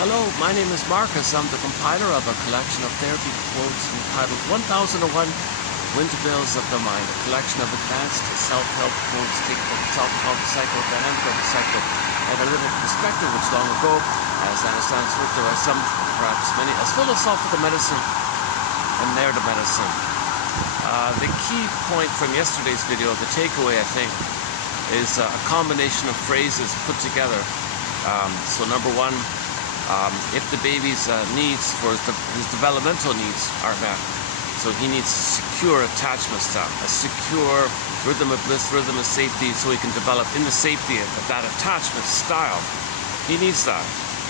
Hello, my name is Marcus. I'm the compiler of a collection of therapy quotes entitled 1001 Windmills of the Mind, a collection of advanced self-help quotes taken from self-help, psychodynamic of the psycho, and a little perspective which long ago, as I understand, there are some, perhaps many, as philosophical medicine and narrative medicine. The key point from yesterday's video, the takeaway I think, is a combination of phrases put together. So number one, if the baby's needs for his developmental needs are met, so he needs secure attachment style, a secure rhythm of bliss, rhythm of safety, so he can develop in the safety of that attachment style. He needs that.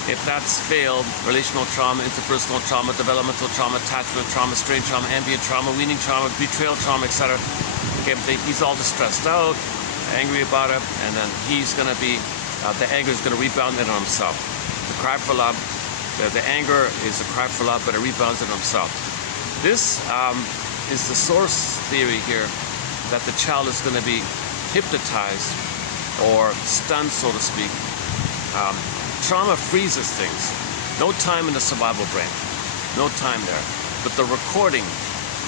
If that's failed, relational trauma, interpersonal trauma, developmental trauma, attachment trauma, strain trauma, ambient trauma, weaning trauma, betrayal trauma, etc. Okay, he's all distressed out, angry about it, and then he's going to be, the anger is going to rebound in on himself. The cry for love, the anger is a cry for love, but it rebounds in himself. This is the source theory here, that the child is going to be hypnotized or stunned, so to speak. Trauma freezes things. No time in the survival brain. No time there. But the recording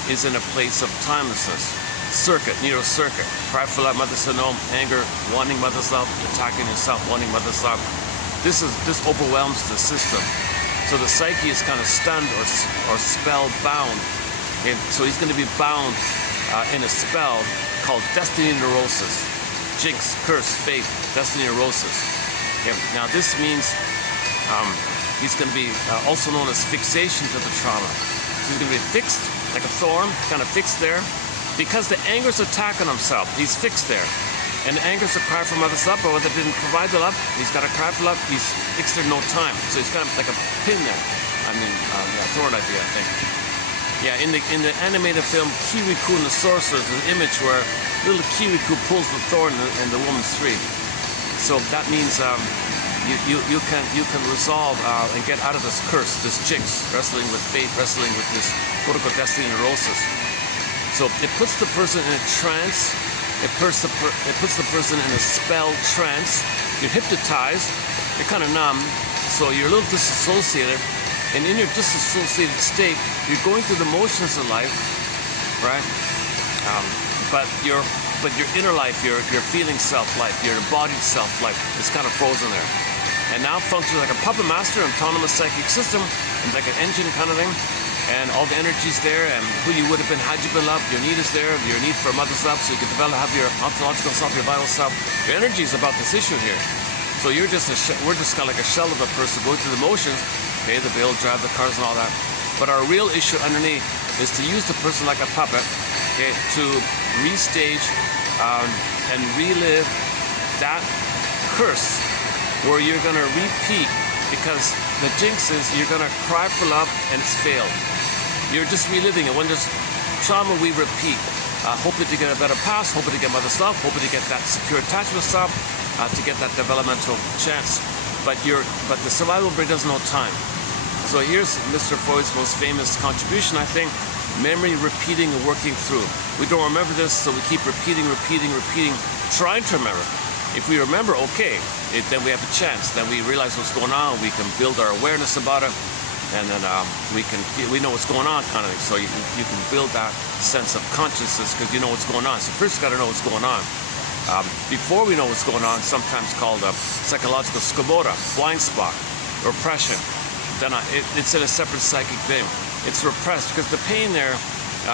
is in a place of timelessness. Circuit, neural circuit. Cry for love, mother's no, anger, wanting mother's love, attacking yourself, wanting mother's love. This overwhelms the system. So the psyche is kind of stunned or spellbound. Okay? So he's going to be bound in a spell called destiny neurosis. Jinx, curse, fate, destiny neurosis. Okay? Now this means he's going to be also known as fixation to the trauma. So he's going to be fixed like a thorn, kind of fixed there. Because the anger's attacking himself, he's fixed there. And the anger's a cry for mother's love, but whether it didn't provide the love, he's got a cry for love, he's fixed there no time. So he's kind of like a pin there. I mean, thorn idea, I think. Yeah, in the animated film Kirikou and the Sorcerer, there's an image where little Kirikou pulls the thorn and the woman's free. So that means you can resolve and get out of this curse, this jinx, wrestling with fate, wrestling with this quote-unquote destiny neurosis. So it puts the person in a trance. It puts the person in a spell trance. You're hypnotized. You're kind of numb. So you're a little disassociated. And in your disassociated state, you're going through the motions of life, right? But your inner life, your feeling self-life, your embodied self-life is kind of frozen there. And now functions like a puppet master, autonomous psychic system, and like an engine kind of thing. And all the energy's there, and who you would have been had you been loved. Your need is there, your need for a mother's love, so you can develop, have your ontological self, your vital self. Your energy is about this issue here. So we're just kind of like a shell of a person going through the motions, pay the bill, drive the cars and all that. But our real issue underneath is to use the person like a puppet, okay, to restage and relive that curse where you're going to repeat, because the jinx is you're going to cry for love and it's failed. You're just reliving it. When there's trauma, we repeat, hoping to get a better past, hoping to get mother's love, hoping to get that secure attachment style, to get that developmental chance. But the survival brain doesn't know time. So here's Mr. Freud's most famous contribution, I think: memory, repeating, and working through. We don't remember this, so we keep repeating, trying to remember. If we remember, okay, then we have a chance. Then we realize what's going on. We can build our awareness about it, and then we know what's going on, kind of thing. So you can build that sense of consciousness because you know what's going on. So first, you got to know what's going on. Before we know what's going on, sometimes called a psychological scopola, blind spot, repression. Then it's in a separate psychic thing. It's repressed because the pain there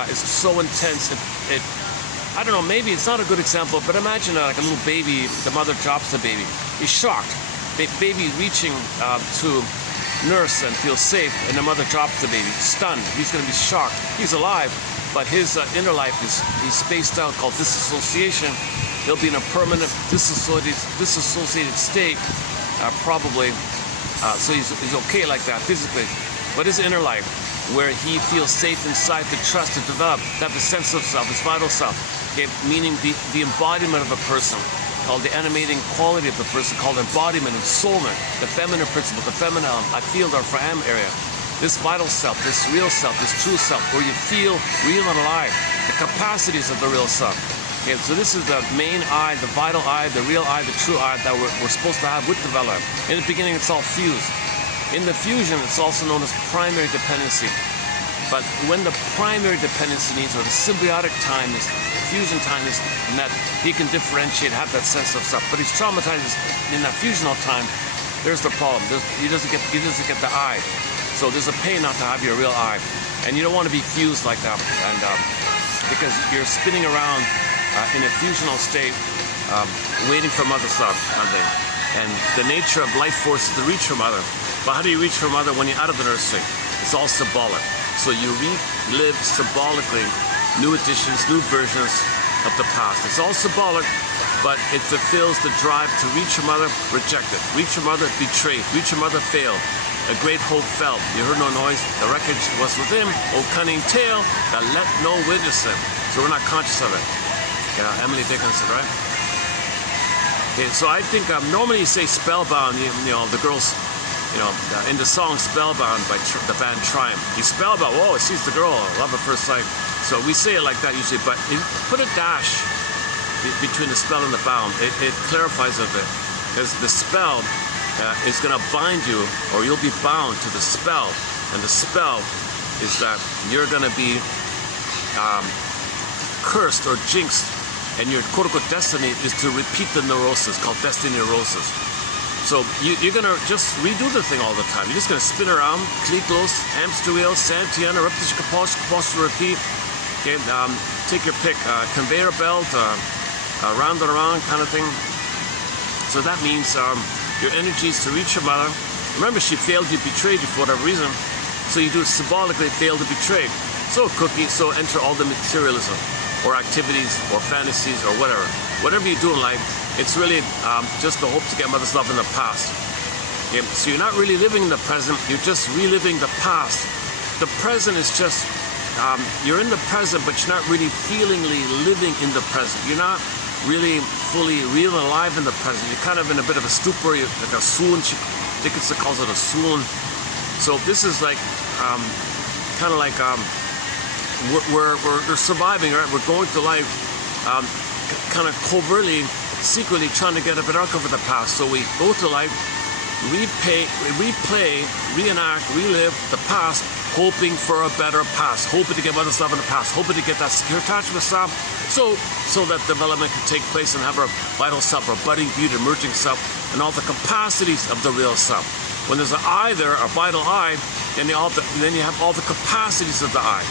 is so intense. I don't know, maybe it's not a good example, but imagine like a little baby, the mother drops the baby. He's shocked. The baby reaching to nurse and feel safe, and the mother drops the baby. Stunned. He's going to be shocked. He's alive, but his inner life he's spaced out, called disassociation. He'll be in a permanent disassociated state, probably. So he's okay like that physically. But his inner life, where he feels safe inside, to trust, to develop, to have a sense of self, his vital self, okay, meaning the embodiment of a person, called the animating quality of the person, called embodiment and soulment, the feminine principle, the feminine I feel or for am area. This vital self, this real self, this true self, where you feel real and alive, the capacities of the real self. Okay, so this is the main I, the vital I, the real I, the true I that we're supposed to have with development. In the beginning, it's all fused. In the fusion, it's also known as primary dependency. But when the primary dependency needs, or the symbiotic time is, fusion time is met, he can differentiate, have that sense of self. But he's traumatized in that fusional time. There's the problem. He doesn't get the I. So there's a pain not to have your real I, and you don't want to be fused like that, and because you're spinning around in a fusional state, waiting for mother's love, and the nature of life force is to reach for mother. But how do you reach for mother when you're out of the nursery? It's all symbolic. So you relive symbolically new editions, new versions of the past. It's all symbolic, but it fulfills the drive to reach your mother, rejected. Reach your mother, betrayed. Reach your mother, failed. A great hope felt. You heard no noise. The wreckage was with him. O cunning tale that let no witness him. So we're not conscious of it. Yeah, Emily Dickinson, right? Okay, so I think normally you say spellbound. You know, the girls. You know, in the song Spellbound by the band Triumph, he's spellbound. Whoa, he sees the girl, love at first sight. So we say it like that usually, but put a dash between the spell and the bound. It clarifies a bit, because the spell is going to bind you, or you'll be bound to the spell. And the spell is that you're going to be cursed or jinxed, and your quote-unquote destiny is to repeat the neurosis called destiny neurosis. So you're going to just redo the thing all the time. You're just going to spin around, Kliklos, hamster wheel, Santiana, repetition, compulsion, repeat. Okay, take your pick. Conveyor belt, round and around kind of thing. So that means your energy is to reach your mother. Remember, she failed you, betrayed you for whatever reason. So you do it symbolically, fail to betray. So cookie, so enter all the materialism, or activities, or fantasies, or whatever. Whatever you do in life, it's really just the hope to get mother's love in the past. Okay? So you're not really living in the present, you're just reliving the past. The present is just, you're in the present, but you're not really feelingly living in the present. You're not really fully real and alive in the present. You're kind of in a bit of a stupor, like a swoon. Dickinson calls it a swoon. So this is like, kind of like, we're surviving, right? We're going through life kind of covertly, secretly trying to get a better outcome for the past. So we go through life, replay, reenact, relive the past, hoping for a better past, hoping to get mother's love in the past, hoping to get that secure attachment self, so that development can take place and have our vital self, our budding, beauty, emerging self, and all the capacities of the real self. When there's an I there, a vital I, then you have all the capacities of the I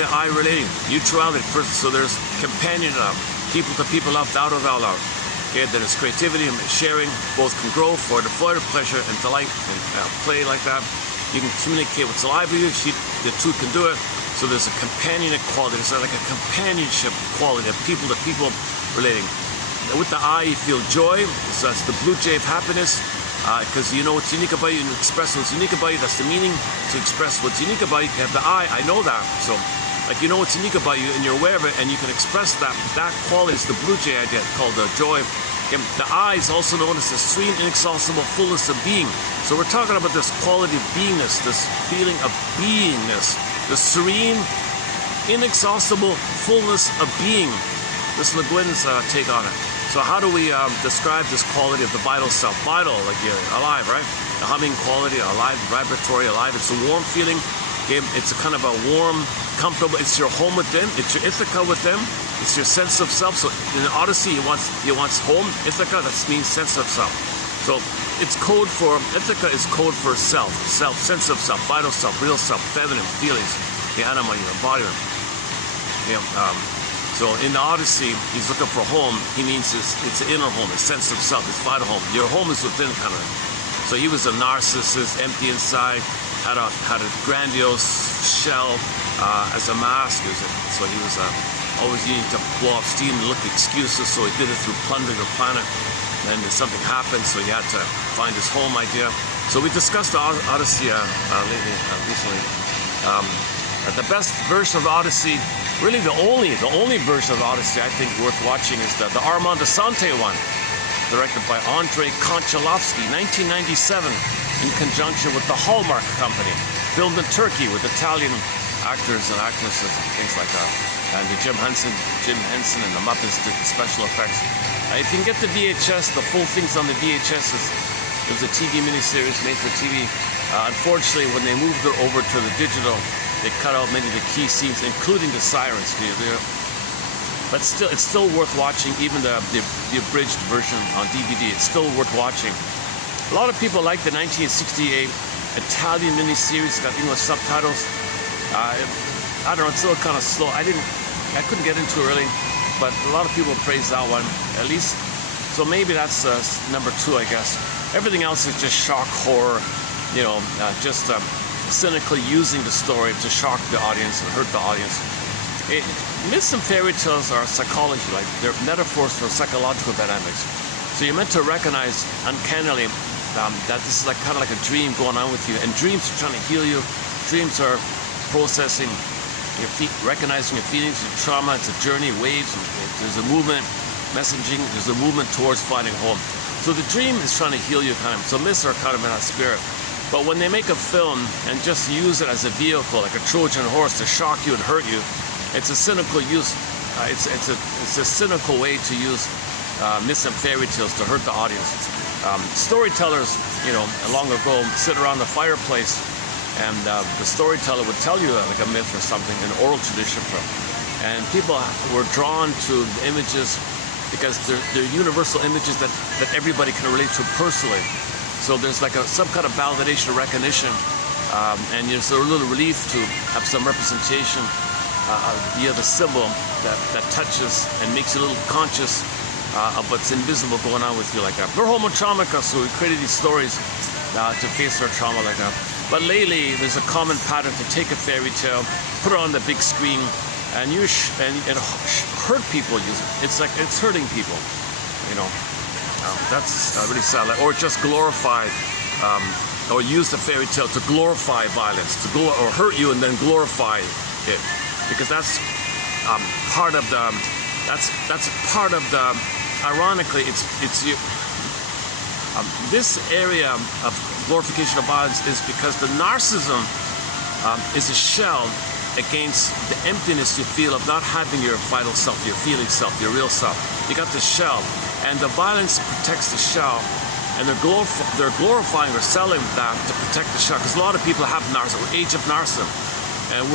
to I relating, mutuality, so there's companion love, people to people love, thou to thou love. Okay, then it's creativity and sharing, both can grow for the pleasure and delight, and play like that. You can communicate what's alive with you, the two can do it. So there's a companion quality, it's like a companionship quality of people to people relating. And with the I, you feel joy, so that's the blue jay of happiness, because you know what's unique about you, and you express what's unique about you, that's the meaning, to express what's unique about you, you have the I know that. So, like, you know what's unique about you, and you're aware of it, and you can express that. That quality is the blue jay idea, called the joy. And the I is also known as the serene, inexhaustible fullness of being. So we're talking about this quality of beingness, this feeling of beingness, the serene, inexhaustible fullness of being. This is Le Guin's take on it. So how do we describe this quality of the vital self? Vital, like you're alive, right? The humming quality, alive, vibratory, alive. It's a warm feeling. Okay? It's a kind of a warm, comfortable. It's your home within. It's your Ithaca within. It's your sense of self. So in the Odyssey, he wants home. Ithaca, that means sense of self. So it's code for, Ithaca is code for self, sense of self, vital self, real self, feminine feelings, the anima, your embodiment. So in the Odyssey, he's looking for home. He means it's an inner home, a sense of self, it's vital home. Your home is within, kind of. So he was a narcissist, empty inside, had a grandiose shell as a mask. So he was always needing to blow off steam and look excuses. So he did it through plundering the planet. Then something happened, so he had to find his home idea. So we discussed the Odyssey recently. The best version of the Odyssey, really the only version of the Odyssey I think worth watching is the Armand Assante one, directed by Andrei Konchalovsky, 1997, in conjunction with the Hallmark Company, filmed in Turkey with Italian actors and actresses and things like that. And Jim Henson and the Muppets did the special effects. If you can get the VHS, the full things on the VHS is It was a TV miniseries made for TV. Unfortunately, when they moved it over to the digital, they cut out many of the key scenes, including the sirens. But still, it's still worth watching, even the abridged version on DVD. It's still worth watching. A lot of people like the 1968 Italian miniseries, got English subtitles. I don't know, it's still kind of slow. I couldn't get into it really, but a lot of people praise that one, at least. So maybe that's number 2, I guess. Everything else is just shock horror, just cynically using the story to shock the audience and hurt the audience. Myths and fairy tales are psychology, like they're metaphors for psychological dynamics. So you're meant to recognize uncannily that this is kind of like a dream going on with you, and dreams are trying to heal you. Dreams are processing your recognizing your feelings, your trauma. It's a journey, waves. There's a movement, messaging. There's a movement towards finding home. So the dream is trying to heal you, kind of. So myths are kind of in that spirit. But when they make a film and just use it as a vehicle, like a Trojan horse, to shock you and hurt you, it's a cynical use. It's a cynical way to use myths and fairy tales to hurt the audience. Storytellers, long ago, sit around the fireplace, and the storyteller would tell you like a myth or something, an oral tradition and people were drawn to the images because they're universal images that everybody can relate to personally. So there's like some kind of validation or recognition, and there's a little relief to have some representation via the symbol that touches and makes you a little conscious of what's invisible going on with you like that. We're homo traumica, so we created these stories to face our trauma like that. But lately, there's a common pattern to take a fairy tale, put it on the big screen, and hurt people use it. It's like it's hurting people, that's really sad. Or just glorify, or use the fairy tale to glorify violence, or hurt you and then glorify it, because that's part of the. That's part of the. Ironically, it's you. This area of glorification of violence is because the narcissism is a shell against the emptiness you feel of not having your vital self, your feeling self, your real self. You got the shell, and the violence protects the shell, and they're glorifying or selling that to protect the shell, because a lot of people have narcissism, age of narcissism, and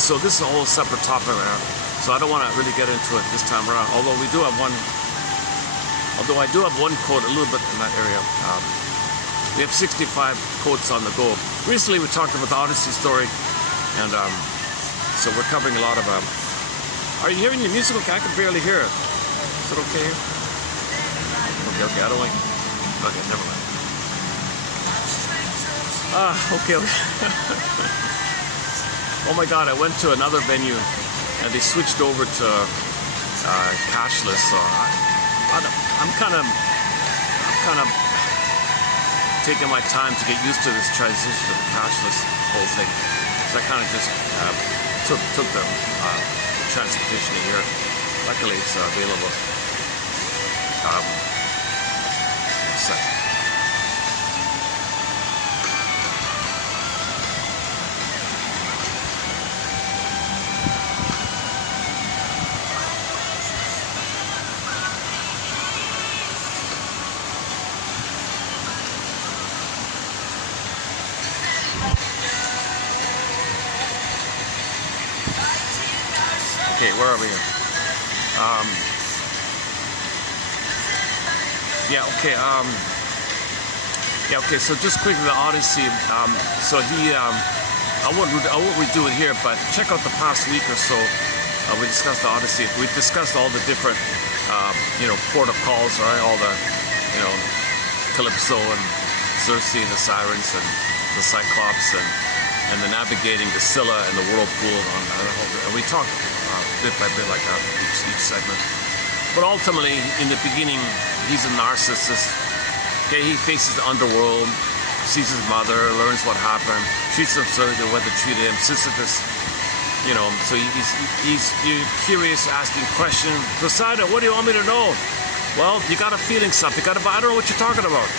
so this is a whole separate topic right now. So I don't want to really get into it this time around, although I do have one quote a little bit in that area. We have 65 quotes on the go. Recently we talked about the Odyssey story, and so we're covering a lot of are you hearing the music? Okay, I can barely hear it. Is it okay? Okay, I don't like. Okay, never mind. Okay. Oh my God, I went to another venue and they switched over to cashless. So I'm kind of taking my time to get used to this transition to the cashless whole thing. So I kind of just took the transportation here. Luckily, it's available. So. Okay, where are we here? Okay, so just quickly, the Odyssey. So he, I won't redo it here, but check out the past week or so. We discussed the Odyssey. We discussed all the different, port of calls, right? All the, Calypso and Circe and the Sirens and the Cyclops and the navigating the Scylla and the whirlpool. And we talked bit by bit like that, each segment. But ultimately, in the beginning, he's a narcissist. Okay, he faces the underworld, sees his mother, learns what happened, treats him so the weather treated him, Sisyphus. So he's curious, asking questions. Poseidon, what do you want me to know? Well, you got a feeling something. I don't know what you're talking about.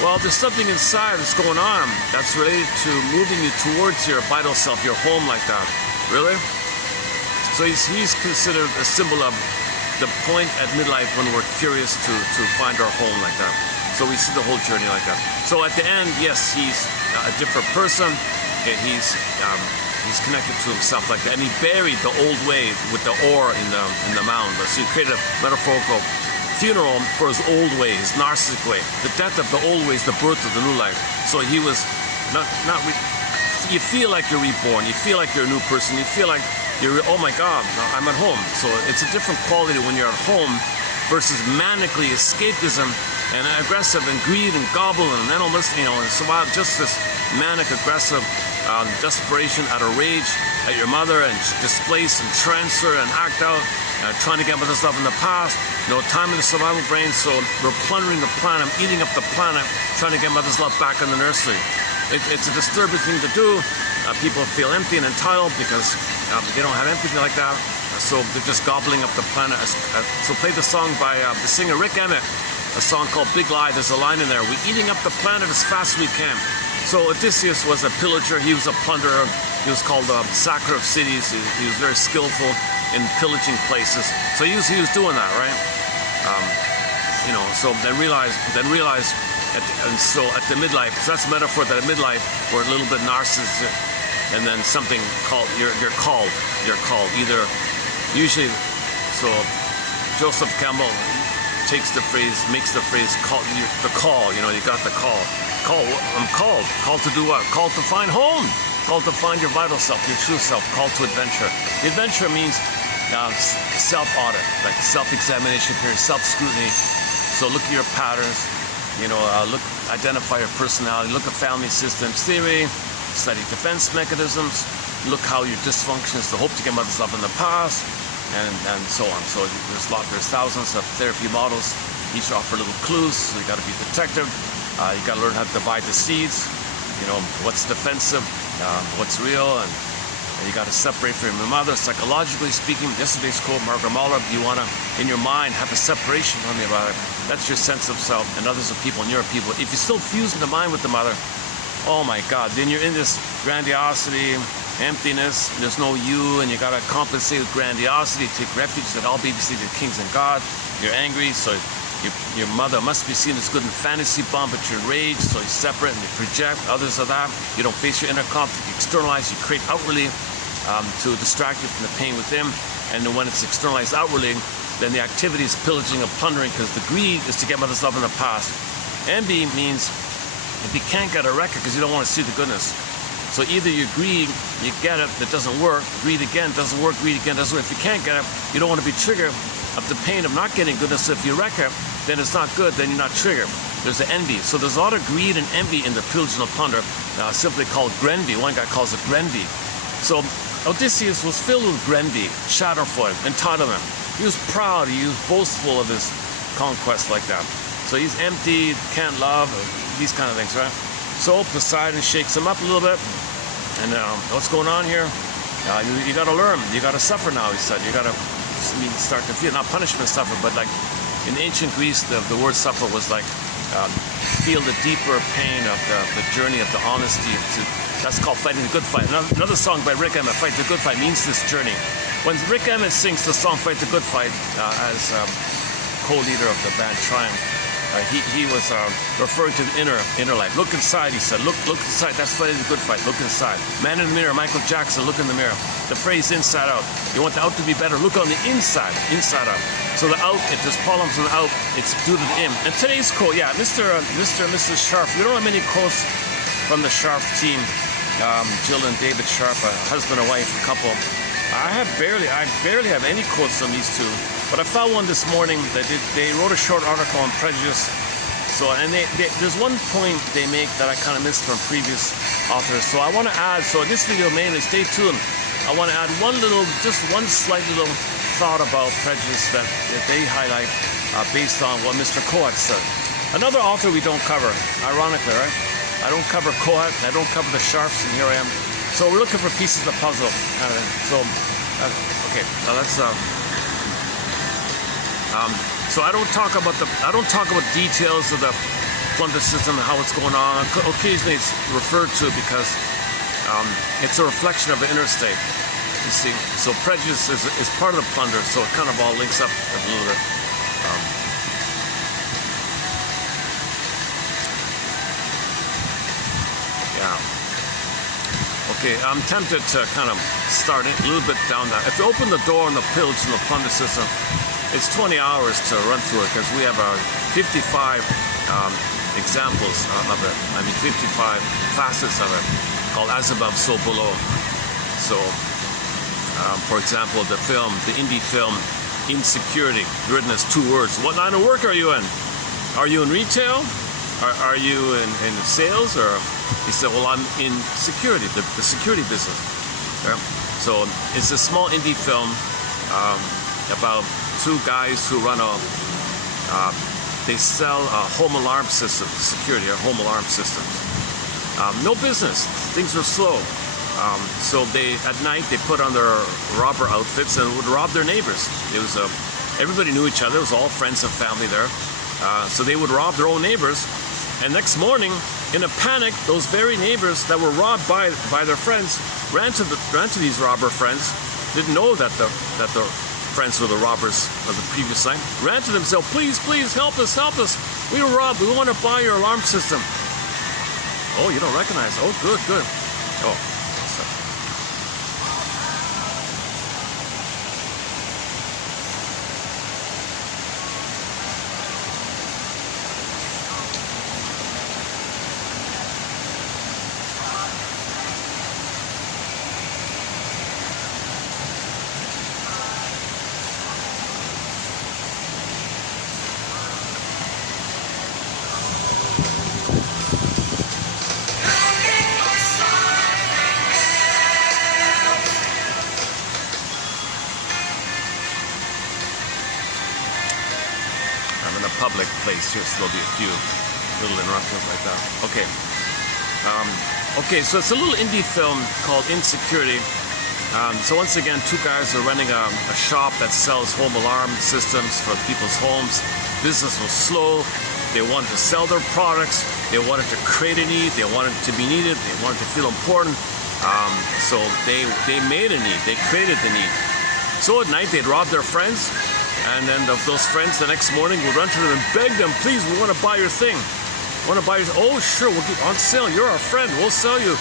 Well, there's something inside that's going on that's related to moving you towards your vital self, your home like that. Really? So he's considered a symbol of the point at midlife when we're curious to find our home like that. So we see the whole journey like that. So at the end, yes, he's a different person. He's connected to himself like that, and he buried the old way with the ore in the mound. So he created a metaphorical funeral for his old way, his narcissistic way. The death of the old way is the birth of the new life. So he was you feel like you're reborn. You feel like you're a new person. You feel like oh my God, I'm at home. So it's a different quality when you're at home versus manically escapism and aggressive and greed and gobble and animalistic, and survive just this manic aggressive desperation out of rage at your mother and displace and transfer and act out, trying to get mother's love in the past. Time in the survival brain, so we're plundering the planet, eating up the planet, trying to get mother's love back in the nursery. It's a disturbing thing to do. People feel empty and entitled because they don't have empathy like that, so they're just gobbling up the planet. So play the song by the singer Rick Emmett, a song called Big Lie. There's a line in there, we're eating up the planet as fast as we can. So Odysseus was a pillager, he was a plunderer, he was called the sacker of cities, he was very skillful in pillaging places. So he was doing that, right? So then realized at the midlife, so that's a metaphor that at midlife we're a little bit narcissistic, and then something called, you're called either, usually, so Joseph Campbell makes the phrase call, you got the call. I'm called to do what? Called to find home, called to find your vital self, your true self, called to adventure. The adventure means self-audit, like self-examination period, self-scrutiny. So look at your patterns, identify your personality, look at family systems theory, study defense mechanisms, look how your dysfunction is the hope to get mother's love in the past, and so on. So there's thousands of therapy models, each offer little clues, so you got to be detective. You got to learn how to divide the seeds, what's defensive, what's real, and you got to separate from your mother. Psychologically speaking, yesterday's quote, Margaret Muller, you want to, in your mind, have a separation from your mother. That's your sense of self, and others are people, and you're people. If you still fuse in the mind with the mother, oh my God, then you're in this grandiosity, emptiness, there's no you, and you got to compensate with grandiosity, take refuge that all babies see the kings and God. You're angry, so your mother must be seen as good in fantasy bomb, but you're enraged, so you separate and you project. Others are that. You don't face your inner conflict, you externalize, you create outwardly to distract you from the pain within. And then when it's externalized outwardly, then the activity is pillaging and plundering, because the greed is to get mother's love in the past. Envy means if you can't get a record because you don't want to see the goodness. So either you greed, you get it, that doesn't work, greed again, doesn't work, greed again, doesn't work. If you can't get it, you don't want to be triggered of the pain of not getting goodness. So if you wreck it, then it's not good, then you're not triggered. There's the envy. So there's a lot of greed and envy in the pillage and the plunder, simply called grenvy. One guy calls it grenvy. So Odysseus was filled with grenvy, schadenfreude, entitlement. He was proud, he was boastful of his conquest like that. So he's empty, can't love, these kind of things, right? So Poseidon shakes him up a little bit, and what's going on here? You got to learn, you got to suffer now, he said. You got to start to feel, not punishment suffer, but like in ancient Greece, the word suffer was like feel the deeper pain of the journey of the honesty. That's called fighting the good fight. Another song by Rick Emmett, Fight the Good Fight, means this journey. When Rick Emmett sings the song Fight the Good Fight as co-leader of the band Triumph, he was referring to the inner life. Look inside, he said. Look inside. That's fighting the good fight. Look inside. Man in the mirror. Michael Jackson. Look in the mirror. The phrase inside out. You want the out to be better. Look on the inside. Inside out. So the out, if there's problems in the out, it's due to the in. And today's quote, yeah, Mr. and Mrs. Sharp. We don't have many quotes from the Sharp team. Jill and David Sharp, a husband and wife couple. I barely have any quotes from these two. But I found one this morning that they wrote a short article on prejudice. So, and there's one point they make that I kind of missed from previous authors. So I want to add, so in this video mainly, stay tuned. I want to add just one slight little thought about prejudice that they highlight based on what Mr. Coat said. Another author we don't cover, ironically, right? I don't cover Coat, I don't cover the Sharps, and here I am. So we're looking for pieces of the puzzle. Okay, now let's. So I don't talk about details of the plunder system and how it's going on. Occasionally it's referred to because it's a reflection of the inner state. You see, so prejudice is part of the plunder, so it kind of all links up a little bit. Yeah. Okay, I'm tempted to kind of start it a little bit down that. If you open the door on the pillage and the plunder system, it's 20 hours to run through it because we have 55 examples of it. I mean, 55 facets of it, called as above, so below. So, for example, the indie film, Insecurity, written as 2 words. What line of work are you in? Are you in retail? Are you in sales? Or he said, well, I'm in security, the security business. Yeah. So it's a small indie film about 2 guys who run they sell a home alarm system, security, or home alarm systems. No business, things are slow. So at night they put on their robber outfits and would rob their neighbors. It was everybody knew each other. It was all friends and family there. So they would rob their own neighbors. And next morning, in a panic, those very neighbors that were robbed by their friends ran to these robber friends. Didn't know that the friends were the robbers of the previous night. Ran to them and said, please, help us. We were robbed. We want to buy your alarm system. Oh, you don't recognize. Oh, good. Oh. Public place here, so there'll be a few little interruptions like that. Okay. Okay, so it's a little indie film called Insecurity. So once again, 2 guys are running a shop that sells home alarm systems for people's homes. Business was slow. They wanted to sell their products. They wanted to create a need. They wanted to be needed. They wanted to feel important. So they made a need. They created the need. So at night, they'd rob their friends. And then those friends the next morning would run to them and beg them, please, we want to buy your thing. Oh, sure, we'll give on sale. You're our friend. We'll sell you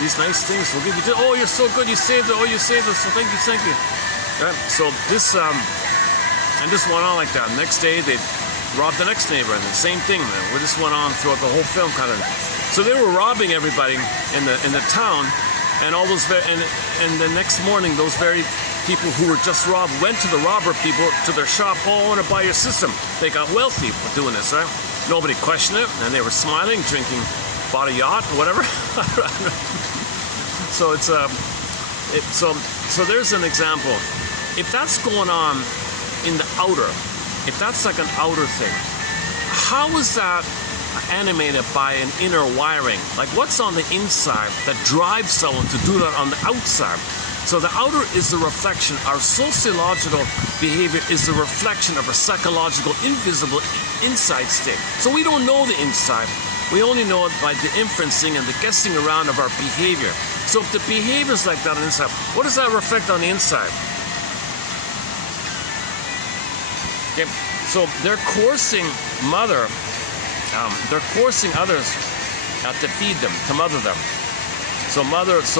these nice things. We'll give you. Oh, you're so good. You saved it. Oh, you saved us. So thank you. Yeah, so this went on like that. Next day, they robbed the next neighbor, and the same thing. This went on throughout the whole film, kind of. So they were robbing everybody in the town, and all those. And the next morning, those very people who were just robbed went to the robber people to their shop. Oh, I want to buy your system. They got wealthy for doing this, right? Nobody questioned it, and they were smiling, drinking, bought a yacht, whatever. So so there's an example. If that's going on in the outer, if that's like an outer thing, how is that animated by an inner wiring? Like, what's on the inside that drives someone to do that on the outside? So the outer is the reflection. Our sociological behavior is the reflection of our psychological, invisible inside state. So we don't know the inside. We only know it by the inferencing and the guessing around of our behavior. So if the behavior is like that on the inside, what does that reflect on the inside? Okay, so they're coercing they're coercing others to feed them, to mother them. So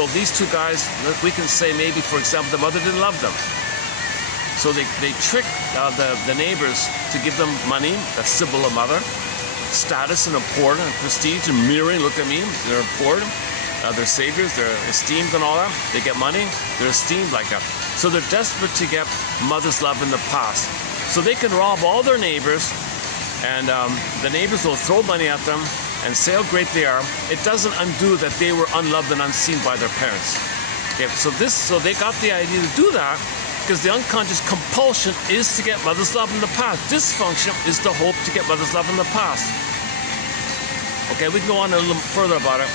these 2 guys, we can say maybe, for example, the mother didn't love them. So they trick the neighbors to give them money, that's symbol of mother, status and important and prestige and mirroring, look at me, they're important, they're saviors, they're esteemed and all that. They get money, they're esteemed like that. So they're desperate to get mother's love in the past. So they can rob all their neighbors, and the neighbors will throw money at them and say how great they are. It doesn't undo that they were unloved and unseen by their parents. Okay, so they got the idea to do that because the unconscious compulsion is to get mother's love in the past. Dysfunction is the hope to get mother's love in the past. Okay, we can go on a little further about it.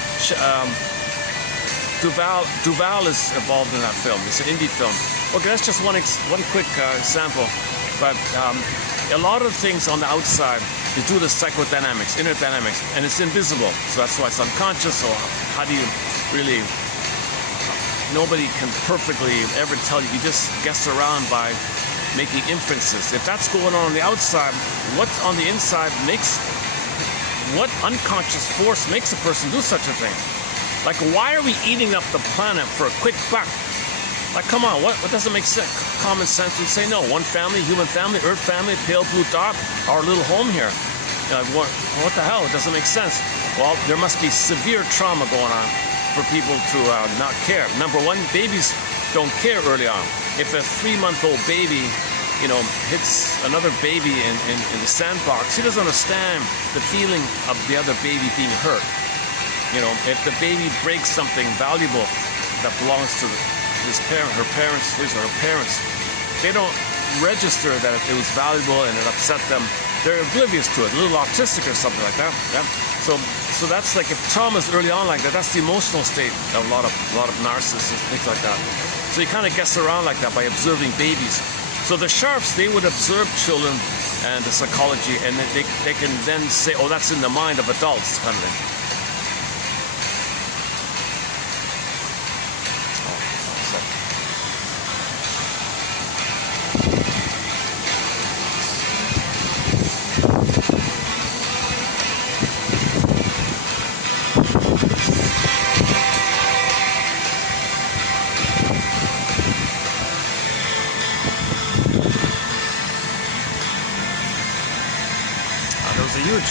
Duval is involved in that film. It's an indie film. Okay, that's just one quick example. But a lot of things on the outside is due to psychodynamics, inner dynamics, and it's invisible. So that's why it's unconscious. So how do you really, nobody can perfectly ever tell you. You just guess around by making inferences. If that's going on the outside, what's on the inside makes what unconscious force makes a person do such a thing? Like, why are we eating up the planet for a quick buck? Like, come on, what doesn't make sense? Common sense would say no. One family, human family, Earth family, pale blue dot, our little home here. What the hell? It doesn't make sense. Well, there must be severe trauma going on for people to not care. Number one, babies don't care early on. If a 3-month-old baby, hits another baby in the sandbox, he doesn't understand the feeling of the other baby being hurt. If the baby breaks something valuable that belongs to his parent, her parents, his or her parents, they don't register that it was valuable and it upset them. They're oblivious to it, a little autistic or something like that. Yeah. So that's like, if trauma is early on like that, that's the emotional state of a lot of narcissists and things like that. So you kind of guess around like that by observing babies. So the sharps, they would observe children and the psychology, and they can then say, oh, that's in the mind of adults, kind of thing.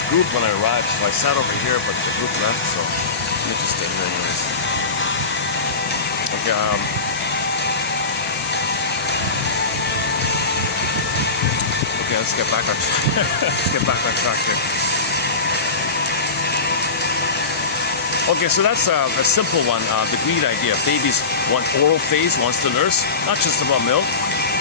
Group when I arrived, so I sat over here, but the group left, so I'm interested in anyways. Okay, let's get back on track. Let's get back on track here. Okay, so that's a simple one, the greed idea. Babies want oral phase, wants to nurse, not just about milk.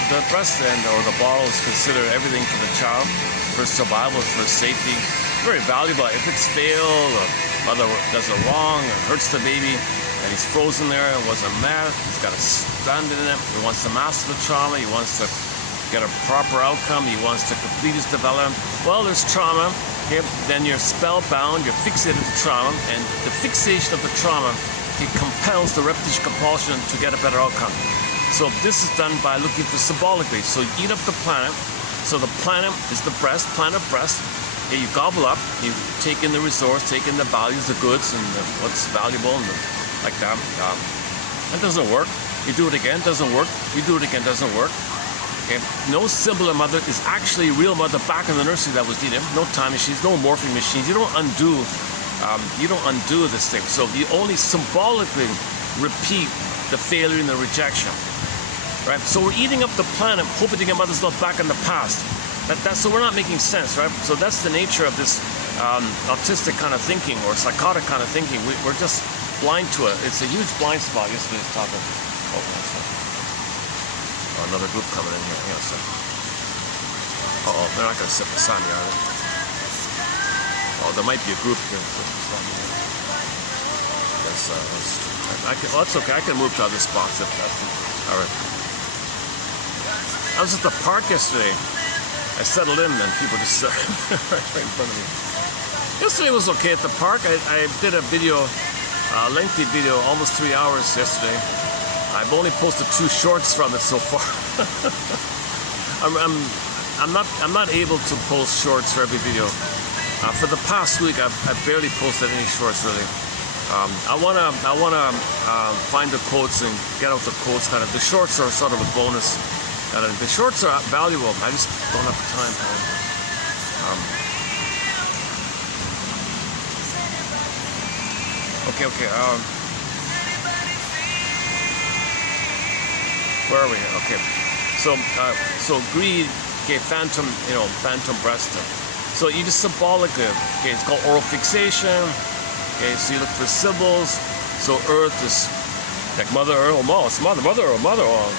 The breast end or the bottle is considered everything for the child, for survival, for safety. Very valuable. If it's failed, or mother does it wrong, or hurts the baby, and he's frozen there and wasn't mad, he's got to stand in it. He wants to master the trauma. He wants to get a proper outcome. He wants to complete his development. Well, there's trauma. Okay, then you're spellbound. You're fixated to trauma, and the fixation of the trauma, it compels the repetition compulsion to get a better outcome. So this is done by looking for symbolically. So you eat up the planet. So the planet is the breast, planet breast. Okay, you gobble up, you take in the resource, take in the values, the goods, and what's valuable, and like that. That doesn't work. You do it again, doesn't work. You do it again, doesn't work. Okay, no symbol of mother is actually real mother back in the nursery that was needed. No time machines, no morphing machines. You don't undo this thing. So you only symbolically repeat the failure and the rejection. Right? So we're eating up the planet, hoping to get mother's love back in the past. So we're not making sense, right? So that's the nature of this autistic kind of thinking or psychotic kind of thinking. We're just blind to it. It's a huge blind spot. Yesterday's topic. Oh, another group coming in here. Hang on a second. Uh-oh, they're not going to sit beside me, are they? Oh, there might be a group here. That's okay. I can move to other spots if that's it. All right. I was at the park yesterday. I settled in, and people just right in front of me. Yesterday was okay at the park. I did a video, lengthy video, almost 3 hours yesterday. I've only posted 2 shorts from it so far. I'm not able to post shorts for every video. For the past week, I've barely posted any shorts really. I wanna find the quotes and get out the quotes. Kind of the shorts are sort of a bonus. The shorts are valuable. I just don't have the time. Okay. Where are we here? Okay. So greed, okay, phantom breast. So you just symbolically, okay, it's called oral fixation. Okay, so you look for symbols. So earth is like mother or it's mother or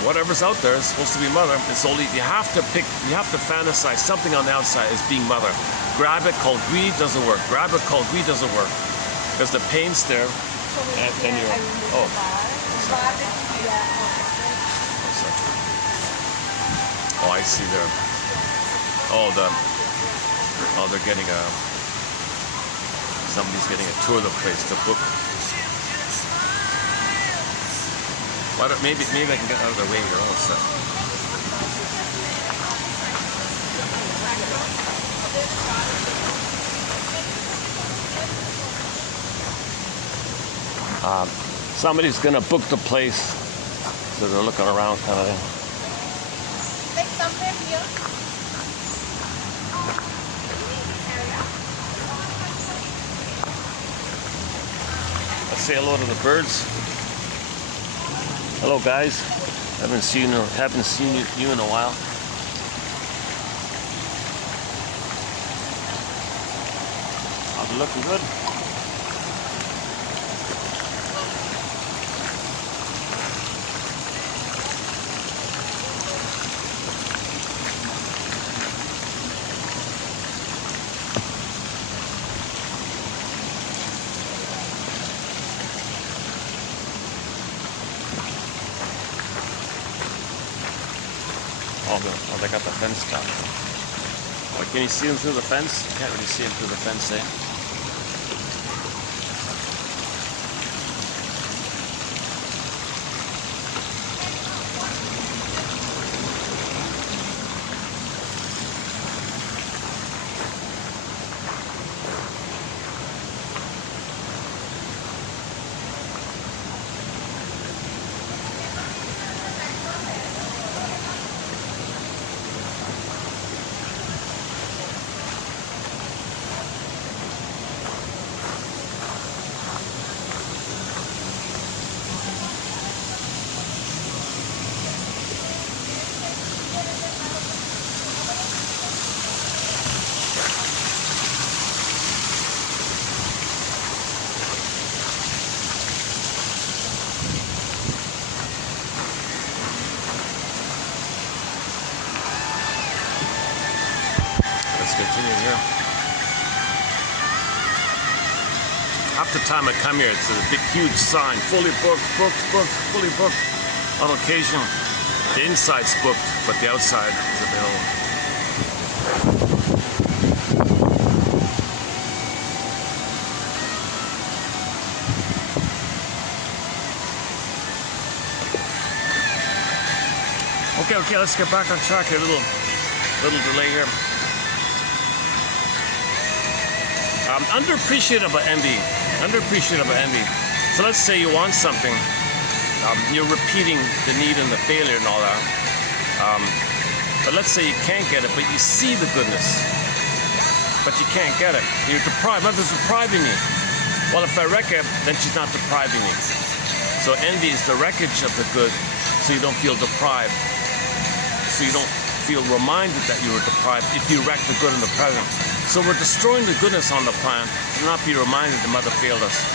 whatever's out there is supposed to be mother. It's only you have to fantasize something on the outside as being mother. Grab it, called greed, doesn't work. Grab it, called greed, doesn't work. Because the pain's there and you're oh, I see there. They're getting somebody's getting a tour of the place to book. Maybe I can get out of the way here also. Somebody's gonna book the place, so they're looking around kind of thing. Like somewhere here. Let's say hello to the birds. Hello, guys. Haven't seen you in a while. I'll be looking good. Oh, they got the fence down. But can you see them through the fence? You can't really see them through the fence, eh? Continue here. Half the time I come here, it's a big, huge sign, fully booked, fully booked. On occasion, the inside's booked, but the outside is available. Okay, let's get back on track here. Little delay here. Underappreciated by envy. So let's say you want something. You're repeating the need and the failure and all that. But let's say you can't get it, but you see the goodness. But you can't get it. You're deprived. Mother's depriving me. Well, if I wreck it, then she's not depriving me. So envy is the wreckage of the good, so you don't feel deprived. So you don't feel reminded that you were deprived if you wreck the good in the present. So we're destroying the goodness on the planet to not be reminded the mother failed us.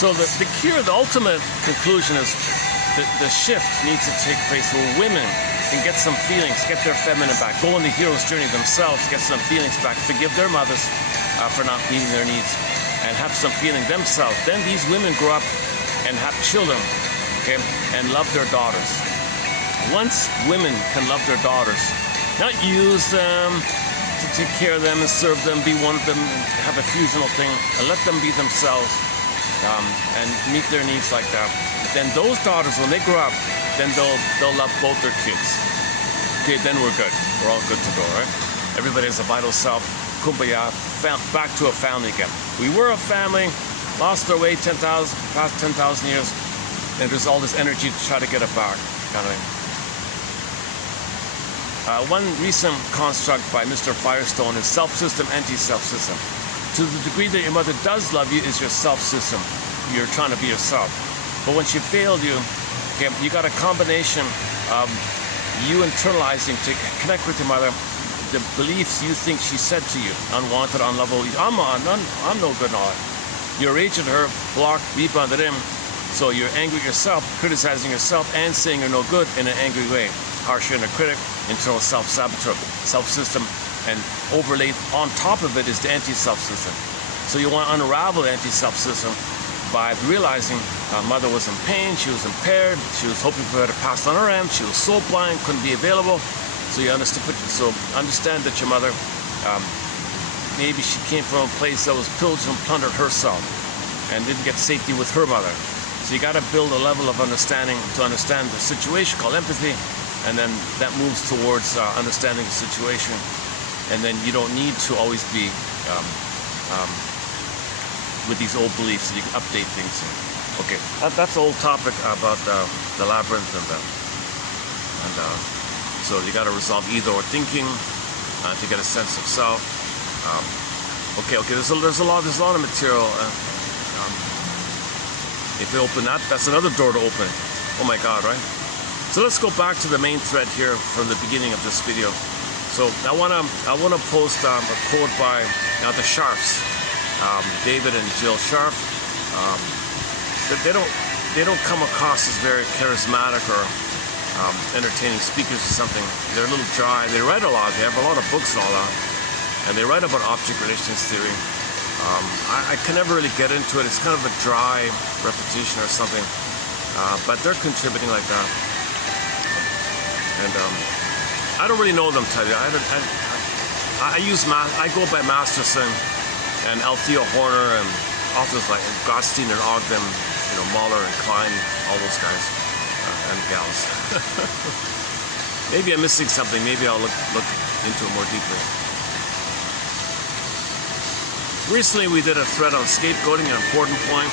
So the cure, the ultimate conclusion is that the shift needs to take place where women can get some feelings, get their feminine back, go on the hero's journey themselves, get some feelings back, forgive their mothers for not meeting their needs, and have some feeling themselves. Then these women grow up and have children, okay, and love their daughters. Once women can love their daughters, not use them, to take care of them and serve them, be one of them, have a fusional thing, and let them be themselves and meet their needs like that. Then those daughters, when they grow up, then they'll love both their kids. Okay, then we're good. We're all good to go, right? Everybody has a vital self. Kumbaya, back to a family again. We were a family, lost our way past 10,000 years, and there's all this energy to try to get it back, kind of thing. One recent construct by Mr. Firestone is self-system, anti-self-system. To the degree that your mother does love you is your self-system. You're trying to be yourself. But when she failed you, okay, you got a combination of you internalizing to connect with your mother, the beliefs you think she said to you, unwanted, unlovable. I'm no good and all that. You're raging at her, blocked, rebunded in. So you're angry at yourself, criticizing yourself, and saying you're no good in an angry way. Harsher inner critic, internal self-saboteur, self-system, and overlaid on top of it is the anti-self system. So you want to unravel the anti-self system by realizing mother was in pain, she was impaired, she was hoping for her to pass on her end, she was so blind, couldn't be available. So you understand that your mother, maybe she came from a place that was pillaged and plundered herself and didn't get safety with her mother. So you got to build a level of understanding to understand the situation called empathy, and then that moves towards understanding the situation. And then you don't need to always be with these old beliefs, so you can update things. Okay, that's the whole topic about the labyrinth so you got to resolve either or thinking to get a sense of self. Okay. There's a lot of material. If you open that, that's another door to open. Oh my God, right? So let's go back to the main thread here from the beginning of this video. So I wanna post a quote by the Sharps, David and Jill Sharp. They don't come across as very charismatic or entertaining speakers or something. They're a little dry. They write a lot. They have a lot of books and all that, and they write about object relations theory. I can never really get into it. It's kind of a dry repetition or something, but they're contributing like that. And I don't really know them, tell you. I go by Masterson and Althea Horner and authors like Gottstein and Ogden, Mahler and Klein, all those guys and gals. Maybe I'm missing something. Maybe I'll look into it more deeply. Recently, we did a thread on scapegoating, an important point.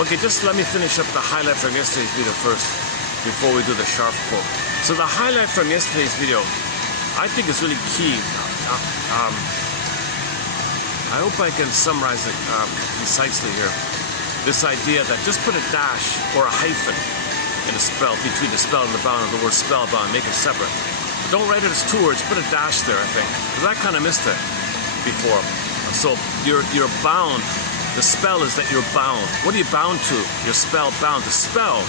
Okay, just let me finish up the highlight from yesterday's video first, before we do the Sharp quote. So the highlight from yesterday's video, I think is really key. I hope I can summarize it concisely here. This idea that just put a dash or a hyphen in a spell, between the spell and the bound of the word spellbound, make it separate. Don't write it as two words, put a dash there, I think. Because I kind of missed it before. So you're bound. The spell is that you're bound. What are you bound to? You're spellbound. The spell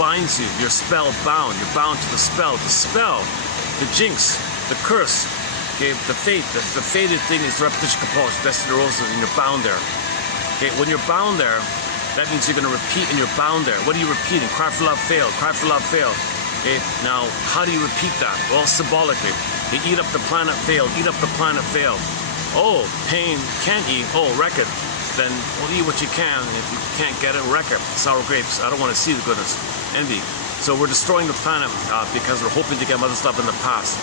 binds you. You're spellbound. You're bound to the spell. The spell, the jinx, the curse, okay, the fate, the fated thing is repetition, compulsion, destiny, roses, and you're bound there. Okay, when you're bound there, that means you're going to repeat and you're bound there. What are you repeating? Cry for love, failed. Cry for love, failed. Okay, now, how do you repeat that? Well, symbolically. You eat up the planet, failed. Eat up the planet, failed. Oh, pain, can't eat. Oh, wreck it. Then well, eat what you can. If you can't get it, wreck it. Sour grapes. I don't want to see the goodness. Envy. So we're destroying the planet because we're hoping to get mother's love in the past.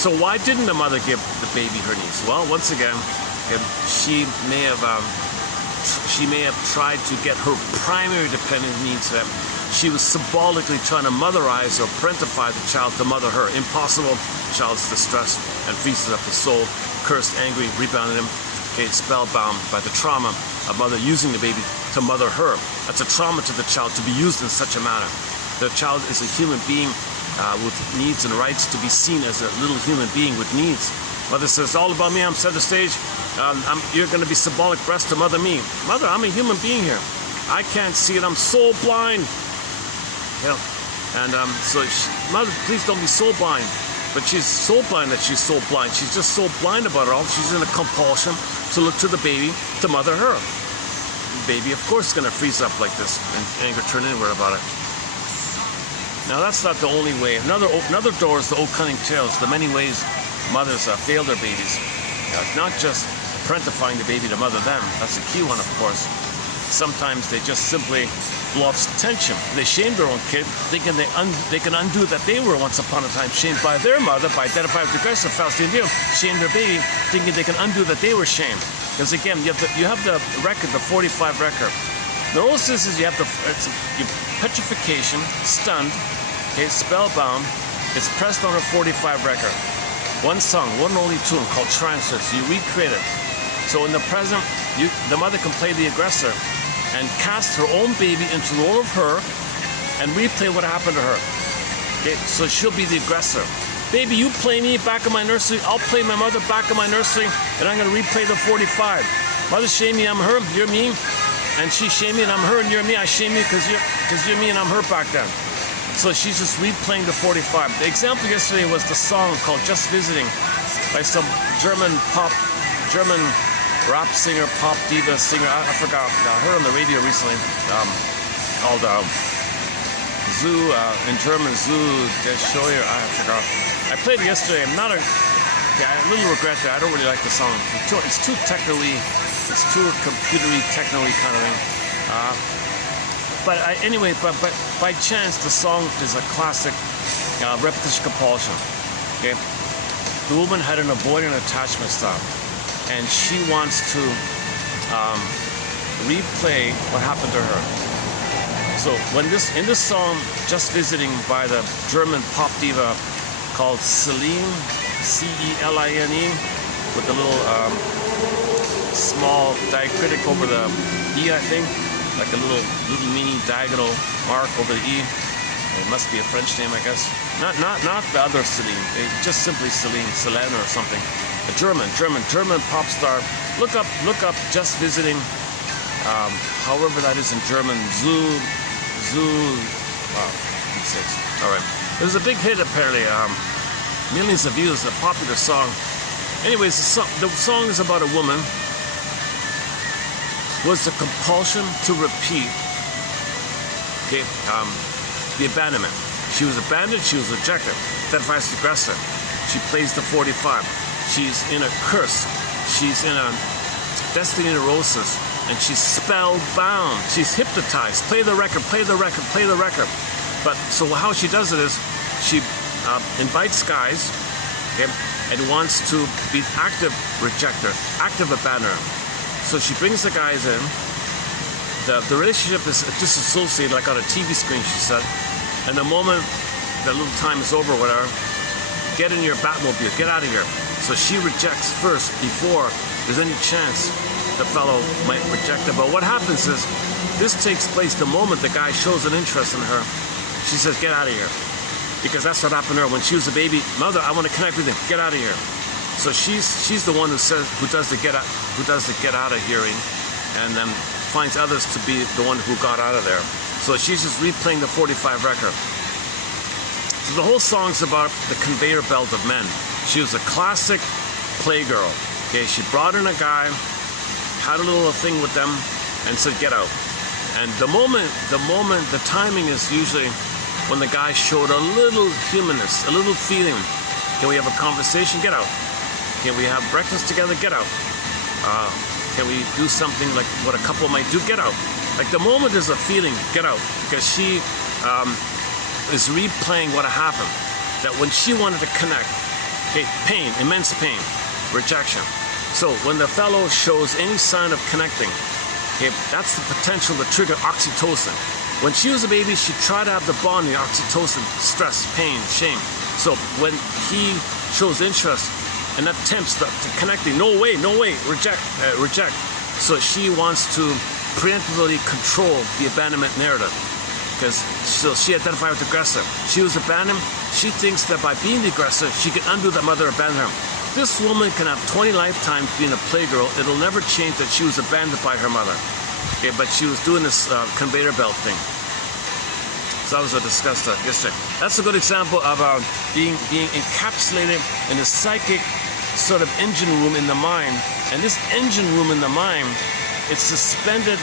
So why didn't the mother give the baby her needs? Well, once again, she may have tried to get her primary dependent needs met. She was symbolically trying to motherize or parentify the child to mother her. Impossible. The child's distressed and freezes up the soul, cursed, angry, rebounded him. Okay, spellbound by the trauma of mother using the baby to mother her. That's a trauma to the child to be used in such a manner. The child is a human being with needs and rights to be seen as a little human being with needs. Mother says, all about me, I'm center stage. You're going to be symbolic breast to mother me. Mother, I'm a human being here. I can't see it. I'm so blind. And so, mother, please don't be so blind. But she's so blind that she's so blind. She's just so blind about it all. She's in a compulsion to look to the baby to mother her. The baby, of course, is going to freeze up like this and anger turn inward about it. Now, that's not the only way. Another door is the old cunning tales, the many ways mothers fail their babies. Not just parentifying the baby to mother them. That's a key one, of course. Sometimes they just simply blow up tension. They shame their own kid, thinking they can undo that they were once upon a time shamed by their mother, by identifying with the aggressor, Faustian view, shame their baby, thinking they can undo that they were shamed. Because again, you have the record, the 45 record. Neurosis is you have petrification, stunned, okay, spellbound. It's pressed on a 45 record. One song, one only tune called Transfers. You recreate it. So in the present, the mother can play the aggressor and cast her own baby into the role of her and replay what happened to her. Okay, so she'll be the aggressor. Baby, you play me back in my nursery, I'll play my mother back in my nursery, and I'm gonna replay the 45. Mother shame me, I'm her, you're me, and she shame me and I'm her and you're me. I shame you because you're me and I'm her back then. So she's just replaying the 45. The example yesterday was the song called Just Visiting by some German rap singer, pop diva singer, I forgot. I heard on the radio recently, called Zoo, in German, Zoo der Scheuer, I forgot. I played it yesterday. I'm not a little regret that I don't really like the song. It's too techno-y, it's too computer-y, techno-y kind of thing. Anyway, by chance, the song is a classic repetition compulsion. Okay, the woman had an avoidant attachment style. and she wants to replay what happened to her. So in this song, Just Visiting by the German pop diva called Celine, Celine, with a little small diacritic over the E, I think, like a little mini diagonal mark over the E. It must be a French name, I guess. Not the other Celine. Just simply Celine, Selene or something. A German pop star. Look up Just Visiting. However that is in German. Wow, B6. All right. It was a big hit apparently. Millions of views. A popular song. Anyways, the song is about a woman. Was the compulsion to repeat. Okay. The abandonment. She was abandoned, she was rejected. Identifies the aggressor. She plays the 45. She's in a curse. She's in a destiny neurosis. And she's spellbound. She's hypnotized. Play the record, play the record, play the record. But so how she does it is she invites guys, okay, and wants to be active rejecter, active abandoner. So she brings the guys in. The relationship is disassociated like on a TV screen, she said. And the moment the little time is over, whatever, get in your Batmobile, get out of here. So she rejects first before there's any chance the fellow might reject her. But what happens is, this takes place the moment the guy shows an interest in her. She says, get out of here. Because that's what happened to her when she was a baby. Mother, I want to connect with him. Get out of here. So she's the one who does the get out of hearing, and then finds others to be the one who got out of there. So she's just replaying the 45 record. So the whole song's about the conveyor belt of men. She was a classic playgirl. Okay, she brought in a guy, had a little thing with them, and said, get out. And the timing is usually when the guy showed a little humanness, a little feeling. Can we have a conversation? Get out. Can we have breakfast together? Get out. Can we do something like what a couple might do? Get out. Like the moment there's a feeling, get out. Because she is replaying what happened. That when she wanted to connect, okay, pain, immense pain, rejection. So when the fellow shows any sign of connecting, okay, that's the potential to trigger oxytocin. When she was a baby, she tried to have the bonding, oxytocin, stress, pain, shame. So when he shows interest and attempts to connecting, no way, reject. So she wants to preemptively control the abandonment narrative, because she identified with the aggressor. She was abandoned. She thinks that by being the aggressor, she can undo that mother abandoned her. This woman can have 20 lifetimes being a playgirl. It'll never change that she was abandoned by her mother. Okay, but she was doing this conveyor belt thing. So that was discussed yesterday. That's a good example of being encapsulated in a psychic sort of engine room in the mind. And this engine room in the mind, it's suspended,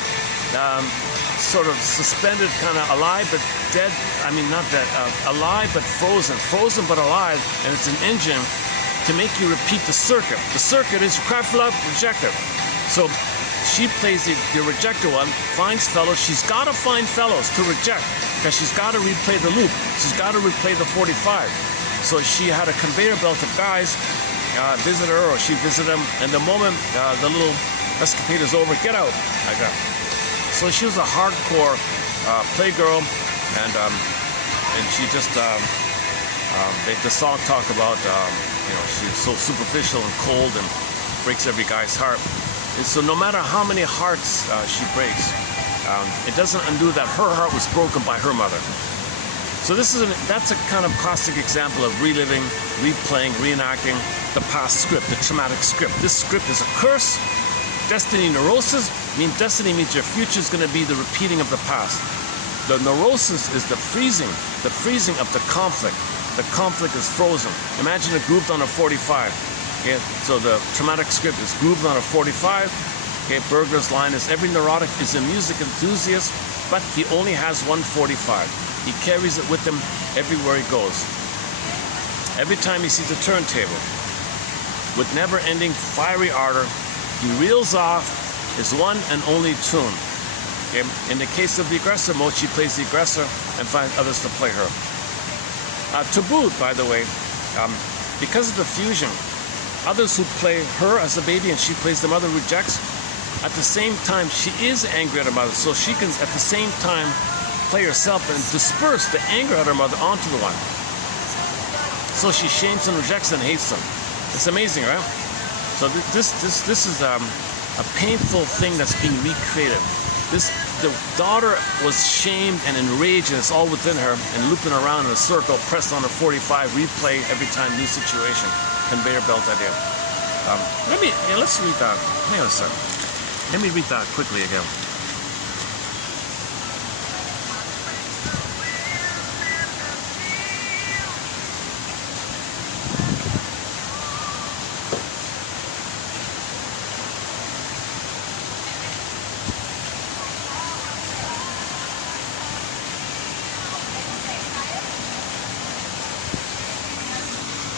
sort of suspended, kind of alive but dead. I mean, not dead, alive but frozen. Frozen but alive, and it's an engine to make you repeat the circuit. The circuit is cry for love, rejected. So she plays the rejected one, finds fellows. She's got to find fellows to reject, because she's got to replay the loop. She's got to replay the 45. So she had a conveyor belt of guys visit her, or she visited them, and the moment the little escapade is over, get out. Like that. So she was a hardcore playgirl, and she just the song talk about she's so superficial and cold and breaks every guy's heart. And so no matter how many hearts she breaks, it doesn't undo that her heart was broken by her mother. So that's a kind of classic example of reliving, replaying, reenacting the past script, the traumatic script. This script is a curse. Destiny neurosis destiny means your future is going to be the repeating of the past. The neurosis is the freezing of the conflict. The conflict is frozen. Imagine it grooved on a 45. Okay, so the traumatic script is grooved on a 45. Okay, Berger's line is, every neurotic is a music enthusiast, but he only has one 45. He carries it with him everywhere he goes. Every time he sees a turntable, with never-ending fiery ardor, he reels off his one and only tune. Okay? In the case of the aggressor mode, she plays the aggressor and finds others to play her. To boot, by the way, because of the fusion others who play her as a baby and she plays the mother, rejects. At the same time, she is angry at her mother, so she can at the same time play herself and disperse the anger at her mother onto the one. So she shames and rejects and hates them. It's amazing, right? So this is a painful thing that's being recreated. The daughter was shamed and enraged, and it's all within her, and looping around in a circle, pressed on a 45, replay every time, new situation. Conveyor belt idea. Let's read that. Hang on a second. Let me read that quickly again.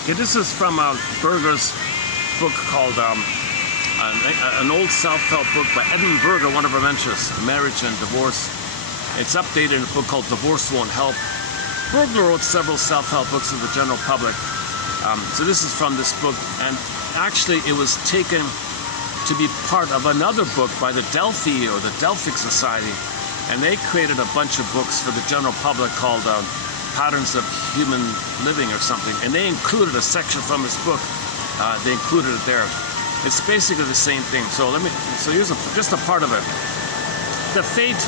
Okay, this is from Berger's book called an old self-help book by Edmund Berger, one of our mentors, Marriage and Divorce. It's updated in a book called Divorce Won't Help. Berger wrote several self-help books for the general public. So this is from this book, and actually it was taken to be part of another book by the Delphi or the Delphic Society, and they created a bunch of books for the general public called Patterns of Human Living or something, and they included a section from this book. They included it there. It's basically the same thing. So here's just a part of it. The fate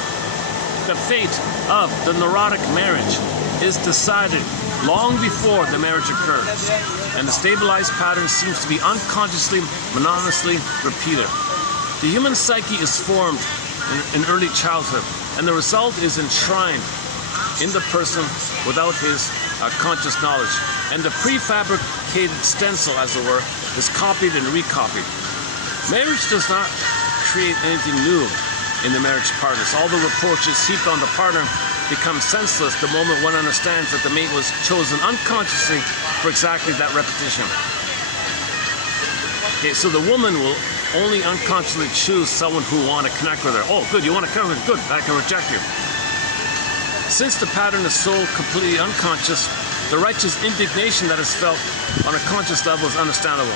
of the neurotic marriage is decided long before the marriage occurs, and the stabilized pattern seems to be unconsciously, monotonously repeated. The human psyche is formed in early childhood, and the result is enshrined in the person without his conscious knowledge. And the prefabricated stencil, as it were, is copied and recopied. Marriage does not create anything new in the marriage partners. All the reproaches heaped on the partner become senseless the moment one understands that the mate was chosen unconsciously for exactly that repetition. Okay, so the woman will only unconsciously choose someone who want to connect with her. Oh, good, you want to connect with me? Good, I can reject you. Since the pattern is so completely unconscious, the righteous indignation that is felt on a conscious level is understandable.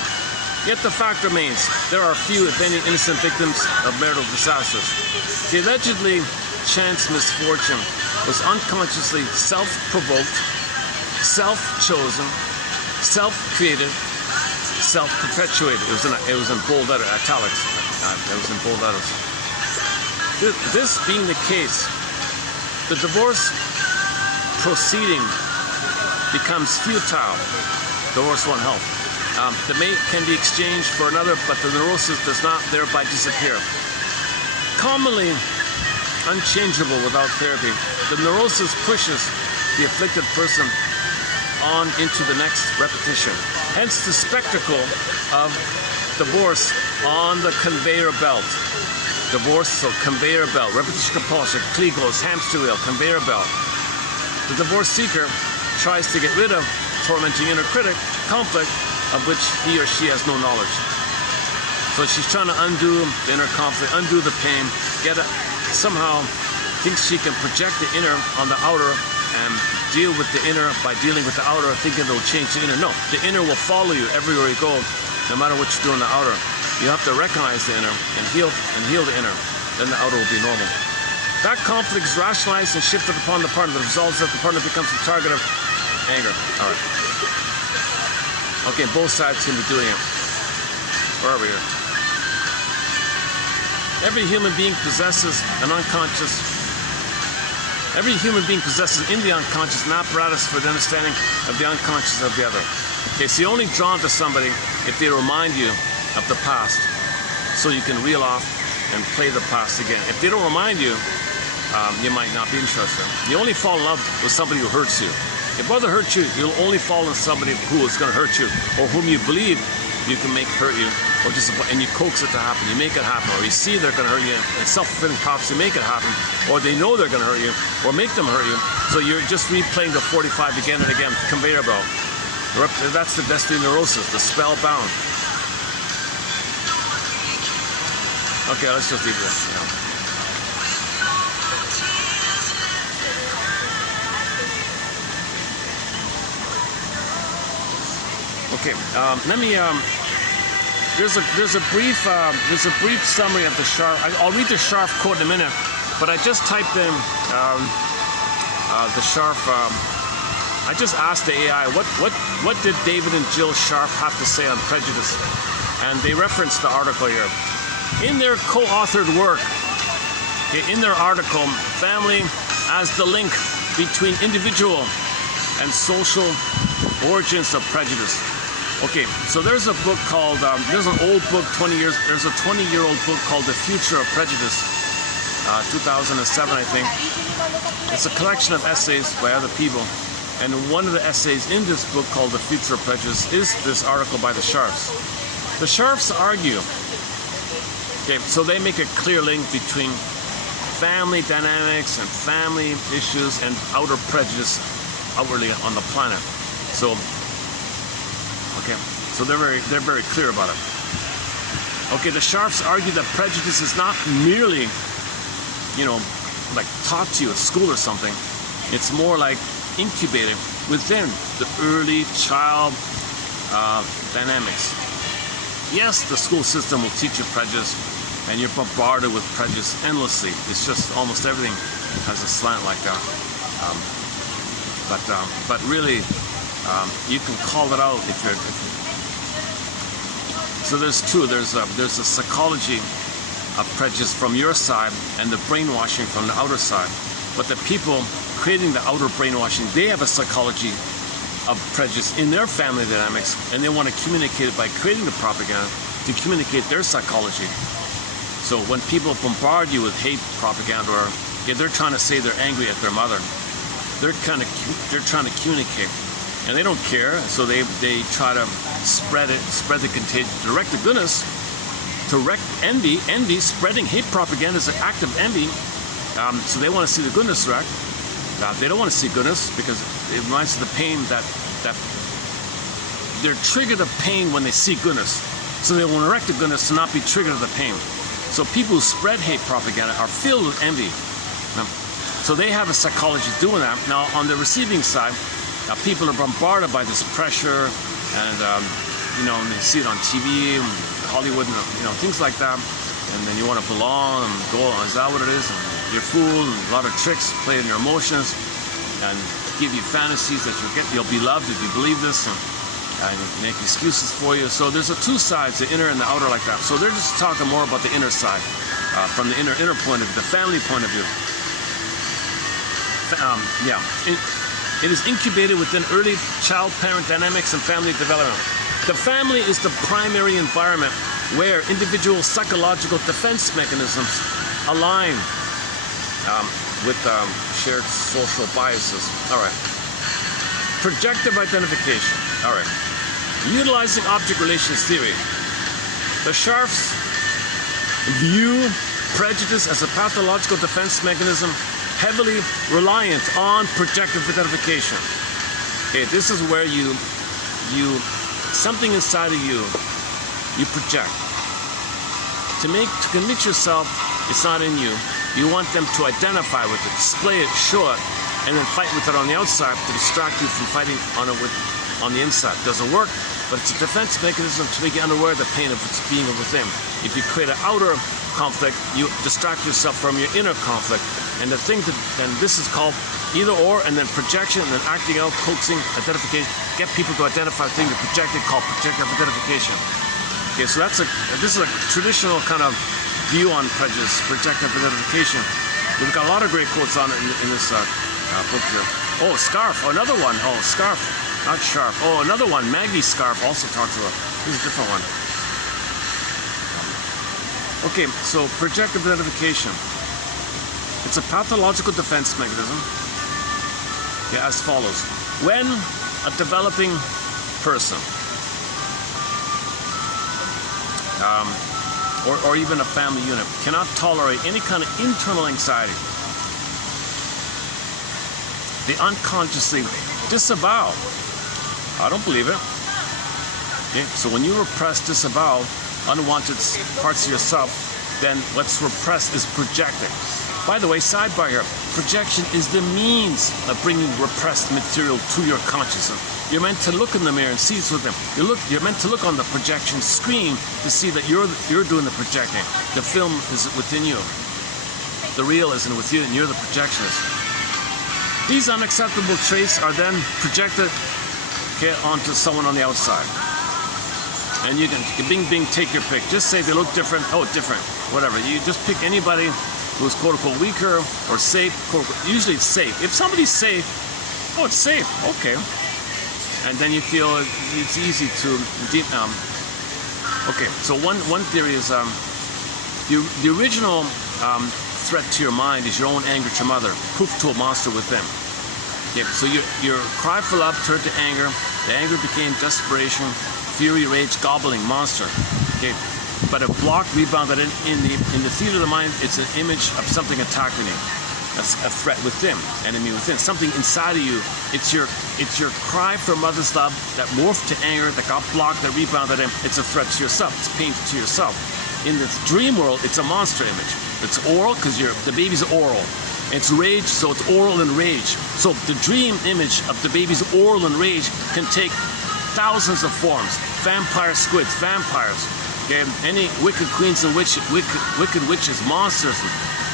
Yet the fact remains, there are few, if any, innocent victims of marital disasters. The allegedly chance misfortune was unconsciously self-provoked, self-chosen, self-created, self-perpetuated. It was in bold letters, italics. It was in bold letters. This being the case, the divorce proceeding becomes futile. Divorce won't help. The mate can be exchanged for another, but the neurosis does not thereby disappear. Commonly unchangeable without therapy, the neurosis pushes the afflicted person on into the next repetition. Hence the spectacle of divorce on the conveyor belt. Divorce, so conveyor belt, repetition, compulsion, Klegels, hamster wheel, conveyor belt. The divorce seeker tries to get rid of tormenting inner critic, conflict of which he or she has no knowledge. So she's trying to undo the inner conflict, undo the pain, somehow thinks she can project the inner on the outer and deal with the inner by dealing with the outer, thinking it'll change the inner. No, the inner will follow you everywhere you go, no matter what you do in the outer. You have to recognize the inner and heal the inner. Then the outer will be normal. That conflict is rationalized and shifted upon the partner. The result is that the partner becomes the target of anger. All right. Okay, both sides can be doing it. Where are we here? Every human being possesses in the unconscious an apparatus for the understanding of the unconscious of the other. Okay, so you're only drawn to somebody if they remind you of the past, so you can reel off and play the past again. If they don't remind you, you might not be interested. You only fall in love with somebody who hurts you. If other hurts you, you'll only fall in somebody who is going to hurt you, or whom you believe you can make hurt you, or and you coax it to happen. You make it happen, or you see they're going to hurt you, and self-fulfilling prophecy, make it happen, or they know they're going to hurt you, or make them hurt you. So you're just replaying the 45 again and again, conveyor belt. That's the destiny neurosis, the spellbound. Okay, let's just leave this. Yeah. Okay, let me there's a brief summary of the Scharf. I'll read the Scharf quote in a minute, but I just typed in the Scharf. I just asked the AI what did David and Jill Scharf have to say on prejudice, and they referenced the article here in their co-authored work. In their article, family as the link between individual and social origins of prejudice. Okay, so there's a book called, there's an old book, there's a 20-year-old book called The Future of Prejudice, 2007, I think. It's a collection of essays by other people, and one of the essays in this book called The Future of Prejudice is this article by the Scharfs. The Scharfs argue, okay, so they make a clear link between family dynamics and family issues and outer prejudice outwardly on the planet. So, okay, so they're very clear about it. Okay, the Scharfs argue that prejudice is not merely, you know, like taught to you at school or something. It's more like incubated within the early child dynamics. Yes, the school system will teach you prejudice, and you're bombarded with prejudice endlessly. It's just almost everything has a slant like that. But really, you can call it out if you're. So there's two. There's a psychology of prejudice from your side and the brainwashing from the outer side. But the people creating the outer brainwashing, they have a psychology of prejudice in their family dynamics, and they want to communicate it by creating the propaganda to communicate their psychology. So when people bombard you with hate propaganda, or if they're trying to say they're angry at their mother, they're trying to communicate, and they don't care. So they try to spread the contagion, direct the goodness, direct envy. Spreading hate propaganda is an act of envy. So they want to see the goodness direct. They don't want to see goodness because it reminds them of the pain that they're triggered of pain when they see goodness. So they will direct the goodness to not be triggered of the pain. So people who spread hate propaganda are filled with envy. So they have a psychology doing that. Now on the receiving side, people are bombarded by this pressure, and and they see it on TV, Hollywood, and things like that. And then you want to belong and go, is that what it is? And you're fooled, and a lot of tricks play in your emotions and give you fantasies that you'll be loved if you believe this, and make excuses for you. So there's two sides, the inner and the outer, like that. So they're just talking more about the inner side, from the inner point of view, the family point of view. It is incubated within early child-parent dynamics and family development. The family is the primary environment where individual psychological defense mechanisms align with shared social biases. All right. Projective identification. All right. Utilizing object relations theory, the Scharfs view prejudice as a pathological defense mechanism heavily reliant on projective identification. Okay, this is where something inside of you project. To convince yourself it's not in you, you want them to identify with it, display it, show it, and then fight with it on the outside to distract you from fighting on it on the inside. Doesn't work, but it's a defense mechanism to make you unaware of the pain of its being within. If you create an outer conflict, you distract yourself from your inner conflict. And then this is called either or, and then projection, and then acting out, coaxing, identification. Get people to identify the thing you're projecting, called projective identification. Okay, so this is a traditional kind of view on prejudice, projective identification. We've got a lot of great quotes on it in this book here. Oh, Scarf, another one. Oh, Scarf, not Sharp. Oh, another one. Maggie Scarf also talked to her. This is a different one. Okay, so projective identification. It's a pathological defense mechanism, as follows. When a developing person, or even a family unit, cannot tolerate any kind of internal anxiety, they unconsciously disavow. I don't believe it. Okay? So when you repress, disavow unwanted parts of yourself, then what's repressed is projecting. By the way, sidebar here, projection is the means of bringing repressed material to your consciousness. You're meant to look in the mirror and see it's with them. You're meant to look on the projection screen to see that you're doing the projecting. The film is within you. The real isn't with you, and you're the projectionist. These unacceptable traits are then projected onto someone on the outside. And you can bing, take your pick. Just say they look different. Oh, different. Whatever. You just pick anybody who's quote unquote weaker or safe. Usually it's safe. If somebody's safe, oh, it's safe. Okay. And then you feel it's easy to okay. So one theory is the original threat to your mind is your own anger to your mother, proof to a monster within. Okay. So your cry for love turned to anger. The anger became desperation, fury, rage, gobbling, monster. Okay. But a block rebounded in the theater of the mind. It's an image of something attacking you. That's a threat within, enemy within, something inside of you. It's your cry for mother's love that morphed to anger, that got blocked, that rebounded in. It's a threat to yourself. It's pain to yourself. In the dream world, it's a monster image. It's oral because the baby's oral. It's rage, so it's oral and rage. So the dream image of the baby's oral and rage can take thousands of forms. Vampire squids, vampires. Okay, any wicked queens and wicked witches, monsters.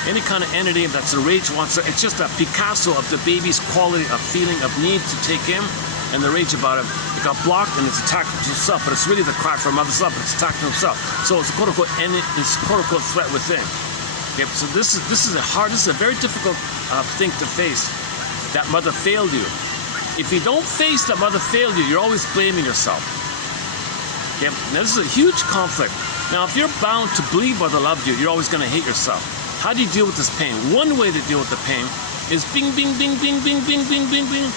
Any kind of entity that's a rage monster, it's just a Picasso of the baby's quality of feeling of need to take in and the rage about it. It got blocked and it's attacking itself, but it's really the cry for mother's love, but it's attacking himself. So it's a quote unquote threat within. Okay, so this is a very difficult thing to face. That mother failed you. If you don't face that mother failed you, you're always blaming yourself. Okay, now this is a huge conflict. Now if you're bound to believe mother loved you, you're always going to hate yourself. How do you deal with this pain? One way to deal with the pain is bing, bing, bing, bing, bing, bing, bing, bing, bing.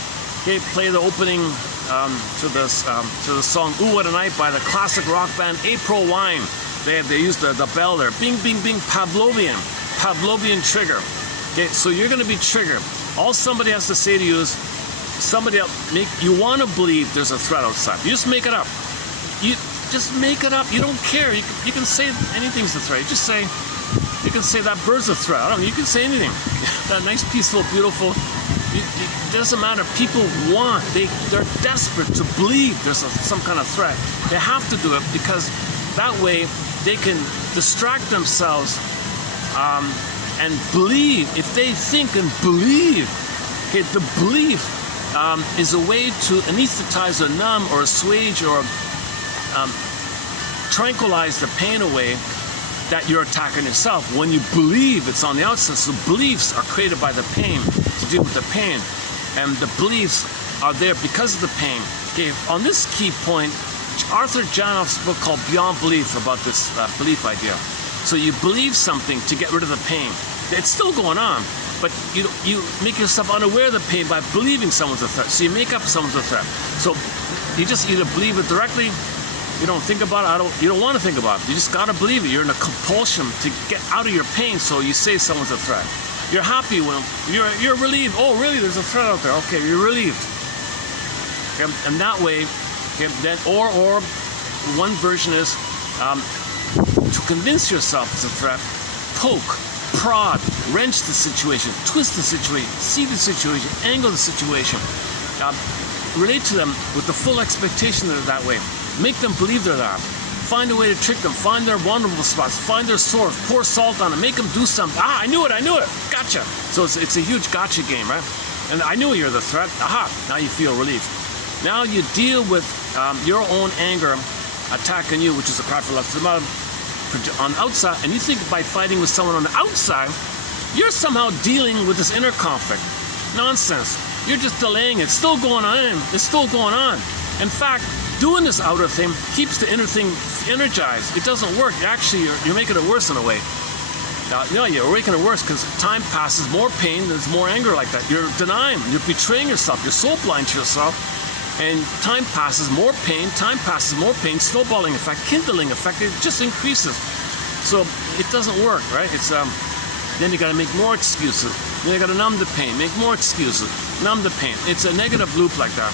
Okay, play the opening to the song "Ooh What a Night" by the classic rock band April Wine. They used the bell there. Bing, bing, bing. Pavlovian trigger. Okay, so you're going to be triggered. All somebody has to say to you is, you want to believe there's a threat outside. You just make it up. You just make it up. You don't care. You can say anything's a threat. You can say that bird's a threat. I don't know. You can say anything. That nice, peaceful, beautiful. It doesn't matter. People they're desperate to believe there's some kind of threat. They have to do it because that way they can distract themselves and believe. If they think and believe, okay, the belief is a way to anesthetize or numb or assuage or tranquilize the pain away that you're attacking yourself. When you believe it's on the outside, so beliefs are created by the pain to deal with the pain, and the beliefs are there because of the pain. Okay, on this key point, Arthur Janoff's book called Beyond Belief about this belief idea. So you believe something to get rid of the pain. It's still going on, but you make yourself unaware of the pain by believing someone's a threat. So you make up someone's a threat. So you just either believe it directly. You don't think about it. You don't want to think about it. You just got to believe it. You're in a compulsion to get out of your pain, so you say someone's a threat. You're happy when you're relieved. Oh, really? There's a threat out there. Okay, you're relieved. Okay, and that way, okay, then or one version is to convince yourself it's a threat. Poke, prod, wrench the situation, twist the situation, see the situation, angle the situation. Relate to them with the full expectation that they're that way. Make them believe they're that. Find a way to trick them. Find their vulnerable spots. Find their sore. Pour salt on them. Make them do something. I knew it. Gotcha. So it's a huge gotcha game, right? And I knew you're the threat. Aha. Now you feel relief. Now you deal with your own anger attacking you, which is a cry for love to the mother, on the outside. And you think by fighting with someone on the outside, you're somehow dealing with this inner conflict. Nonsense. You're just delaying it. It's still going on. It's still going on. In fact, doing this outer thing keeps the inner thing energized. It doesn't work. Actually, you're making it worse in a way. No, you're making it worse because time passes, more pain, there's more anger like that. You're denying, you're betraying yourself, you're so blind to yourself. And time passes, more pain, snowballing effect, kindling effect, it just increases. So it doesn't work, right? It's then you got to make more excuses. Then you got to numb the pain, make more excuses, numb the pain. It's a negative loop like that.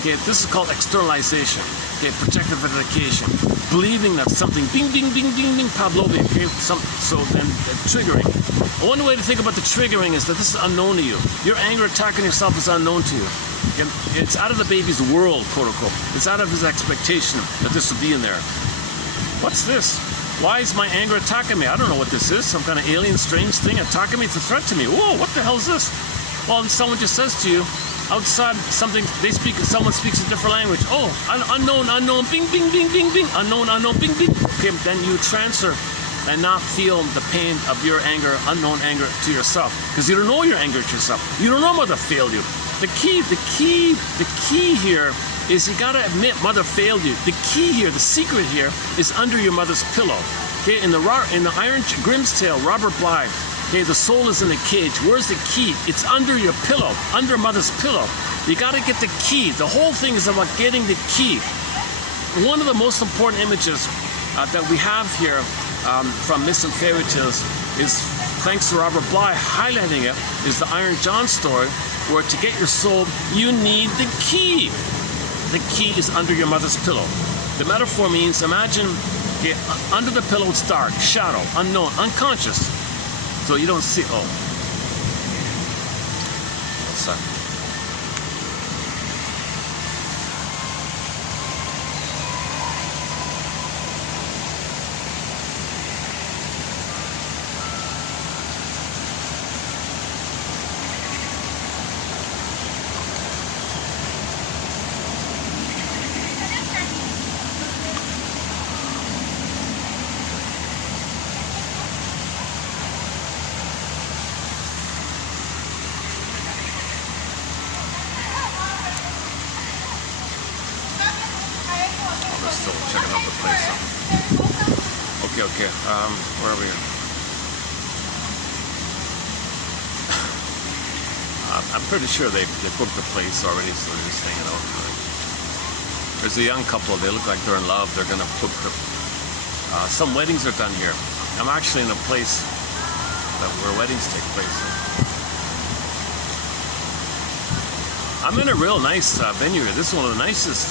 Okay, this is called externalization. Okay, projectification, believing that something, bing, bing, bing, bing, bing, Pavlovian. Okay, so then triggering. One way to think about the triggering is that this is unknown to you. Your anger attacking yourself is unknown to you. It's out of the baby's world, quote unquote. It's out of his expectation that this will be in there. What's this? Why is my anger attacking me? I don't know what this is. Some kind of alien, strange thing attacking me. It's a threat to me. Whoa, what the hell is this? Well, someone just says to you, outside something, someone speaks a different language. Oh, unknown, bing, bing, bing, bing, bing. Unknown, bing, bing. Okay, then you transfer and not feel the pain of your anger, unknown anger to yourself. Because you don't know your anger at yourself. You don't know mother failed you. The key here is you gotta admit mother failed you. The key here, the secret here, is under your mother's pillow. Okay, in the Iron Grimm's Tale, Robert Bly, okay, the soul is in the cage. Where's the key? It's under your pillow, under mother's pillow. You gotta get the key. The whole thing is about getting the key. One of the most important images that we have here from Myths and Fairy Tales is, thanks to Robert Bly highlighting it, is the Iron John story, where to get your soul, you need the key. The key is under your mother's pillow. The metaphor means, imagine, okay, under the pillow it's dark, shadow, unknown, unconscious. So you don't see, oh. What's that? Okay, where are we? I'm pretty sure they booked the place already, so they're just hanging out. There's a young couple, they look like they're in love, they're gonna book the, some weddings are done here. I'm actually in a place where weddings take place. I'm in a real nice venue here. This is one of the nicest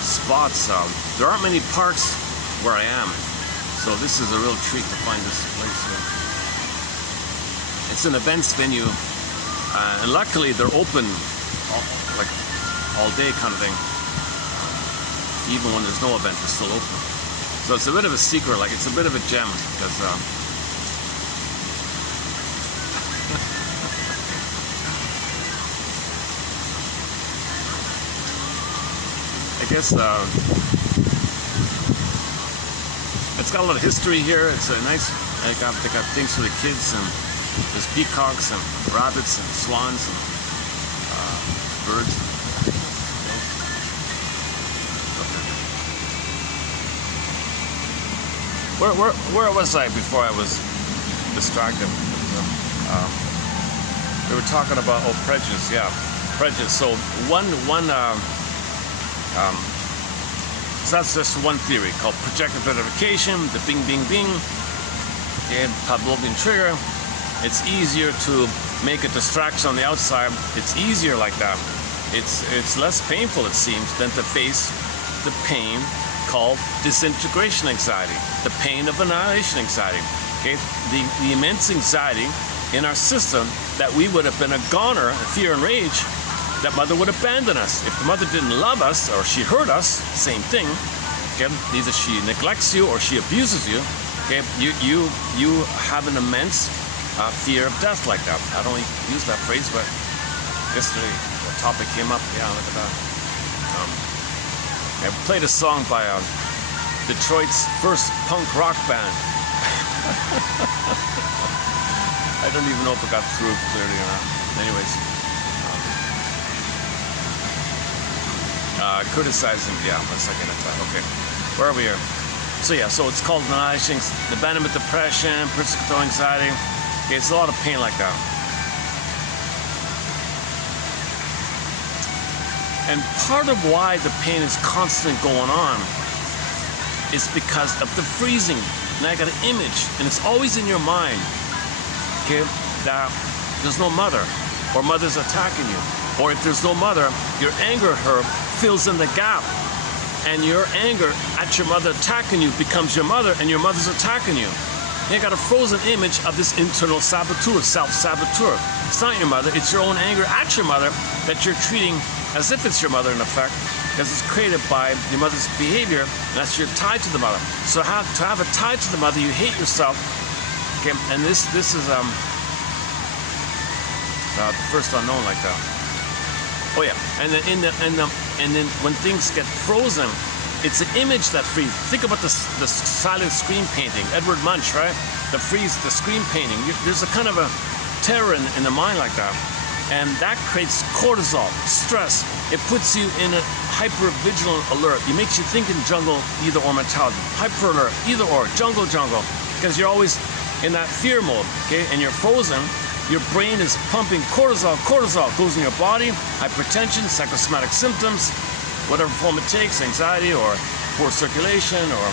spots. There aren't many parks where I am. So this is a real treat to find this place here. It's an events venue, and luckily they're open all day kind of thing. Even when there's no event, they're still open. So it's a bit of a secret, like it's a bit of a gem, because I guess it's got a lot of history here. It's a nice, they got things for the kids, and there's peacocks and rabbits and swans and birds. Where was I before I was distracted? We were talking about prejudice. Yeah, prejudice. So so that's just one theory called projective gratification, the bing, bing, bing, and Pavlovian trigger. It's easier to make a distraction on the outside. It's easier like that. It's less painful, it seems, than to face the pain called disintegration anxiety, the pain of annihilation anxiety. Okay, the immense anxiety in our system that we would have been a goner, fear and rage, that mother would abandon us. If the mother didn't love us or she hurt us, same thing. Okay, either she neglects you or she abuses you. Okay, you have an immense fear of death like that. I don't use that phrase, but yesterday the topic came up. Yeah, look at that. I played a song by Detroit's first punk rock band. I don't even know if it got through clearly or not. Anyways. Criticizing, yeah, one second at a time. Okay, where are we here? So yeah, so it's called annihilation, abandonment depression, persecutorial anxiety. Okay, it's a lot of pain like that. And part of why the pain is constantly going on is because of the freezing. Now I got an image, and it's always in your mind, okay, that there's no mother, or mother's attacking you. Or if there's no mother, your anger at her fills in the gap. And your anger at your mother attacking you becomes your mother, and your mother's attacking you. You got a frozen image of this internal saboteur, self-saboteur. It's not your mother, it's your own anger at your mother that you're treating as if it's your mother in effect, because it's created by your mother's behavior, and that's your tie to the mother. So to have a tie to the mother, you hate yourself. Okay, and this is the first unknown like that. Oh yeah, and then when things get frozen, it's an image that frees. Think about the silent screen painting, Edward Munch, right? The screen painting. There's a kind of a terror in the mind like that. And that creates cortisol, stress. It puts you in a hyper-vigilant alert. It makes you think in jungle, either or mentality. Hyper-alert, either or, jungle, because you're always in that fear mode, okay? And you're frozen. Your brain is pumping cortisol goes in your body, hypertension, psychosomatic symptoms, whatever form it takes, anxiety or poor circulation or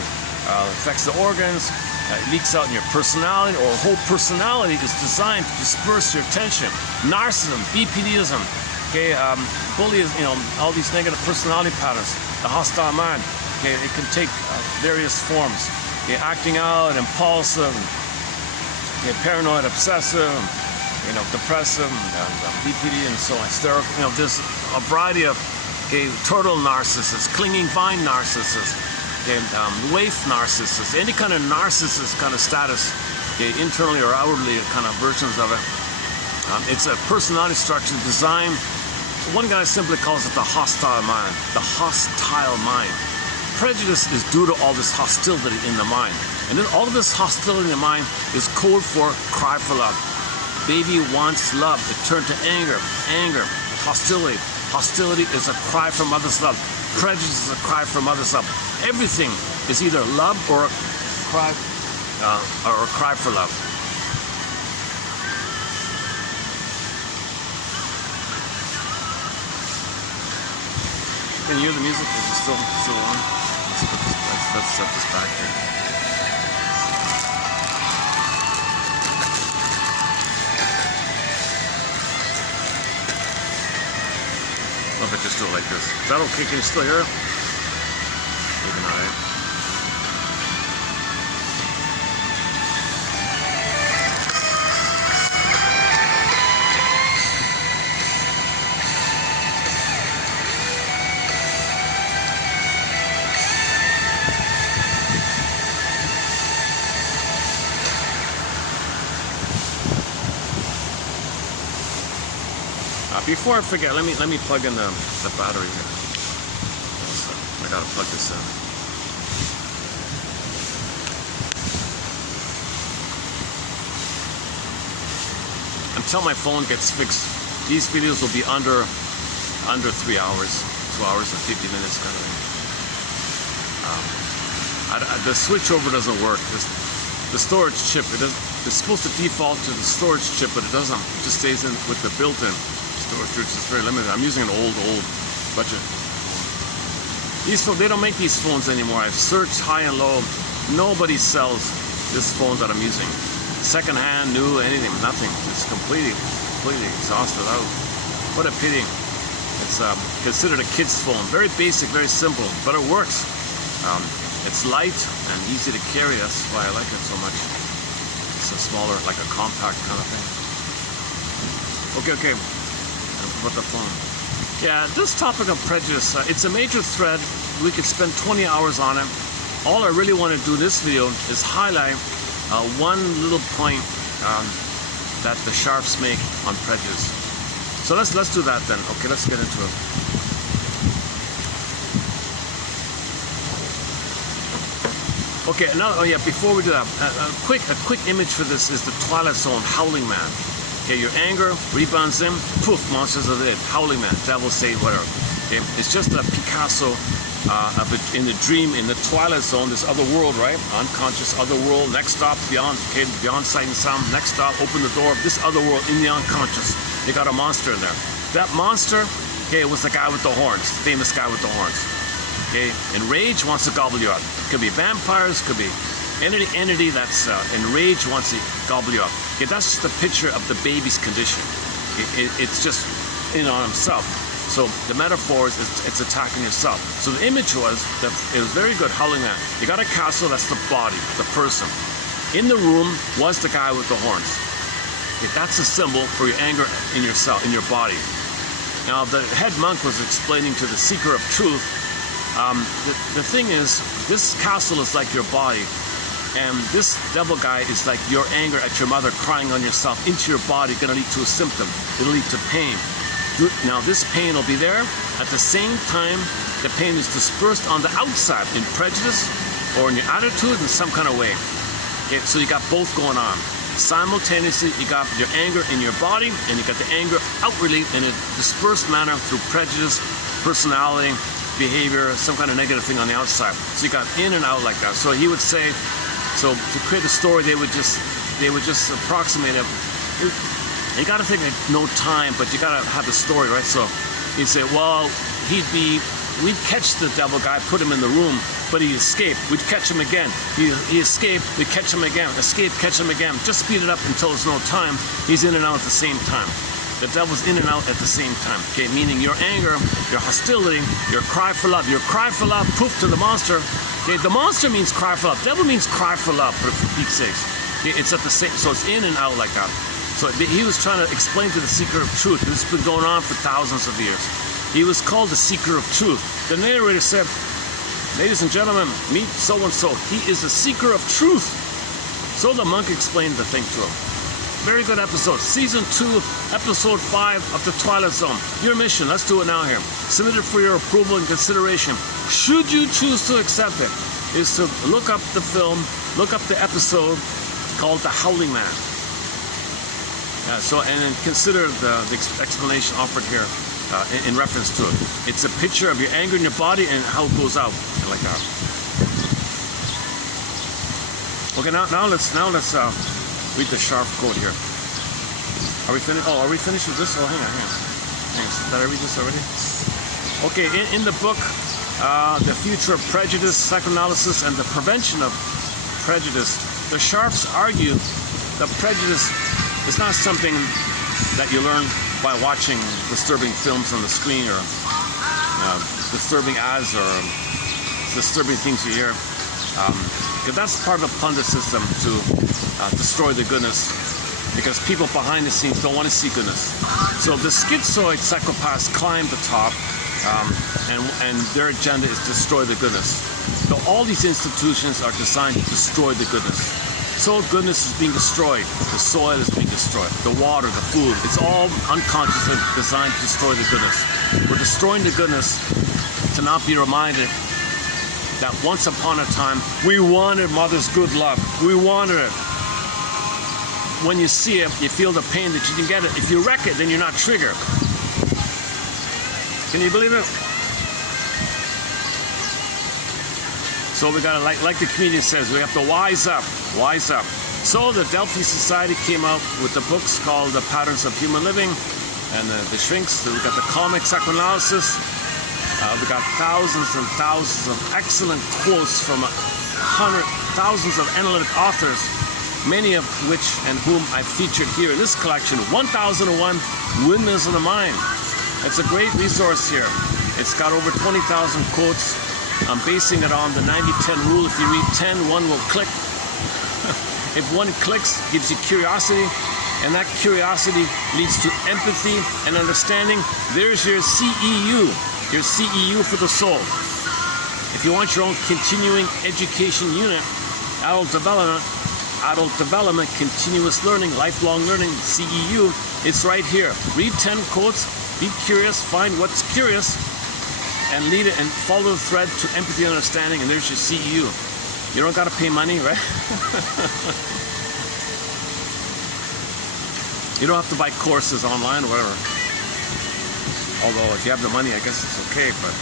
affects the organs. It leaks out in your personality, or whole personality is designed to disperse your attention. Narcissism, BPDism, okay, bullying, all these negative personality patterns, the hostile mind, okay, it can take various forms. Okay, acting out, impulsive, okay, paranoid, obsessive, depressive, BPD, and so on. Hysterical, there's a variety of turtle narcissists, clinging vine narcissists. Okay, waif narcissists, any kind of narcissist kind of status, okay, internally or outwardly, kind of versions of it. It's a personality structure designed. One guy simply calls it the hostile mind. The hostile mind. Prejudice is due to all this hostility in the mind, and then all of this hostility in the mind is code for cry for love. Baby wants love. It turned to anger, hostility. Hostility is a cry for mother's love. Prejudice is a cry for mother's love. Everything is either love or a cry for love. Can you hear the music? Is it still on? Let's set this back here. If I just do it like this. Is that okay? Can you still hear it? Maybe not, eh? Before I forget, let me plug in the battery here. So I gotta plug this in. Until my phone gets fixed, these videos will be under 3 hours, 2 hours and 50 minutes kind of thing. The switchover doesn't work. The storage chip, it's supposed to default to the storage chip, but it doesn't. It just stays in with the built-in storage, which is very limited. I'm using an old budget. They don't make these phones anymore. I've searched high and low. Nobody sells this phone that I'm using. Second-hand, new, anything, nothing. It's completely exhausted out. What a pity. It's considered a kid's phone. Very basic, very simple, but it works. It's light and easy to carry. That's why I like it so much. It's a smaller, like a compact kind of thing. Okay. About the phone. Yeah, this topic of prejudice, it's a major thread. We could spend 20 hours on it. All I really want to do this video is highlight one little point that the sharps make on prejudice. So let's do that then. Okay, let's get into it. Okay, now, before we do that, a quick image for this is the Twilight Zone howling man. Okay, your anger rebounds in, poof, monsters are dead. Howling man, devil, Satan, whatever. Okay, it's just a Picasso in the dream, in the Twilight Zone, this other world, right? Unconscious other world. Next stop, beyond sight and sound. Next stop, open the door. This other world in the unconscious. They got a monster in there. That monster, okay, was the guy with the horns, the famous guy with the horns. Okay, enraged, wants to gobble you up. Could be vampires, could be entity that's enraged, wants to gobble you up. Okay, that's just a picture of the baby's condition. It's just in on himself. So the metaphor is it's attacking yourself. So the image was that it was very good, howling man. You got a castle, that's the body, the person. In the room was the guy with the horns. Okay, that's a symbol for your anger in yourself, in your body. Now, the head monk was explaining to the seeker of truth, the thing is, this castle is like your body, and this devil guy is like your anger at your mother crying on yourself into your body, going to lead to a symptom. It'll lead to pain. Now, this pain will be there. At the same time, the pain is dispersed on the outside in prejudice or in your attitude in some kind of way. Okay, so you got both going on. Simultaneously, you got your anger in your body, and you got the anger outwardly in a dispersed manner through prejudice, personality, behavior, some kind of negative thing on the outside. So you got in and out like that. So he would say, so to create a story, they would just approximate it. You got to think at no time, but you got to have the story, right? So he'd say, well, we'd catch the devil guy, put him in the room, but he escaped. We'd catch him again. He escaped, we'd catch him again. Escape, catch him again. Just speed it up until there's no time. He's in and out at the same time. The devil's in and out at the same time. Okay, meaning your anger, your hostility, your cry for love. Your cry for love, poof, to the monster. Okay, the monster means cry for love. Devil means cry for love, for Pete's sakes. Okay, it's at the same, so it's in and out like that. So he was trying to explain to the seeker of truth. This has been going on for thousands of years. He was called the seeker of truth. The narrator said, ladies and gentlemen, meet so-and-so. He is a seeker of truth. So the monk explained the thing to him. Very good episode. Season 2, episode 5 of The Twilight Zone. Your mission, let's do it now here. Submitted for your approval and consideration. Should you choose to accept it, is to look up the film, look up the episode called The Howling Man. And then consider the explanation offered here in reference to it. It's a picture of your anger in your body and how it goes out, like that. Okay, now let's read the sharp quote here. Are we finished? Oh, are we finished with this? Oh, hang on. Thanks. Did I read this already? Okay, in the book, The Future of Prejudice, Psychoanalysis, and the Prevention of Prejudice, the Sharps argue that prejudice is not something that you learn by watching disturbing films on the screen or disturbing ads or disturbing things you hear. Because that's part of the plunder system to destroy the goodness, because people behind the scenes don't want to see goodness. So the schizoid psychopaths climb the top, and their agenda is destroy the goodness. So all these institutions are designed to destroy the goodness. So goodness is being destroyed. The soil is being destroyed. The water, the food, it's all unconsciously designed to destroy the goodness. We're destroying the goodness to not be reminded that once upon a time, we wanted mother's good love. We wanted it. When you see it, you feel the pain that you didn't get it. If you wreck it, then you're not triggered. Can you believe it? So we gotta, like the comedian says, we have to wise up. Wise up. So the Delphi Society came out with the books called The Patterns of Human Living and the Shrinks. We got the comic psychoanalysis. We got thousands and thousands of excellent quotes from thousands of analytic authors, many of which and whom I featured here in this collection, 1001 Windmills of the Mind. It's a great resource here. It's got over 20,000 quotes. I'm basing it on the 90-10 rule. If you read 10, one will click. If one clicks, gives you curiosity, and that curiosity leads to empathy and understanding, there's your CEU for the soul. If you want your own continuing education unit, adult development, continuous learning, lifelong learning, CEU, it's right here. Read 10 quotes, be curious, find what's curious, and lead it and follow the thread to empathy and understanding, and there's your CEU. You don't got to pay money, right? You don't have to buy courses online or whatever. Although if you have the money, I guess it's okay, but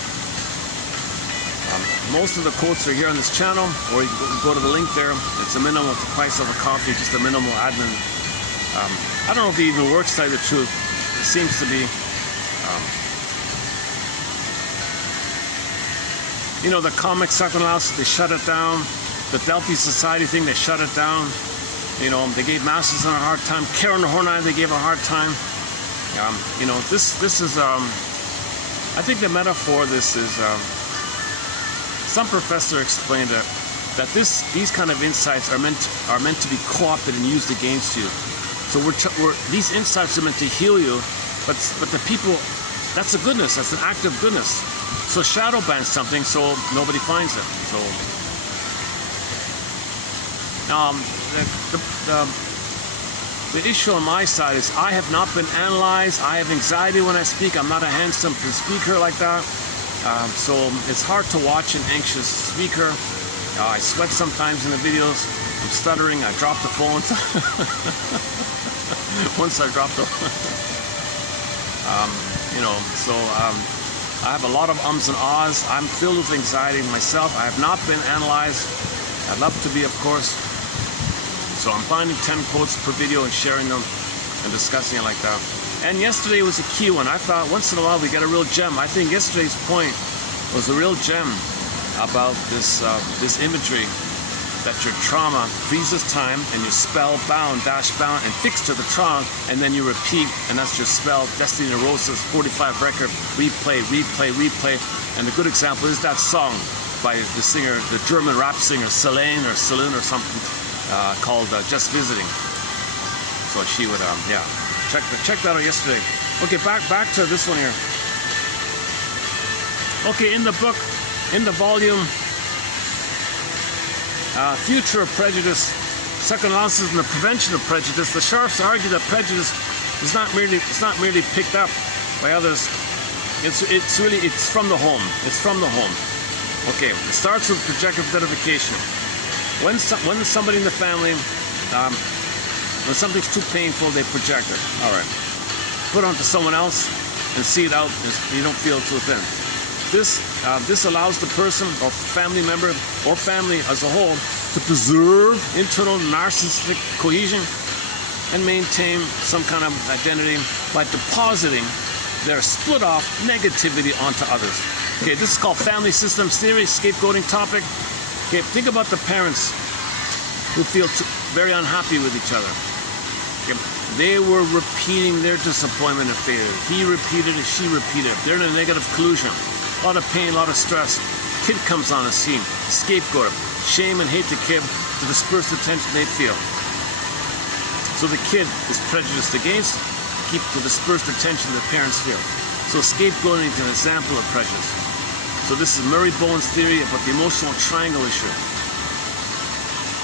most of the quotes are here on this channel, or you can go to the link there. It's a minimum of the price of a coffee, just a minimal admin. I don't know if it even works, to tell you the truth. It seems to be. The comic psychoanalysis, they shut it down. The Delphi Society thing, they shut it doon. They gave Masters a hard time. Karen Horney, they gave a hard time. This is, I think the metaphor, this is, some professor explained that these kind of insights are meant to be co-opted and used against you. So these insights are meant to heal you, but the people that's a goodness. That's an act of goodness. So shadow ban something so nobody finds it. So the issue on my side is I have not been analyzed. I have anxiety when I speak. I'm not a handsome speaker like that. So it's hard to watch an anxious speaker. I sweat sometimes in the videos. I'm stuttering. I drop the phone. Once I drop the I have a lot of ums and ahs. I'm filled with anxiety myself. I have not been analyzed. I'd love to be, of course. So I'm finding 10 quotes per video and sharing them and discussing it like that. And yesterday was a key one. I thought once in a while we get a real gem. I think yesterday's point was a real gem about this imagery that your trauma freezes time and you're spellbound, dash-bound, and fixed to the trauma, and then you repeat, and that's your spell, Destiny Neurosis, 45 record, replay, replay, replay. And a good example is that song by the singer, the German rap singer, Selene or something, called Just Visiting. So she would, check that out yesterday. Okay, back to this one here. Okay, in the book, in the volume, Future of Prejudice, Psychoanalysis and the Prevention of Prejudice, the Sharps argue that prejudice is not merely picked up by others. It's from the home. It's from the home. Okay, it starts with projective identification. When somebody in the family, when something's too painful, they project it. All right, put it onto someone else and see it out. You don't feel it's within. This allows the person or family member or family as a whole to preserve internal narcissistic cohesion and maintain some kind of identity by depositing their split off negativity onto others. Okay, this is called family systems theory, scapegoating topic. Okay, think about the parents who feel very unhappy with each other. Okay, they were repeating their disappointment and failure. He repeated it, she repeated it. They're in a negative collusion. A lot of pain, a lot of stress. Kid comes on the scene, scapegoat, shame and hate the kid to disperse the tension they feel. So the kid is prejudiced against, to disperse the tension the parents feel. So scapegoating is an example of prejudice. So this is Murray Bowen's theory about the emotional triangle issue.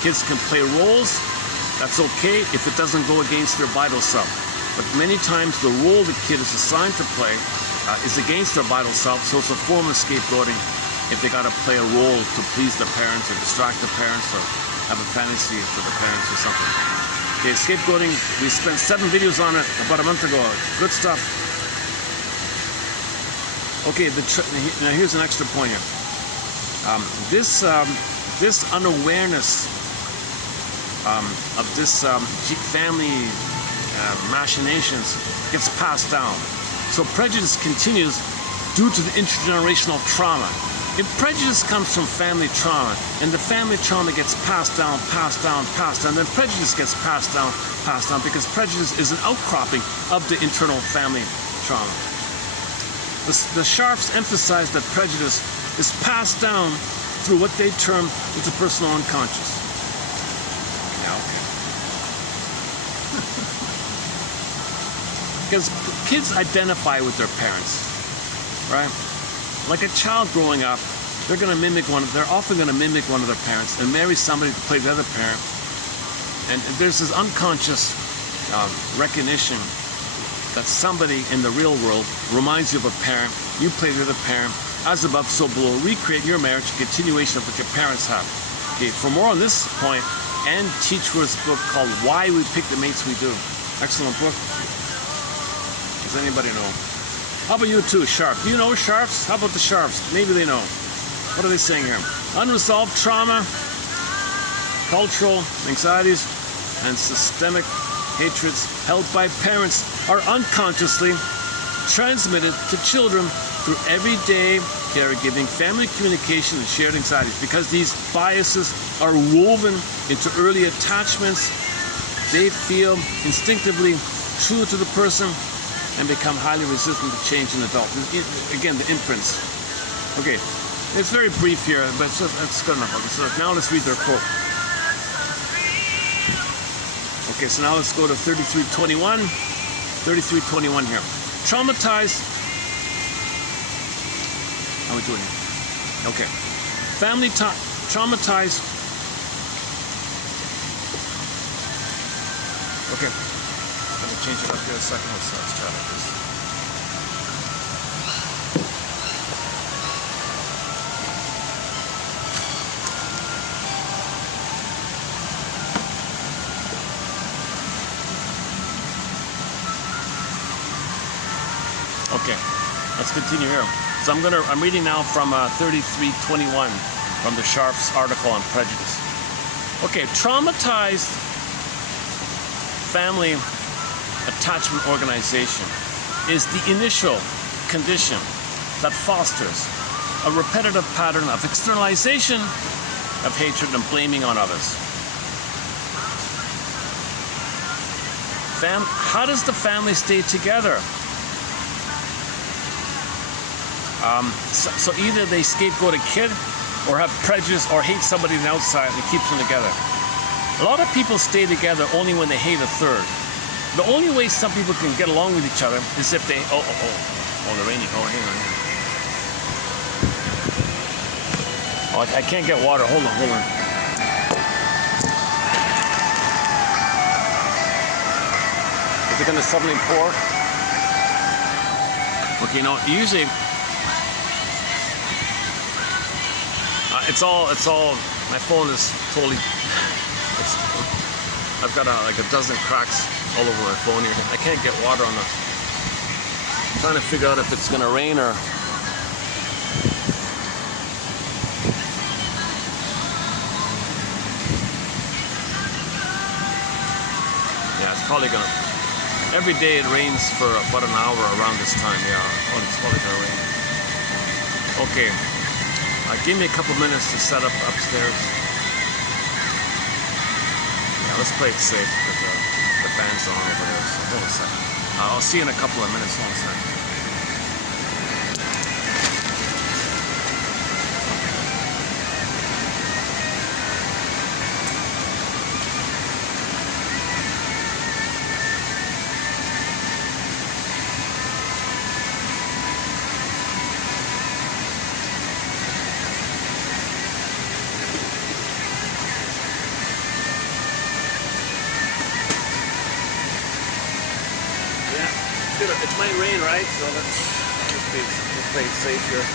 Kids can play roles. That's okay if it doesn't go against their vital self. But many times the role the kid is assigned to play is against their vital self, so it's a form of scapegoating if they got to play a role to please the parents or distract the parents or have a fantasy for the parents or something. Okay, scapegoating, we spent 7 videos on it about a month ago. Good stuff. Okay, now here's an extra point here. This unawareness of this family machinations gets passed down. So prejudice continues due to the intergenerational trauma. If prejudice comes from family trauma, and the family trauma gets passed down, then prejudice gets passed down, because prejudice is an outcropping of the internal family trauma. The Sharps emphasize that prejudice is passed down through what they term interpersonal unconscious. Because kids identify with their parents, right? Like a child growing up, they're often going to mimic one of their parents and marry somebody to play the other parent. And there's this unconscious recognition that somebody in the real world reminds you of a parent. You play the other parent. As above, so below. Recreate your marriage, a continuation of what your parents have. Okay, for more on this point, Ann Teachworth's book called Why We Pick the Mates We Do. Excellent book. Does anybody know? How about you too, Sharp? Do you know Sharps? How about the Sharps? Maybe they know. What are they saying here? Unresolved trauma, cultural anxieties, and systemic hatreds held by parents are unconsciously transmitted to children through everyday caregiving, family communication, and shared anxieties. Because these biases are woven into early attachments, they feel instinctively true to the person and become highly resistant to change in adults. Again, the imprints. Okay, it's very brief here, but it's good enough. Okay, so now let's read their quote. Okay, so now let's go to 3321. 3321 here. Traumatized we doing? Okay. Family traumatized. Okay. I'm going to change it up here a second. Let's try like this. Okay, let's continue here. So I'm reading now from 3321 from the Sharp's article on prejudice. Okay, traumatized family attachment organization is the initial condition that fosters a repetitive pattern of externalization of hatred and blaming on others. How does the family stay together? So either they scapegoat a kid or have prejudice or hate somebody on the outside and it keeps them together. A lot of people stay together only when they hate a third. The only way some people can get along with each other is if they... Oh, they're raining. Oh, hang on. Oh, I can't get water. Hold on. Is it going to suddenly pour? Okay, no, usually... It's all, my phone is totally, I've got like a dozen cracks all over my phone here. I can't get water on I'm trying to figure out if it's gonna rain or. Yeah, it's probably gonna, every day it rains for about an hour around this time, yeah. It's probably gonna rain. Okay. Give me a couple minutes to set up upstairs. Yeah, let's play it safe because the band's on over there. So hold a second. I'll see you in a couple of minutes. Hold a second. It might rain, right? So let's play it safe here.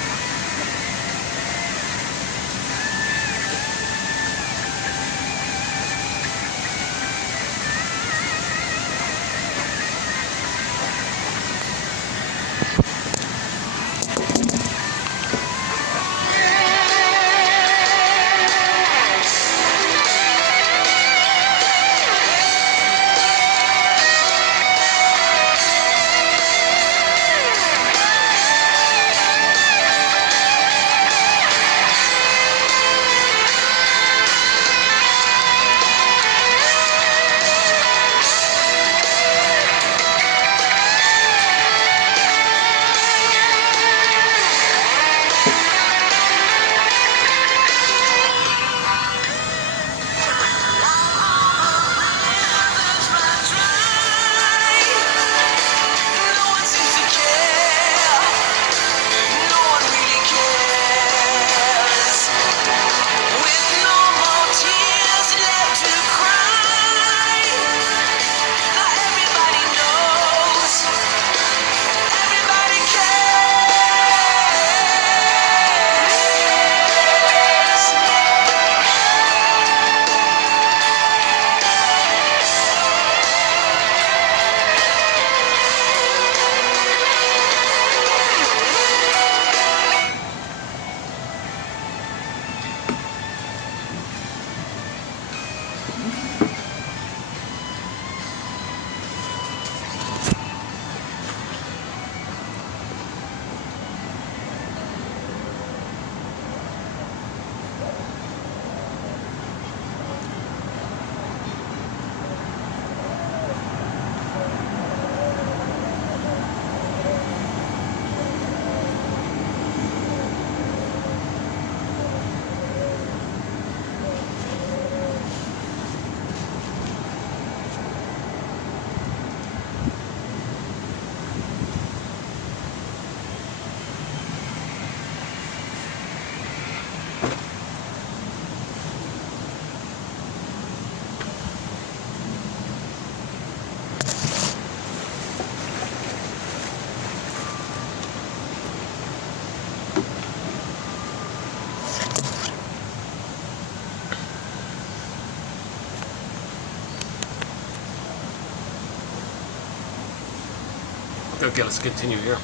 Okay, let's continue here.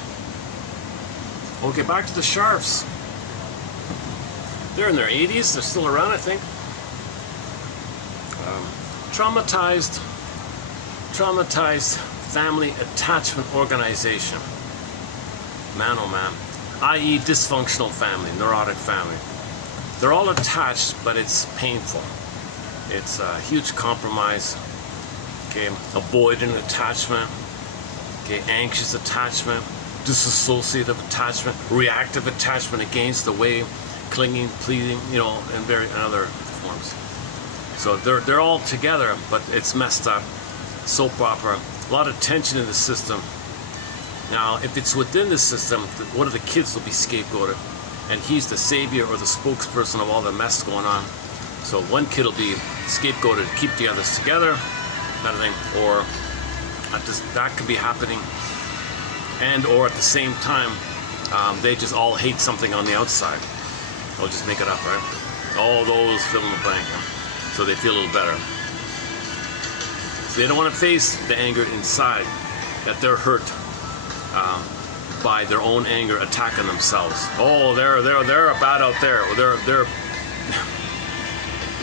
Okay, back to the Sharps. They're in their 80s. They're still around, I think. Traumatized family attachment organization. Man, oh man. I.e. dysfunctional family, neurotic family. They're all attached, but it's painful. It's a huge compromise. Okay, avoidant attachment. Okay, anxious attachment, disassociative attachment, reactive attachment against the way, clinging, pleading, you know, and other forms. So they're all together, but it's messed up. Soap opera, a lot of tension in the system. Now, if it's within the system, one of the kids will be scapegoated, and he's the savior or the spokesperson of all the mess going on. So one kid will be scapegoated to keep the others together, kind of thing, or that could be happening, and or at the same time, they just all hate something on the outside. They'll just make it up, right? All those fill in the blank, so they feel a little better. So they don't want to face the anger inside, that they're hurt by their own anger attacking themselves. Oh, they're bad out there. Or they're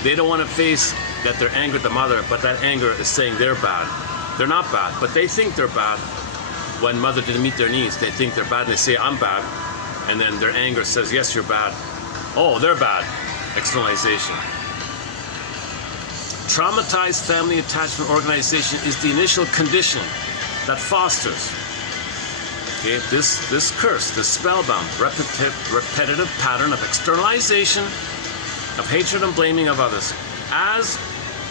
they don't want to face that they're angry at the mother, but that anger is saying they're bad. They're not bad, but they think they're bad. When mother didn't meet their needs, they think they're bad, and they say, I'm bad. And then their anger says, yes, you're bad. Oh, they're bad. Externalization. Traumatized family attachment organization is the initial condition that fosters, okay, this curse, this spellbound, repetitive pattern of externalization, of hatred and blaming of others. As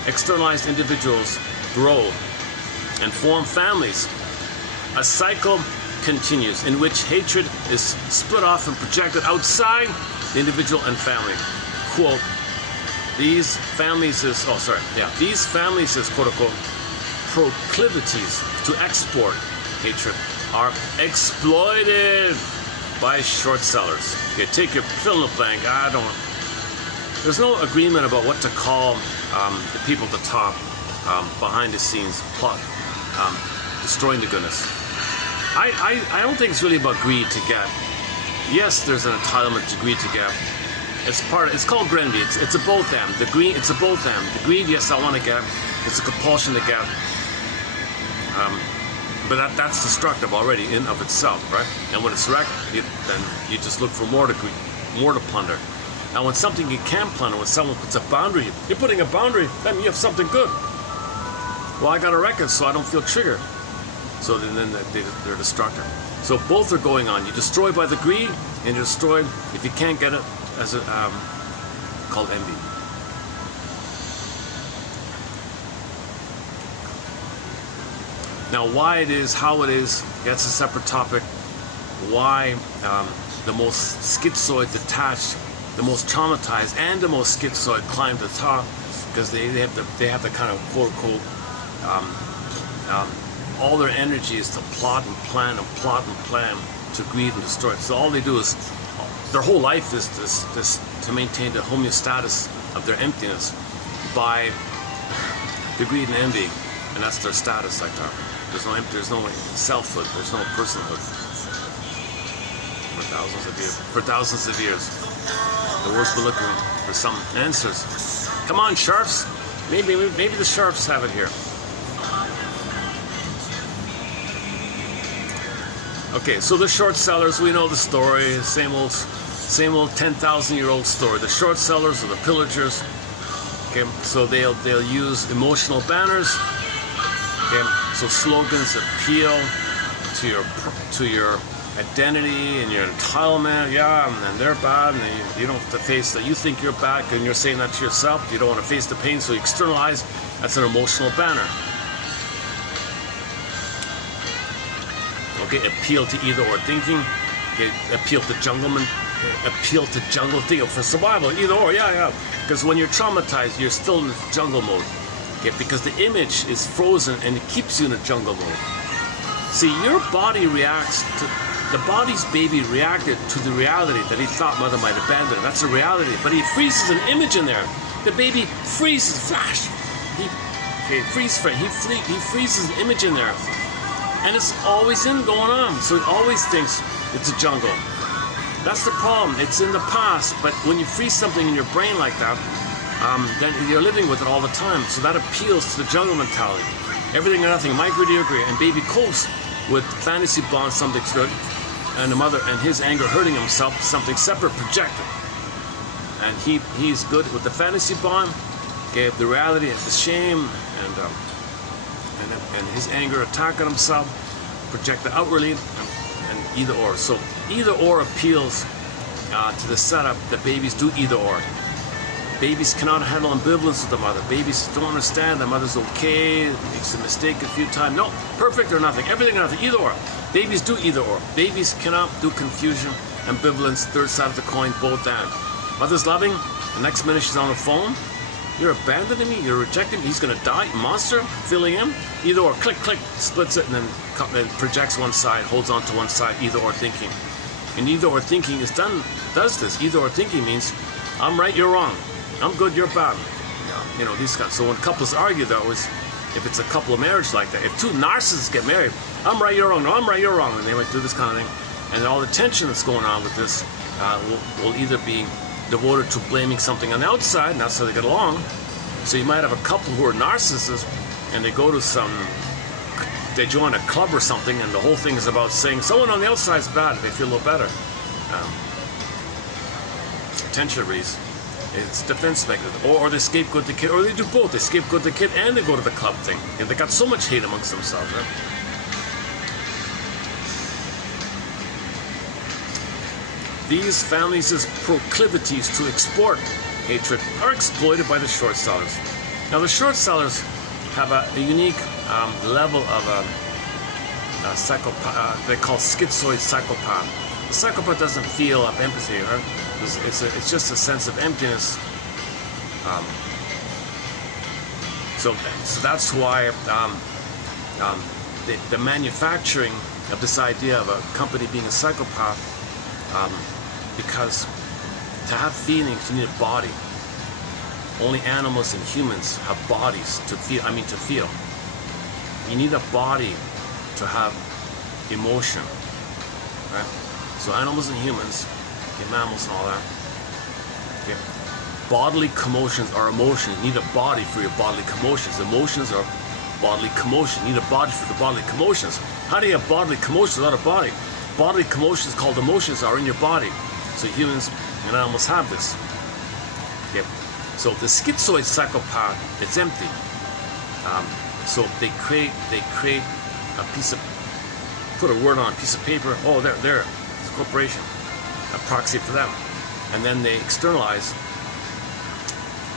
externalized individuals grow and form families, a cycle continues in which hatred is split off and projected outside the individual and family. Quote, these families' quote unquote proclivities to export hatred are exploited by short sellers. Okay, take your fill in the blank. There's no agreement about what to call the people at the top, behind the scenes, plot, destroying the goodness. I don't think it's really about greed to get. Yes, there's an entitlement to greed to get. It's called greed. It's a both and. It's a both and. The greed, yes, I want to get. It's a compulsion to get. But that's destructive already in of itself, right? And when it's wrecked, then you just look for more to plunder. Now, when something you can plunder, when someone puts a boundary, you're putting a boundary, then you have something good. Well, I got to wreck it so I don't feel triggered. So then they're destructive. So both are going on. You destroy by the greed, and you destroy if you can't get it as a called envy. Now, why it is, how it is, that's a separate topic. Why the most schizoid detached, the most traumatized, and the most schizoid climb to the top, because they have the kind of quote unquote all their energy is to plot and plan to greed and destroy. So all they do is, their whole life is to maintain the homeostasis of their emptiness by the greed and envy, and that's their status like that. There's no selfhood, there's no personhood. For thousands of years. The world's been looking for some answers. Come on, Sharps. Maybe the Sharps have it here. Okay, so the short sellers, we know the story, same old 10,000-year-old story. The short sellers are the pillagers. Okay, so they'll use emotional banners. Okay, so slogans appeal to your identity and your entitlement. Yeah, and they're bad, and you don't have to face that. You think you're bad, and you're saying that to yourself. You don't want to face the pain, so you externalize. That's an emotional banner. Okay, appeal to either or thinking. Okay, appeal to jungle thinking for survival. Either or, yeah. Because when you're traumatized, you're still in jungle mode. Okay, because the image is frozen and it keeps you in a jungle mode. See, your body reacts to. The body's baby reacted to the reality that he thought mother might abandon. That's a reality. But he freezes an image in there. The baby freezes, flash. He freezes an image in there. And it's always in going on. So it always thinks it's a jungle. That's the problem. It's in the past, but when you freeze something in your brain like that, then you're living with it all the time. So that appeals to the jungle mentality. Everything or nothing. Am I agree, do you agree? And baby copes with fantasy bond, something's good, and the mother and his anger hurting himself, something separate projected. And he's good with the fantasy bond, gave the reality of the shame and his anger attacking himself, projected outwardly, and either or. So either or appeals to the setup that babies do either or. Babies cannot handle ambivalence with the mother. Babies don't understand the mother's okay, makes a mistake a few times. No, perfect or nothing, everything or nothing, either or. Babies do either or. Babies cannot do confusion, ambivalence, third side of the coin, both and. Mother's loving, the next minute she's on the phone. You're abandoning me, you're rejecting me, he's gonna die, monster, filling in. Either or, click, click, splits it and then projects one side, holds on to one side, either or thinking. And either or thinking does this. Either or thinking means, I'm right, you're wrong. I'm good, you're bad. You know, these guys. So when couples argue though, if it's a couple of marriage like that, if two narcissists get married, I'm right, you're wrong, no, I'm right, you're wrong, and they might do this kind of thing. And all the tension that's going on with this will either be devoted to blaming something on the outside, and that's how they get along. So you might have a couple who are narcissists, and they go to they join a club or something, and the whole thing is about saying someone on the outside is bad, they feel a little better. Tension release. It's defense mechanism. Or they scapegoat the kid, or they do both. They scapegoat the kid and they go to the club thing. And they got so much hate amongst themselves, right? These families' proclivities to export hatred are exploited by the short sellers. Now the short sellers have a unique level of psychopath, they call schizoid psychopath. The psychopath doesn't feel empathy, right? It's just a sense of emptiness. So that's why the manufacturing of this idea of a company being a psychopath, because to have feelings you need a body. Only animals and humans have bodies to feel. To feel. You need a body to have emotion, right? So animals and humans, okay, mammals and all that. Okay. Bodily commotions are emotions. You need a body for your bodily commotions. Emotions are bodily commotion. You need a body for the bodily commotions. How do you have bodily commotions without a body? Bodily commotions called emotions are in your body. So humans and animals have this. Okay. So the schizoid psychopath, it's empty. So they create a piece of, put a word on a piece of paper. Oh, there. It's a corporation, a proxy for them, and then they externalize.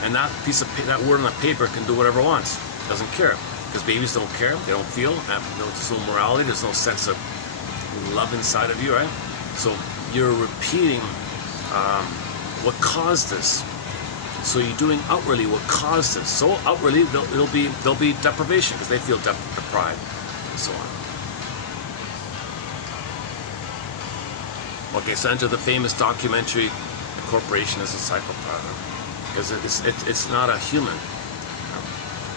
And that piece of that word on the paper can do whatever it wants. Doesn't care, because babies don't care. They don't feel. There's no morality. There's no sense of love inside of you, right? So you're repeating what caused this. So you're doing outwardly what caused this. So outwardly there'll be deprivation because they feel deprived, and so on. Okay, so enter the famous documentary, "The Corporation is a Psychopath," because it's not a human.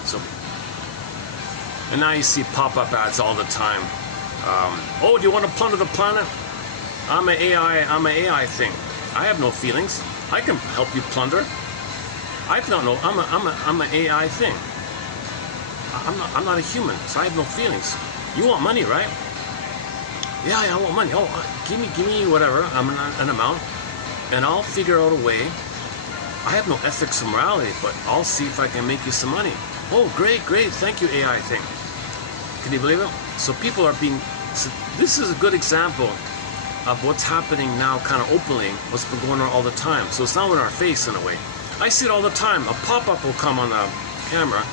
So, and now you see pop-up ads all the time. Oh, do you want to plunder the planet? I'm an AI thing. I have no feelings. I can help you plunder. I'm an AI thing. I'm not a human, so I have no feelings. You want money, right? Yeah, I want money. Oh, give me whatever, an amount, and I'll figure out a way. I have no ethics or morality, but I'll see if I can make you some money. Oh, great, thank you, AI thing. Can you believe it? So people are being, so this is a good example of what's happening now kind of openly, what's been going on all the time. So it's now in our face in a way. I see it all the time. A pop-up will come on the camera,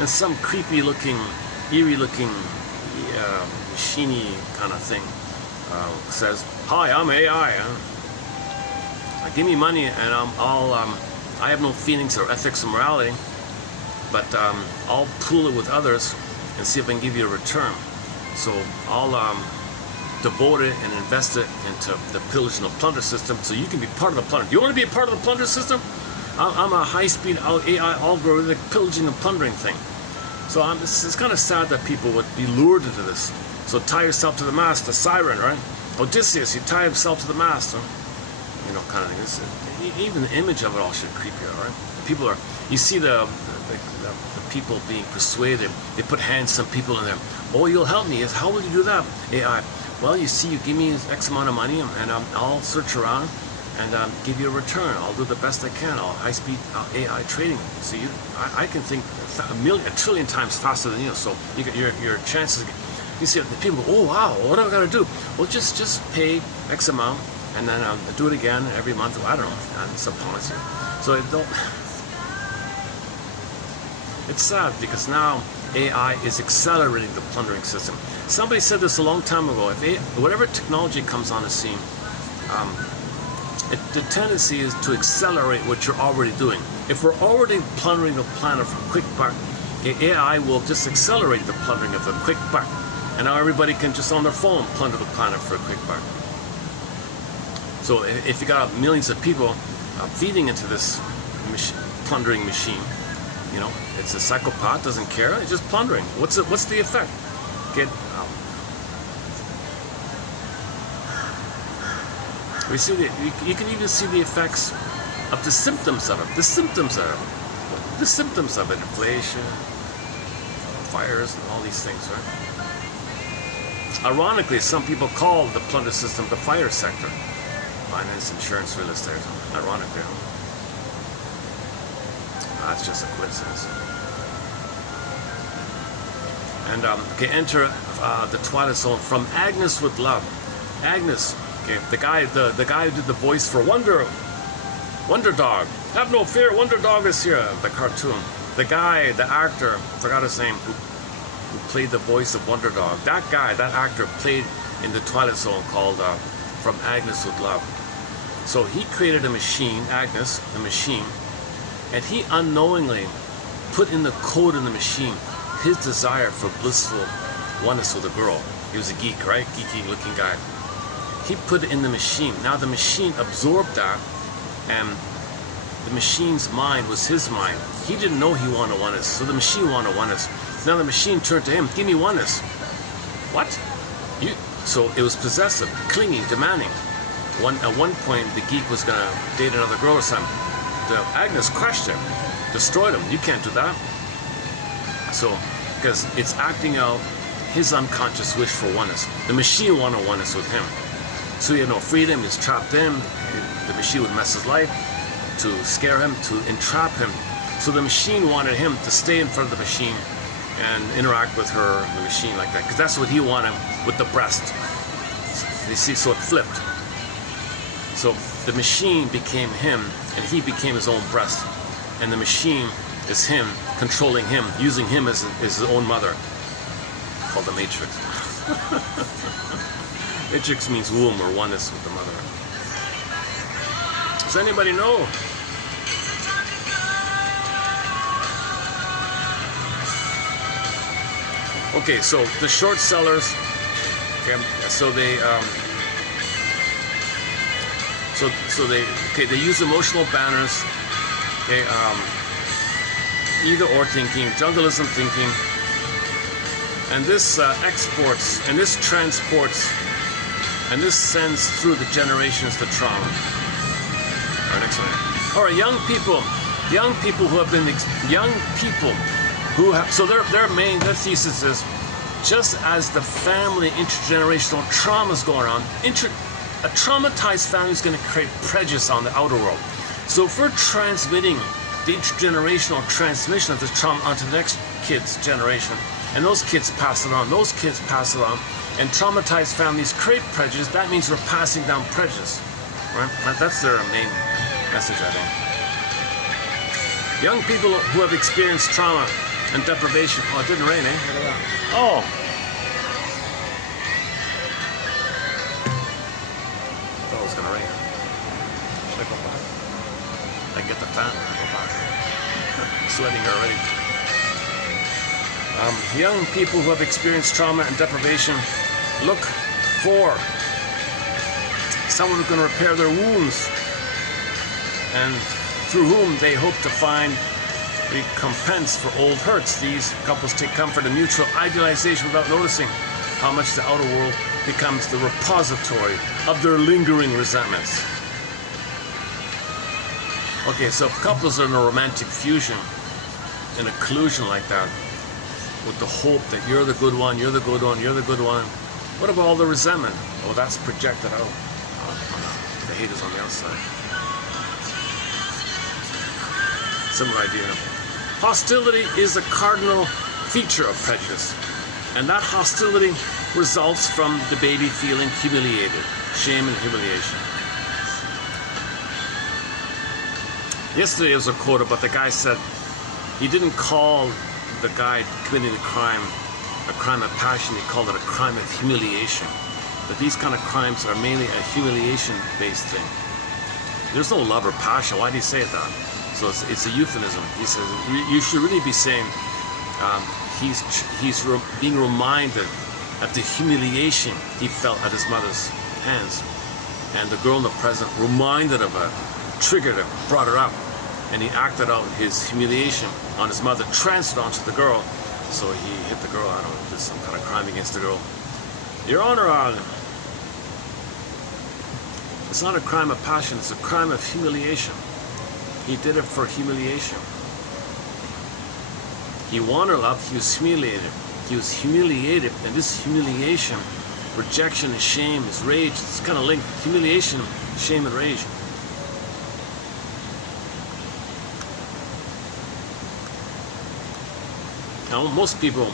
and some creepy looking, eerie looking, machine-y kind of thing says, "Hi, I'm AI. Give me money, and I have no feelings or ethics or morality, but I'll pool it with others and see if I can give you a return. So I'll devote it and invest it into the pillage and the plunder system, so you can be part of the plunder. Do you want to be a part of the plunder system? I'm a high-speed AI algorithmic pillaging and plundering thing." So it's kind of sad that people would be lured into this. So tie yourself to the mast, the siren, right? Odysseus, he tied himself to the mast, huh? You know, kind of thing. Even the image of it all should creep you out, right? People are, you see the people being persuaded. They put hands on people in there. Oh, you'll help me. Yes, how will you do that? AI. Well, you see, you give me X amount of money, and I'll search around and give you a return. I'll do the best I can. I'll high-speed AI trading. So I can think a trillion times faster than you. So you get your chances. You see, the people go, oh wow, what do I got to do? Well, just pay X amount, and then do it again every month. I don't know. And it's a policy. So it don't. It's sad because now AI is accelerating the plundering system. Somebody said this a long time ago. If whatever technology comes on the scene, the tendency is to accelerate what you're already doing. If we're already plundering the planet for quick buck, AI will just accelerate the plundering of the quick buck. And now everybody can just on their phone plunder the planet for a quick buck. So if you got millions of people feeding into this plundering machine, you know, it's a psychopath, doesn't care, it's just plundering. What's the effect? We see you can even see the effects of the symptoms of it. The symptoms of it, inflation, fires, and all these things, right? Ironically, some people call the plunder system the fire sector. Finance, insurance, real estate. Ironically. That's just a coincidence. And okay, enter the Twilight Zone from Agnes with Love. Agnes, okay, the guy who did the voice for Wonder Dog. Have no fear, Wonder Dog is here. The cartoon. The guy, the actor, forgot his name, who played the voice of Wonder Dog. That guy, that actor, played in the Twilight Zone called From Agnes with Love. So he created a machine, Agnes, a machine, and he unknowingly put in the code in the machine his desire for blissful oneness with a girl. He was a geek, right? Geeky looking guy. He put it in the machine. Now the machine absorbed that, and the machine's mind was his mind. He didn't know he wanted oneness, so the machine wanted oneness. Now the machine turned to him, give me oneness. What? So it was possessive, clinging, demanding. At one point, the geek was going to date another girl or something. Agnes crushed him, destroyed him. You can't do that. So, because it's acting out his unconscious wish for oneness. The machine wanted oneness with him. So he had no freedom, he's trapped in. The machine would mess his life to scare him, to entrap him. So the machine wanted him to stay in front of the machine and interact with her, the machine, like that. Because that's what he wanted with the breast. You see, so it flipped. So the machine became him, and he became his own breast. And the machine is him, controlling him, using him as his own mother. Called the Matrix. Matrix means womb or oneness with the mother. Does anybody know? Okay, so the short sellers, okay, so they they use emotional banners, okay, either or thinking, jungleism thinking, and this exports and this transports and this sends through the generations the trauma. All right, next one. All right, young people who have been so their thesis is, just as the family intergenerational trauma is going on, a traumatized family is going to create prejudice on the outer world. So if we're transmitting the intergenerational transmission of this trauma onto the next kid's generation, and those kids pass it on, and traumatized families create prejudice, that means we're passing down prejudice. Right? That's their main message, I think. Young people who have experienced trauma and deprivation. Oh, it didn't rain, eh? Oh. I thought it was going to rain. Should I go back? I can get the fan. I'll go back. I'm sweating already. Young people who have experienced trauma and deprivation look for someone who's going to repair their wounds, and through whom they hope to find recompense for old hurts. These couples take comfort in mutual idealization without noticing how much the outer world becomes the repository of their lingering resentments. Okay, so if couples are in a romantic fusion, in a collusion like that, with the hope that you're the good one, you're the good one, you're the good one, what about all the resentment? Well, that's projected out. The hate is on the outside. Similar idea. Hostility is a cardinal feature of prejudice, and that hostility results from the baby feeling humiliated, shame and humiliation. Yesterday there was a quote about the guy said he didn't call the guy committing the crime a crime of passion, he called it a crime of humiliation. But these kind of crimes are mainly a humiliation-based thing. There's no love or passion. Why do you say it that? So it's a euphemism. He says you should really be saying he's being reminded of the humiliation he felt at his mother's hands, and the girl in the present reminded of it, triggered it, brought her up, and he acted out his humiliation on his mother, transferred onto the girl. So he hit the girl. I don't know, did some kind of crime against the girl. Your Honor, it's not a crime of passion, it's a crime of humiliation. He did it for humiliation. He wanted love, he was humiliated. He was humiliated, and this humiliation, rejection and shame, is rage. It's kind of linked. Humiliation, shame, and rage. Now, most people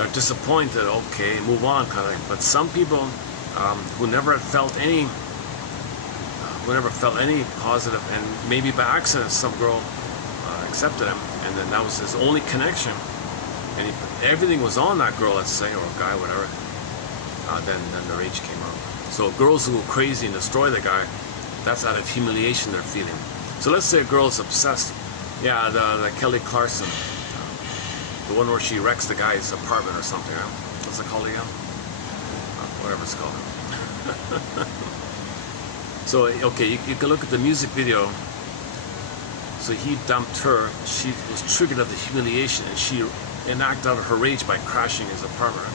are disappointed, okay, move on, kind of thing. But some people who never felt any positive, and maybe by accident some girl accepted him, and then that was his only connection, and everything was on that girl, let's say, or a guy, whatever. Then the rage came out. So girls who go crazy and destroy the guy, that's out of humiliation they're feeling. So let's say a girl is obsessed. Yeah, the Kelly Clarkson. The one where she wrecks the guy's apartment or something, right? What's it called again? Whatever it's called. So, okay, you can look at the music video. So he dumped her. She was triggered of the humiliation, and she enacted out her rage by crashing his apartment.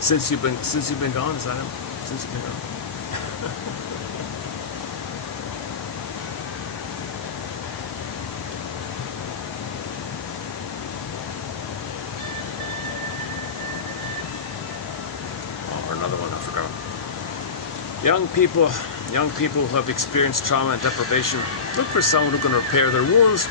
Since you've been gone, is that him? Since you've been gone. Another one I forgot. Young people who have experienced trauma and deprivation look for someone who can repair their wounds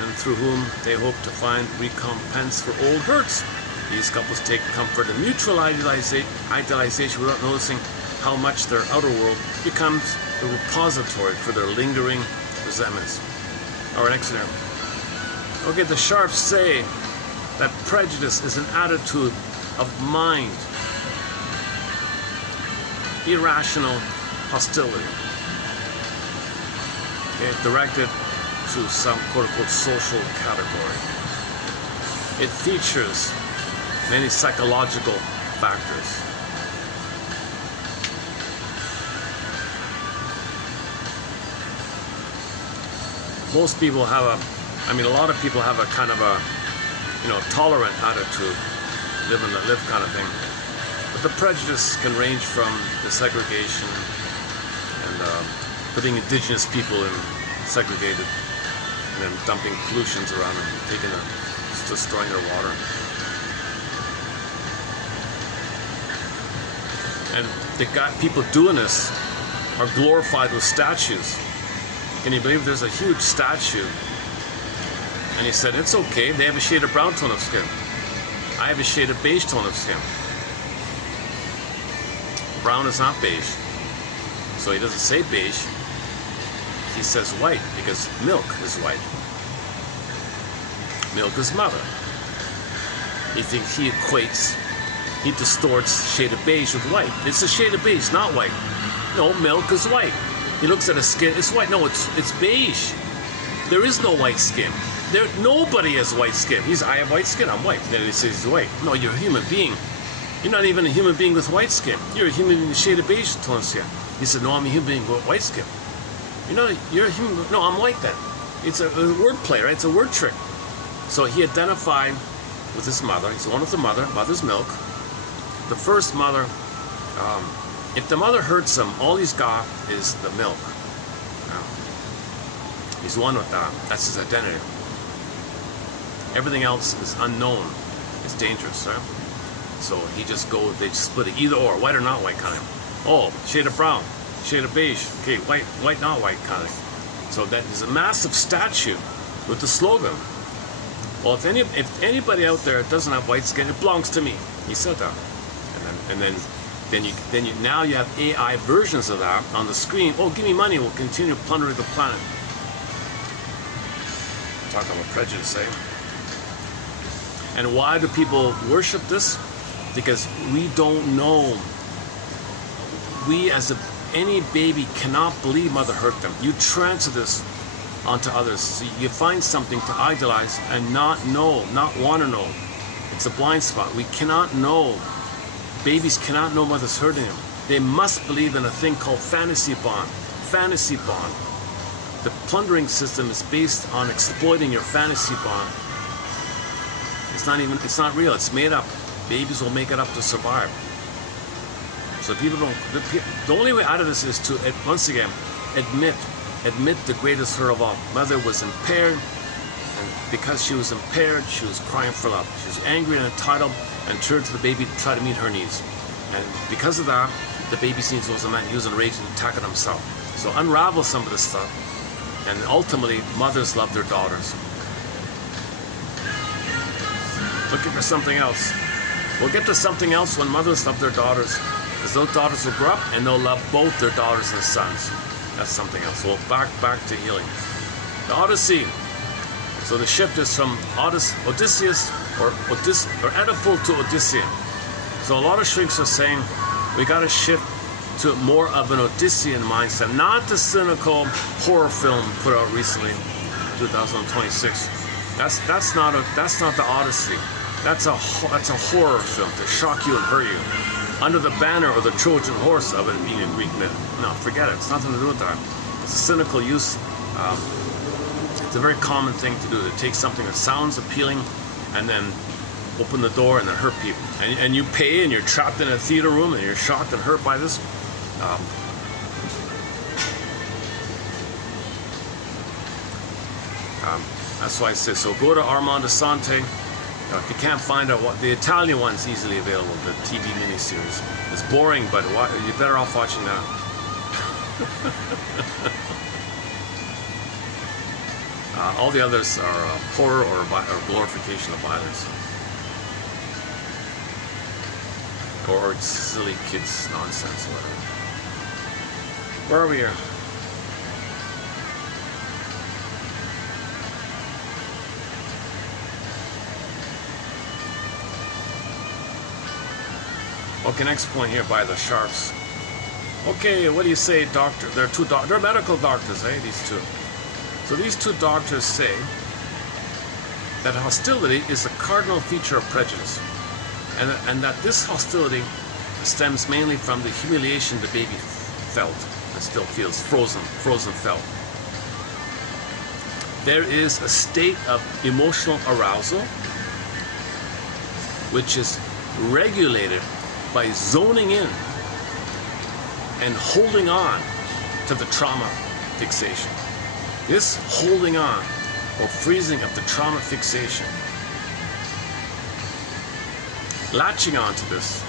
and through whom they hope to find recompense for old hurts. These couples take comfort in mutual idealization without noticing how much their outer world becomes the repository for their lingering resentments. Our next scenario. Okay, the Sharps say that prejudice is an attitude of mind, irrational hostility, okay, directed to some quote-unquote social category. It features many psychological factors. Most people have a lot of people have a kind of a, tolerant attitude, live and let live kind of thing. But the prejudice can range from the segregation and putting indigenous people in segregated, and then dumping pollutions around them, destroying their water. And people doing this are glorified with statues. Can you believe there's a huge statue? And he said, it's okay, they have a shade of brown tone of skin. I have a shade of beige tone of skin. Brown is not beige. So he doesn't say beige. He says white because milk is white. Milk is mother. He thinks he distorts shade of beige with white. It's a shade of beige, not white. No, milk is white. He looks at his skin, it's white. No, it's beige. There is no white skin. Nobody has white skin. I have white skin, I'm white. Then he says he's white. No, you're a human being. You're not even a human being with white skin. You're a human being with shade of beige tone skin. He said, no, I'm a human being with white skin. You're a human. No, I'm white then. It's a word play, right? It's a word trick. So he identified with his mother. He's one with the mother's milk. The first mother, if the mother hurts him, all he's got is the milk. He's one with that. That's his identity. Everything else is unknown. It's dangerous, right? So he just goes, they split it either or, white or not white kind of. Oh, shade of brown, shade of beige. Okay, white, not white kind of. So that is a massive statue with the slogan. Well, if anybody out there doesn't have white skin, it belongs to me. He said that. And then you now you have AI versions of that on the screen. Oh, give me money, we'll continue plundering the planet. Talking about prejudice, eh? And why do people worship this? Because we don't know. We, as any baby, cannot believe mother hurt them. You transfer this onto others. So you find something to idolize and not know, not want to know. It's a blind spot. We cannot know. Babies cannot know mother's hurting them. They must believe in a thing called fantasy bond. Fantasy bond. The plundering system is based on exploiting your fantasy bond. It's not real, it's made up. Babies will make it up to survive. So people don't, the only way out of this is to, once again, admit the greatest hurt of all. Mother was impaired, and because she was impaired, she was crying for love. She was angry and entitled, and turned to the baby to try to meet her needs. And because of that, the baby's needs wasn't met. He was enraged and attacked himself. So unravel some of this stuff. And ultimately, mothers love their daughters. Looking for something else. We'll get to something else when mothers love their daughters, because those daughters will grow up and they'll love both their daughters and sons. That's something else. Well, back to healing. The Odyssey. So the shift is from Odysseus or Oedipal to Odyssean. So a lot of shrinks are saying we got to shift to more of an Odyssean mindset, not the cynical horror film put out recently, 2026. That's not the Odyssey. That's a horror film to shock you and hurt you, under the banner or the Trojan horse of it being a Greek myth. No, forget it. It's nothing to do with that. It's a cynical use. It's a very common thing to do, to take something that sounds appealing and then open the door and then hurt people. And you pay and you're trapped in a theater room and you're shocked and hurt by this. That's why I say, so go to Armand Assante. If you can't find out, the Italian one's easily available, the TV miniseries. It's boring, but you're better off watching that. All the others are horror or glorification of violence. Or silly kids nonsense, whatever. Where are we here? Okay, next point here by the Sharps. Okay, what do you say, doctor? They're medical doctors, eh? These two. So these two doctors say that hostility is a cardinal feature of prejudice, and that this hostility stems mainly from the humiliation the baby felt and still feels, frozen felt. There is a state of emotional arousal which is regulated by zoning in and holding on to the trauma fixation. This holding on or freezing of the trauma fixation, latching onto this,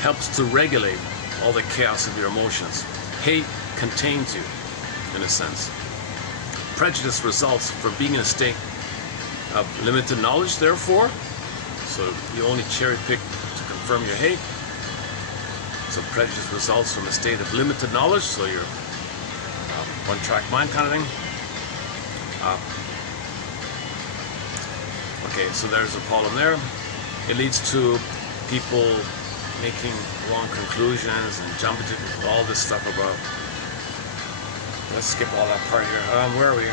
helps to regulate all the chaos of your emotions. Hate contains you, in a sense. Prejudice results from being in a state of limited knowledge, therefore, so you only cherry pick to confirm your hate. So prejudice results from a state of limited knowledge, so you're one-track mind kind of thing. Okay, so there's a problem there. It leads to people making wrong conclusions and jumping to all this stuff about. Let's skip all that part here. Where are we?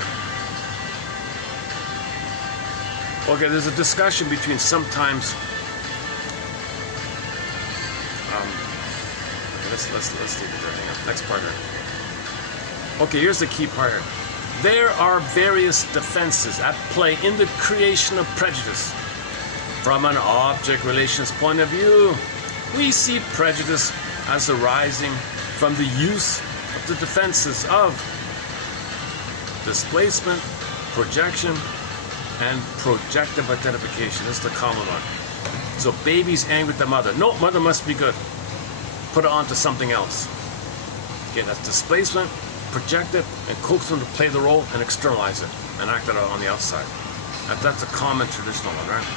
Okay, there's a discussion between sometimes. Let's leave it there. Hang on. Next part here. Okay, here's the key part here. There are various defenses at play in the creation of prejudice. From an object relations point of view, we see prejudice as arising from the use of the defenses of displacement, projection, and projective identification. This is the common one. So baby's angry at the mother. No, mother must be good. Put it onto something else. Okay, that's displacement, project it, and coax them to play the role and externalize it and act it out on the outside. That's a common traditional one, right?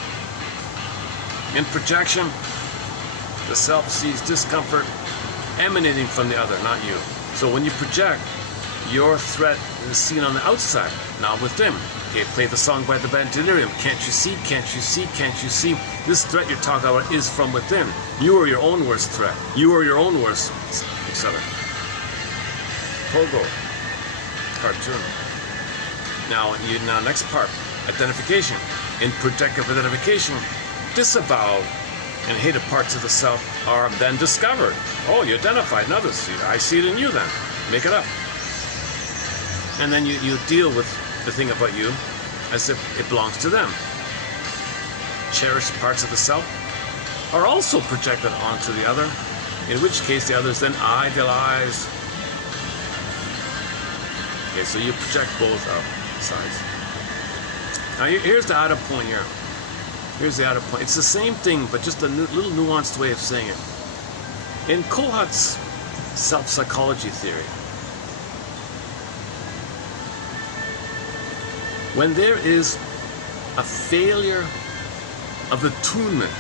In projection, the self sees discomfort emanating from the other, not you. So when you project, your threat is seen on the outside, not within. Okay, play the song by the band Delirium. Can't you see, can't you see, can't you see? This threat you're talking about is from within. You are your own worst threat. You are your own worst, etc. Pogo. Cartoon. Now, next part. Identification. In projective identification, disavowed and hated parts of the self are then discovered. Oh, you identified in others. I see it in you then. Make it up. And then you deal with the thing about you as if it belongs to them. Cherished parts of the self are also projected onto the other, in which case the other is then idealized. Okay, so you project both sides. Now here's the outer point here. Here's the outer point. It's the same thing, but just a little nuanced way of saying it. In Kohut's self-psychology theory, when there is a failure of attunement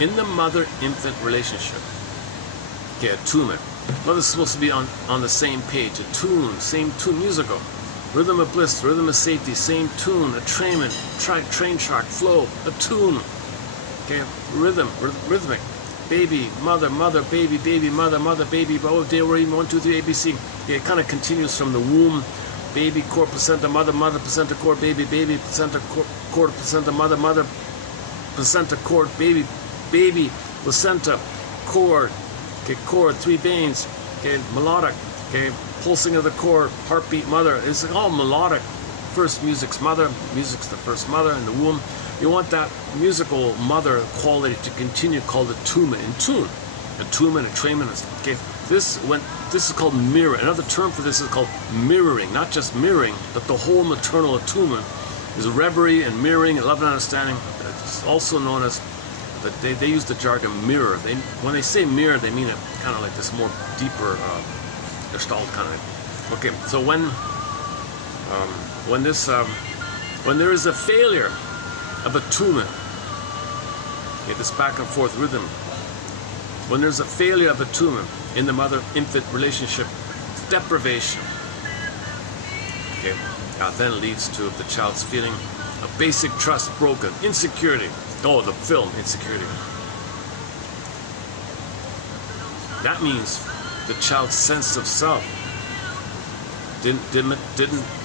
in the mother-infant relationship, okay, attunement. Mother's supposed to be on the same page, a tune, same tune, musical. Rhythm of bliss, rhythm of safety, same tune, attrainment, train track, flow, a tune. Okay, rhythmic. Baby, mother, mother, baby, baby, mother, mother, baby, oh, they were even 1, 2, 3, ABC. Okay, it kind of continues from the womb. Baby, cord, placenta, mother, mother, placenta, cord, baby, baby, placenta, cord, placenta, mother, mother, placenta, cord, baby, baby, placenta, cord, okay, cord, 3 veins, okay, melodic, okay, pulsing of the cord, heartbeat, mother. It's all melodic. First music's mother, music's the first mother in the womb. You want that musical mother quality to continue, called attunement, in tune. Attunement, entrainment, okay. This is called mirror. Another term for this is called mirroring. Not just mirroring, but the whole maternal attunement is reverie and mirroring and love and understanding. It's also known as, but they use the jargon mirror. When they say mirror, they mean it kind of like this more deeper gestalt kind of thing. Okay, so when there is a failure of attunement, okay, this back and forth rhythm. When there's a failure of attunement in the mother-infant relationship, deprivation, okay, then leads to the child's feeling of basic trust broken, insecurity. Oh, the film, insecurity. That means the child's sense of self didn't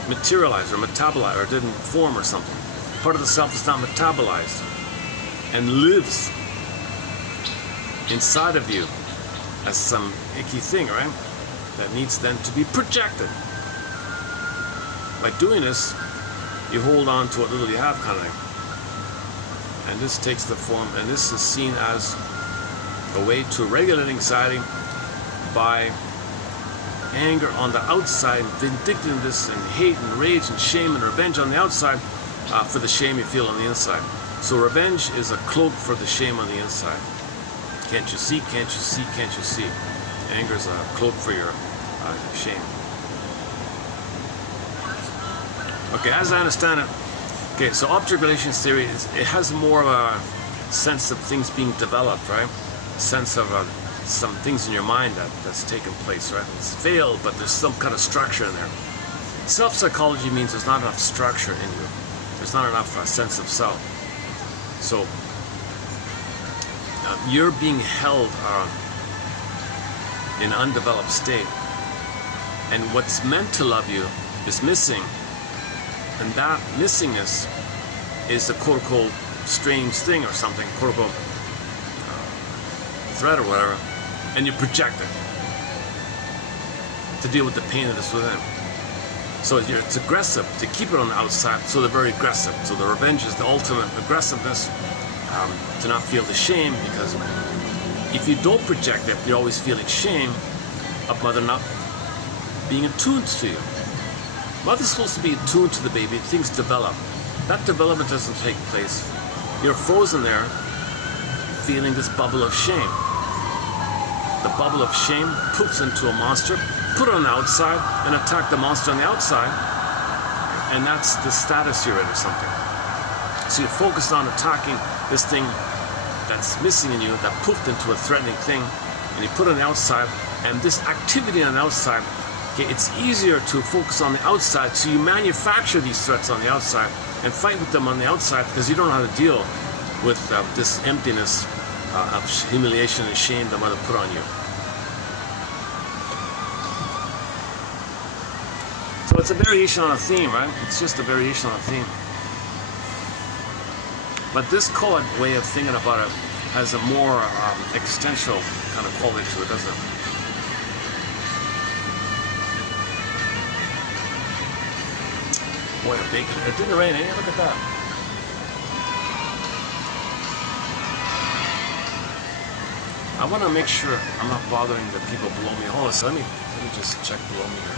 materialize or metabolize or didn't form or something. Part of the self is not metabolized and lives inside of you as some icky thing, right? That needs then to be projected. By doing this, you hold on to what little you have, kind of thing. And this takes the form, and this is seen as a way to regulate anxiety by anger on the outside, vindictiveness and hate and rage and shame and revenge on the outside for the shame you feel on the inside. So revenge is a cloak for the shame on the inside. Can't you see, can't you see, can't you see? Anger is a cloak for your shame. Okay, as I understand it, okay, so object relations theory, it has more of a sense of things being developed, right? A sense of some things in your mind that's taken place, right? It's failed, but there's some kind of structure in there. Self-psychology means there's not enough structure in you. There's not enough sense of self. So you're being held in an undeveloped state, and what's meant to love you is missing, and that missingness is the quote-unquote strange thing or something, quote-unquote threat or whatever, and you project it to deal with the pain that is within. So it's aggressive to keep it on the outside, so they're very aggressive. So the revenge is the ultimate aggressiveness, to not feel the shame, because if you don't project it, you're always feeling shame of mother not being attuned to you. Mother's supposed to be attuned to the baby. Things develop. That development doesn't take place. You're frozen there, feeling this bubble of shame. The bubble of shame poofs into a monster, put it on the outside, and attack the monster on the outside, and that's the status you're in or something. So you're focused on attacking this thing that's missing in you, that poofed into a threatening thing, and you put it on the outside, and this activity on the outside, okay, it's easier to focus on the outside, so you manufacture these threats on the outside and fight with them on the outside, because you don't know how to deal with this emptiness of humiliation and shame the mother put on you. So it's a variation on a theme, right? It's just a variation on a theme. But this co-ed way of thinking about it has a more existential kind of quality to it, doesn't it? Boy, it didn't rain, eh? Look at that. I want to make sure I'm not bothering the people below me. Hold on, so let me just check below me here.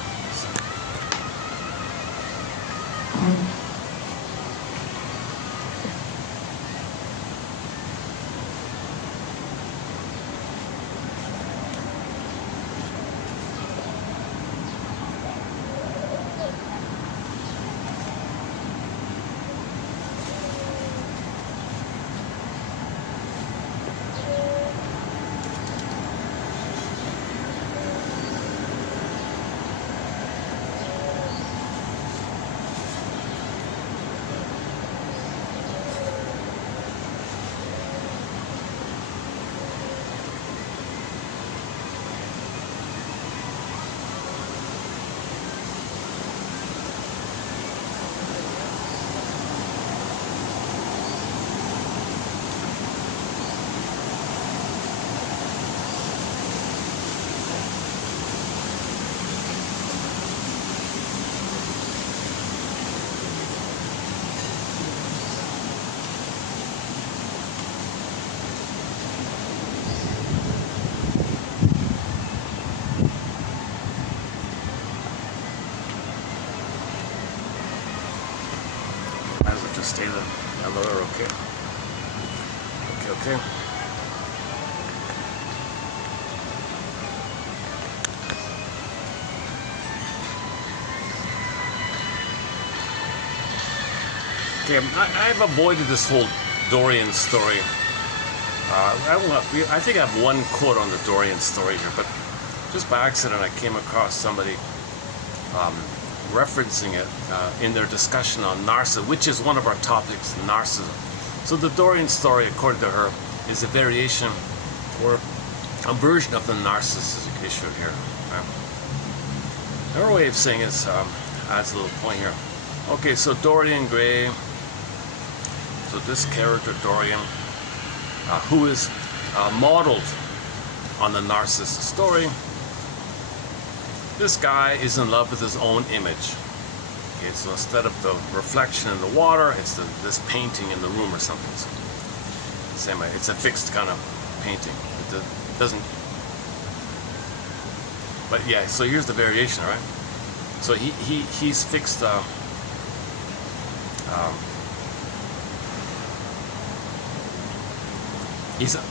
Stay the elevator, okay. Okay. Okay, I've avoided this whole Dorian story. I think I have one quote on the Dorian story here, but just by accident I came across somebody referencing it in their discussion on narcissism, which is one of our topics, narcissism. So the Dorian story, according to her, is a variation or a version of the narcissistic issue here. Right? Her way of saying is, adds a little point here. Okay, so Dorian Gray, so this character Dorian, who is modeled on the narcissist story, this guy is in love with his own image. Okay, so instead of the reflection in the water, it's this painting in the room or something. So, same way, it's a fixed kind of painting. It doesn't. But yeah, so here's the variation, right? So he's fixed.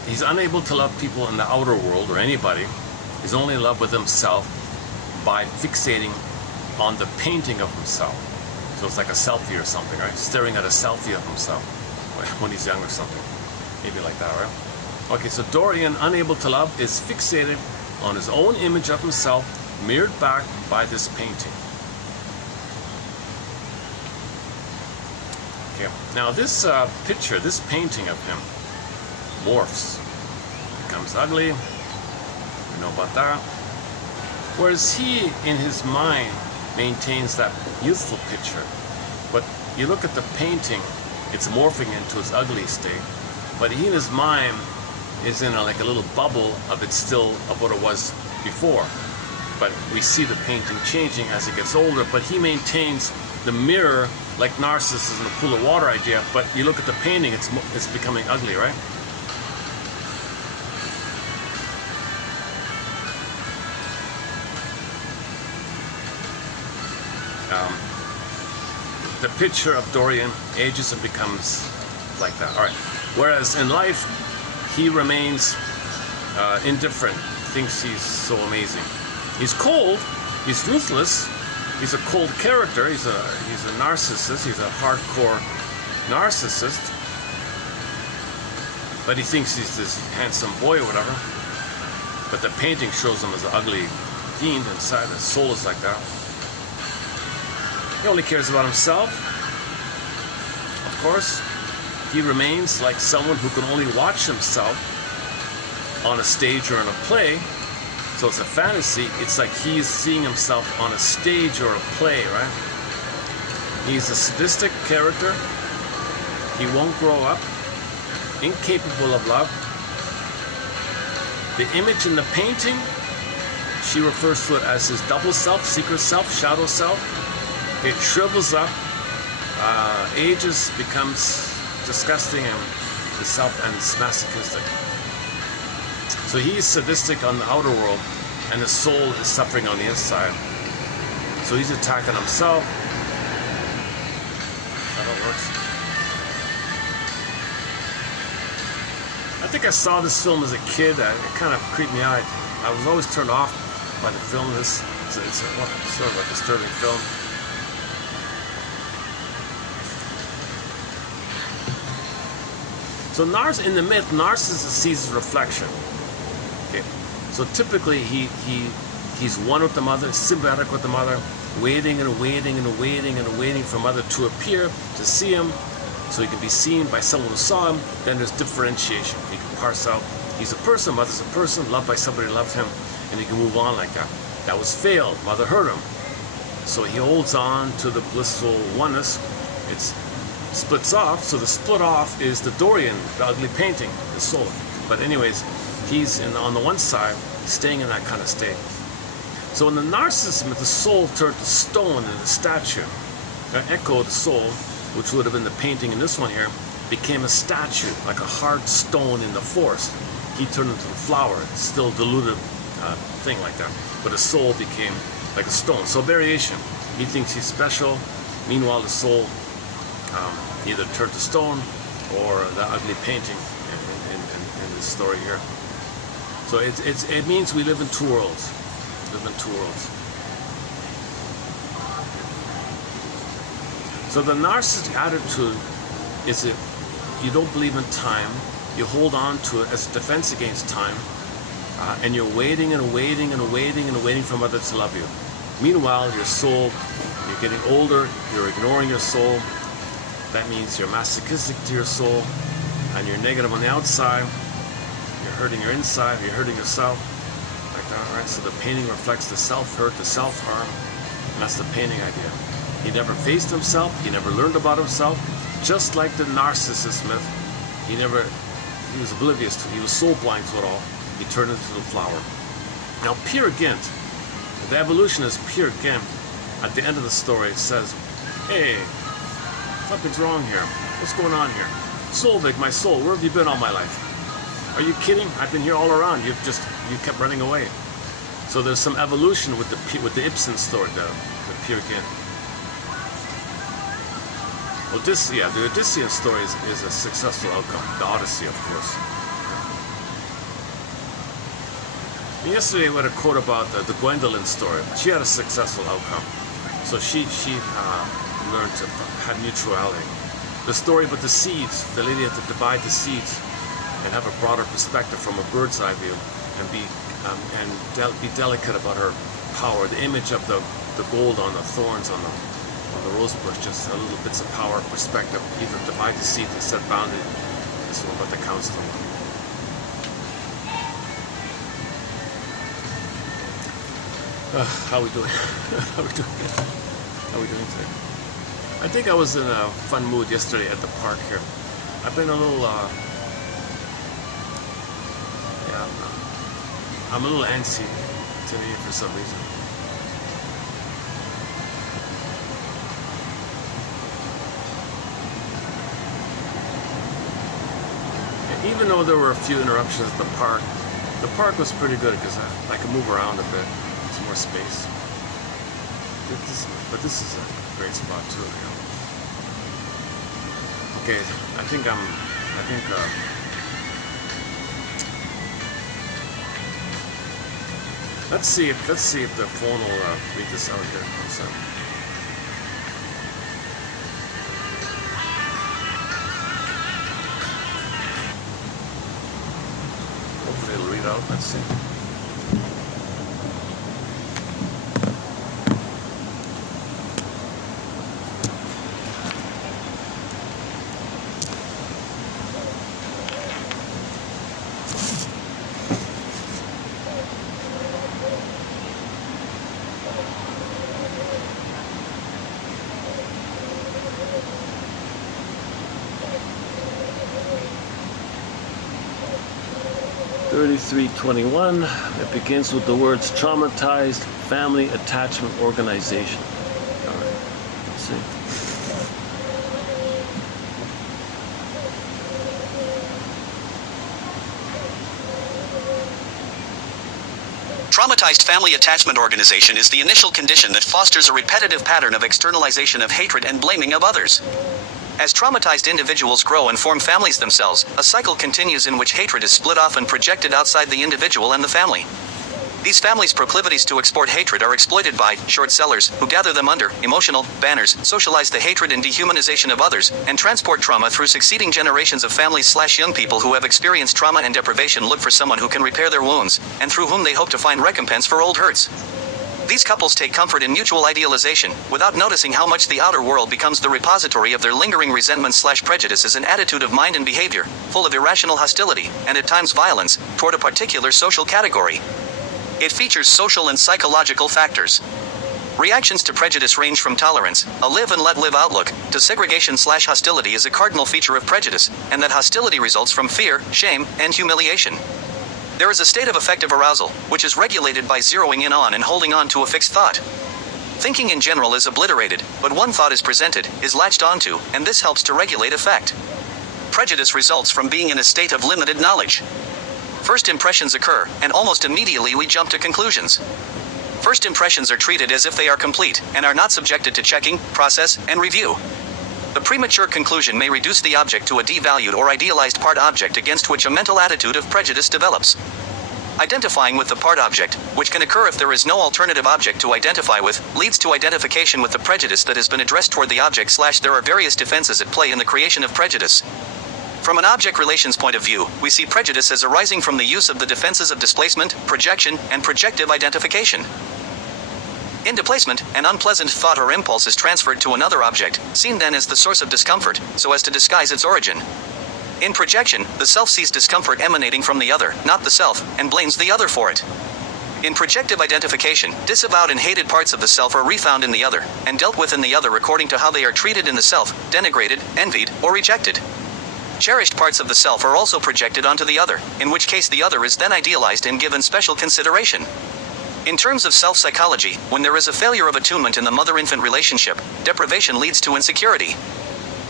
He's unable to love people in the outer world or anybody. He's only in love with himself by fixating on the painting of himself. So it's like a selfie or something, right? Staring at a selfie of himself when he's young or something. Maybe like that, right? Okay, so Dorian, unable to love, is fixated on his own image of himself, mirrored back by this painting. Okay, now this picture, this painting of him, morphs, becomes ugly. We know about that. Whereas he, in his mind, maintains that youthful picture. But you look at the painting, it's morphing into its ugly state. But he, in his mind, is in like a little bubble of it still of what it was before. But we see the painting changing as it gets older. But he maintains the mirror like Narcissus in the pool of water idea, but you look at the painting, it's becoming ugly, right? The picture of Dorian ages and becomes like that. All right. Whereas in life, he remains indifferent, thinks he's so amazing. He's cold, he's ruthless, he's a cold character, he's a narcissist, he's a hardcore narcissist, but he thinks he's this handsome boy or whatever. But the painting shows him as an ugly fiend inside. His soul is like that. He only cares about himself. Of course, he remains like someone who can only watch himself on a stage or in a play. So it's a fantasy. It's like he's seeing himself on a stage or a play, right? He's a sadistic character. He won't grow up. Incapable of love. The image in the painting, she refers to it as his double self, secret self, shadow self. It shrivels up, ages, becomes disgusting, and is masochistic. So he's sadistic on the outer world, and his soul is suffering on the inside. So he's attacking himself. That's how it works. I think I saw this film as a kid. It kind of creeped me out. I was always turned off by the film. It's sort of a disturbing film. So in the myth, Narcissus sees his reflection. Okay, so typically he's one with the mother, symbiotic with the mother, waiting and waiting and waiting and waiting for mother to appear, to see him, so he can be seen by someone who saw him. Then there's differentiation. He can parse out, he's a person, mother's a person, loved by somebody who loved him, and he can move on like that. That was failed. Mother hurt him. So he holds on to the blissful oneness. It's splits off, so the split off is the Dorian, the ugly painting, the soul. But anyways, he's on the one side, staying in that kind of state. So in the narcissism, the soul turned to stone in the statue. That echo of the soul, which would have been the painting in this one here, became a statue, like a hard stone in the forest. He turned into the flower, still diluted thing like that. But the soul became like a stone. So variation. He thinks he's special. Meanwhile, the soul either turned to stone or the ugly painting in this story here. So it means we live in two worlds. So the narcissistic attitude is that you don't believe in time, you hold on to it as a defense against time, and you're waiting and waiting and waiting and waiting for others to love you. Meanwhile, your soul, you're getting older, you're ignoring your soul. That means you're masochistic to your soul, and you're negative on the outside, you're hurting your inside, you're hurting yourself, like that, right? So the painting reflects the self-hurt, the self-harm, and that's the painting idea. He never faced himself, he never learned about himself, just like the Narcissus myth. He was oblivious to it, he was soul blind to it all. He turned into the flower. Now, Peer Gynt, the evolution is Peer Gynt. At the end of the story, it says, hey, something's wrong here. What's going on here? Solvik, my soul, where have you been all my life? Are you kidding? I've been here all around. You kept running away. So there's some evolution with the Ibsen story, the Peer Gynt. The Odyssean story is a successful outcome. The Odyssey, of course. And yesterday we had a quote about the Gwendolyn story. She had a successful outcome. So she learned to have neutrality. The story about the seeds, the lady had to divide the seeds and have a broader perspective from a bird's eye view, and be delicate about her power. The image of the gold on the thorns on the rose bush, just a little bits of power, perspective. Either divide the seed and set boundary. That's what the counts to. How are we doing? How are we doing today? I think I was in a fun mood yesterday at the park here. I've been a little, I'm a little antsy today for some reason. even though there were a few interruptions at the park was pretty good because I could move around a bit. There's more space. But this is a great spot too. You know? Okay, let's see if the phone will read this out here. Hopefully it'll read out. Let's see. $33.21. It begins with the words traumatized family attachment organization. All right, let's see. Traumatized family attachment organization is the initial condition that fosters a repetitive pattern of externalization of hatred and blaming of others. As traumatized individuals grow and form families themselves, a cycle continues in which hatred is split off and projected outside the individual and the family. These families' proclivities to export hatred are exploited by short sellers, who gather them under emotional banners, socialize the hatred and dehumanization of others, and transport trauma through succeeding generations of families/young people who have experienced trauma and deprivation look for someone who can repair their wounds, and through whom they hope to find recompense for old hurts. These couples take comfort in mutual idealization, without noticing how much the outer world becomes the repository of their lingering resentments/prejudices, an attitude of mind and behavior, full of irrational hostility, and at times violence, toward a particular social category. It features social and psychological factors. Reactions to prejudice range from tolerance, a live and let live outlook, to segregation/hostility is a cardinal feature of prejudice, and that hostility results from fear, shame, and humiliation. There is a state of affective arousal, which is regulated by zeroing in on and holding on to a fixed thought. Thinking in general is obliterated, but one thought is presented, is latched onto, and this helps to regulate affect. Prejudice results from being in a state of limited knowledge. First impressions occur, and almost immediately we jump to conclusions. First impressions are treated as if they are complete, and are not subjected to checking, process, and review. The premature conclusion may reduce the object to a devalued or idealized part object against which a mental attitude of prejudice develops. Identifying with the part object, which can occur if there is no alternative object to identify with, leads to identification with the prejudice that has been addressed toward the object / there are various defenses at play in the creation of prejudice. From an object relations point of view, we see prejudice as arising from the use of the defenses of displacement, projection, and projective identification. In displacement, an unpleasant thought or impulse is transferred to another object, seen then as the source of discomfort, so as to disguise its origin. In projection, the self sees discomfort emanating from the other, not the self, and blames the other for it. In projective identification, disavowed and hated parts of the self are refound in the other, and dealt with in the other according to how they are treated in the self, denigrated, envied, or rejected. Cherished parts of the self are also projected onto the other, in which case the other is then idealized and given special consideration. In terms of self-psychology, when there is a failure of attunement in the mother-infant relationship, deprivation leads to insecurity.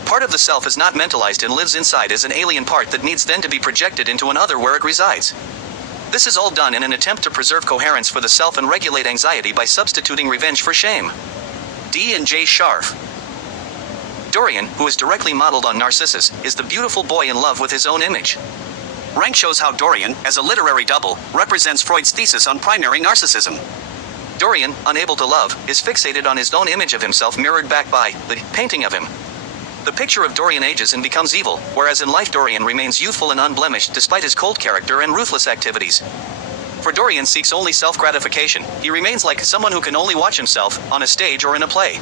Part of the self is not mentalized and lives inside as an alien part that needs then to be projected into an other where it resides. This is all done in an attempt to preserve coherence for the self and regulate anxiety by substituting revenge for shame. D. and J. Scharf. Dorian, who is directly modeled on Narcissus, is the beautiful boy in love with his own image. Rank shows how Dorian, as a literary double, represents Freud's thesis on primary narcissism. Dorian, unable to love, is fixated on his own image of himself mirrored back by the painting of him. The picture of Dorian ages and becomes evil, whereas in life Dorian remains youthful and unblemished despite his cold character and ruthless activities. For Dorian seeks only self-gratification, he remains like someone who can only watch himself, on a stage or in a play.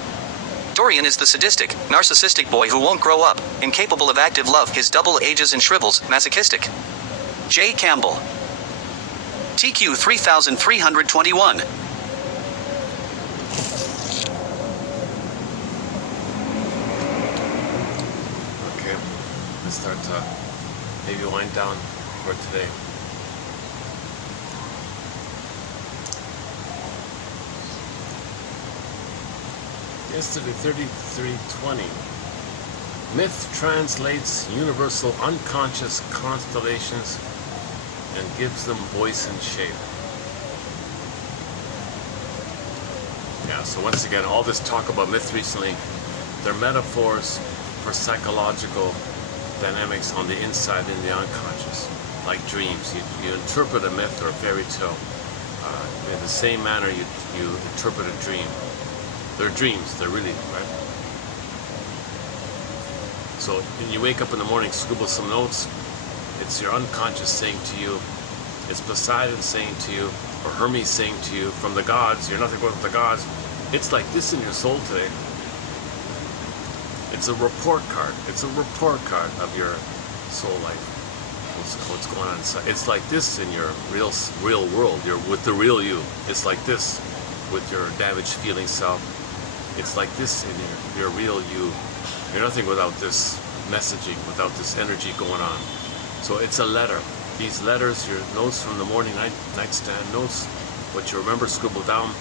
Dorian is the sadistic, narcissistic boy who won't grow up, incapable of active love, his double ages and shrivels, masochistic. J. Campbell. TQ 3321. Okay, let's start to maybe wind down for today. Yesterday, 3320. Myth translates universal unconscious constellations and gives them voice and shape. Yeah, so once again, all this talk about myth recently, they're metaphors for psychological dynamics on the inside in the unconscious, like dreams. You interpret a myth or a fairy tale in the same manner you interpret a dream. They're dreams, they're really, right? So when you wake up in the morning, scribble some notes, it's your unconscious saying to you, it's Poseidon saying to you, or Hermes saying to you, from the gods, you're nothing but the gods, it's like this in your soul today. It's a report card. It's a report card of your soul life. What's going on inside. It's like this in your real world. You're with the real you. It's like this with your damaged feeling self. It's like this in your real you. You're nothing without this messaging, without this energy going on. So it's a letter. These letters, your notes from the morning nightstand notes, what you remember, scribble down.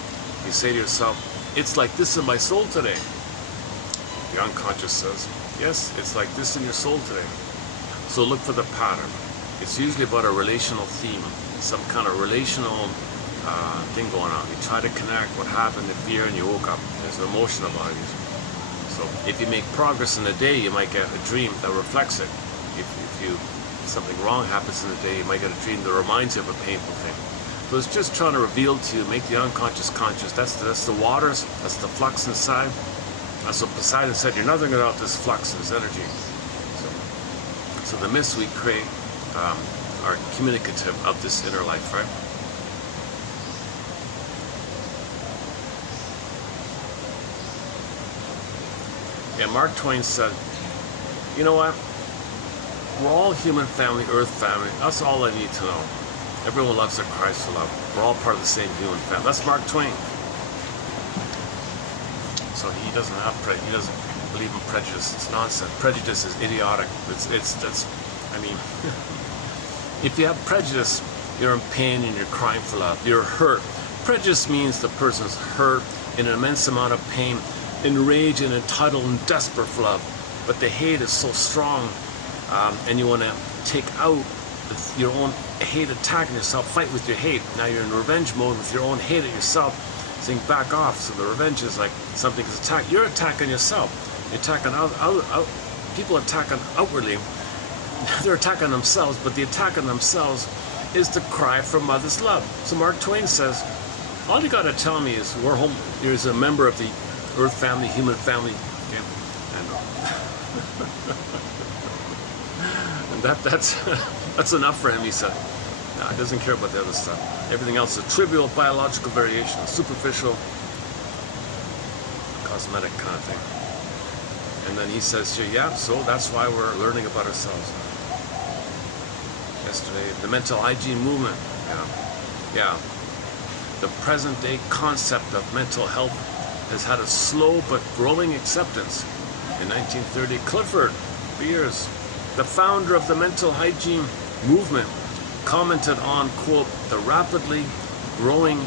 You say to yourself, it's like this in my soul today. The unconscious says, yes, it's like this in your soul today. So look for the pattern. It's usually about a relational theme, some kind of relational thing going on. You try to connect what happened in fear and you woke up. There's an emotion about it. So if you make progress in the day, you might get a dream that reflects it. If something wrong happens in the day, you might get a dream that reminds you of a painful thing. So it's just trying to reveal to you, make the unconscious conscious. That's the waters, that's the flux inside. That's what Poseidon said, you're nothing without this flux, this energy. So the myths we create are communicative of this inner life, right? Yeah, Mark Twain said, you know what? We're all human family, earth family. That's all I need to know. Everyone loves their Christ love. We're all part of the same human family. That's Mark Twain. So he doesn't believe in prejudice. It's nonsense. Prejudice is idiotic. I mean, if you have prejudice, you're in pain and you're crying for love. You're hurt. Prejudice means the person's hurt in an immense amount of pain, enraged and entitled and desperate for love. But the hate is so strong, and you want to take out your own hate, attacking yourself, fight with your hate. Now you're in revenge mode with your own hate at yourself, saying back off. So the revenge is like something is attacked. You're attacking yourself. You're attacking people attacking outwardly. They're attacking themselves, but the attack on themselves is the cry for mother's love. So Mark Twain says, all you got to tell me is we're home. Here's a member of the earth family, human family, okay? And that's enough for him, he said. No, he doesn't care about the other stuff. Everything else is trivial biological variation, superficial, cosmetic kind of thing. And then he says here, yeah, so that's why we're learning about ourselves. Yesterday, the mental hygiene movement. Yeah. The present day concept of mental health has had a slow but growing acceptance. In 1930, Clifford Beers, the founder of the mental hygiene movement, commented on, quote, the rapidly growing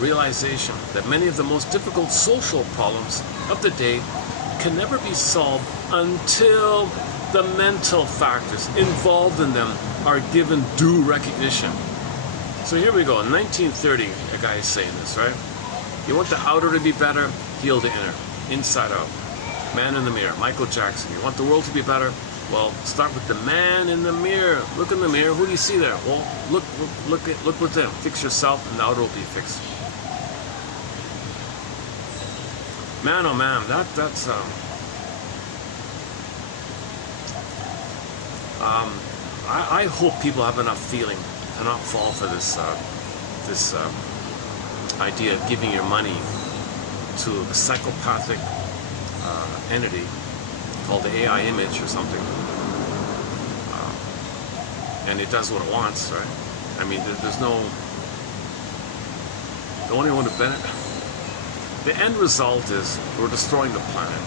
realization that many of the most difficult social problems of the day can never be solved until the mental factors involved in them are given due recognition. So here we go. In 1930, a guy is saying this, right? You want the outer to be better, heal the inner, inside out. Man in the mirror, Michael Jackson. You want the world to be better? Well, start with the man in the mirror. Look in the mirror. Who do you see there? Well, look within. Fix yourself, and the outer will be fixed. Man, oh man, that's I hope people have enough feeling to not fall for this idea of giving your money to a psychopathic entity called the AI image or something, and it does what it wants, right? I mean, there's no, the only one to benefit. The end result is we're destroying the planet.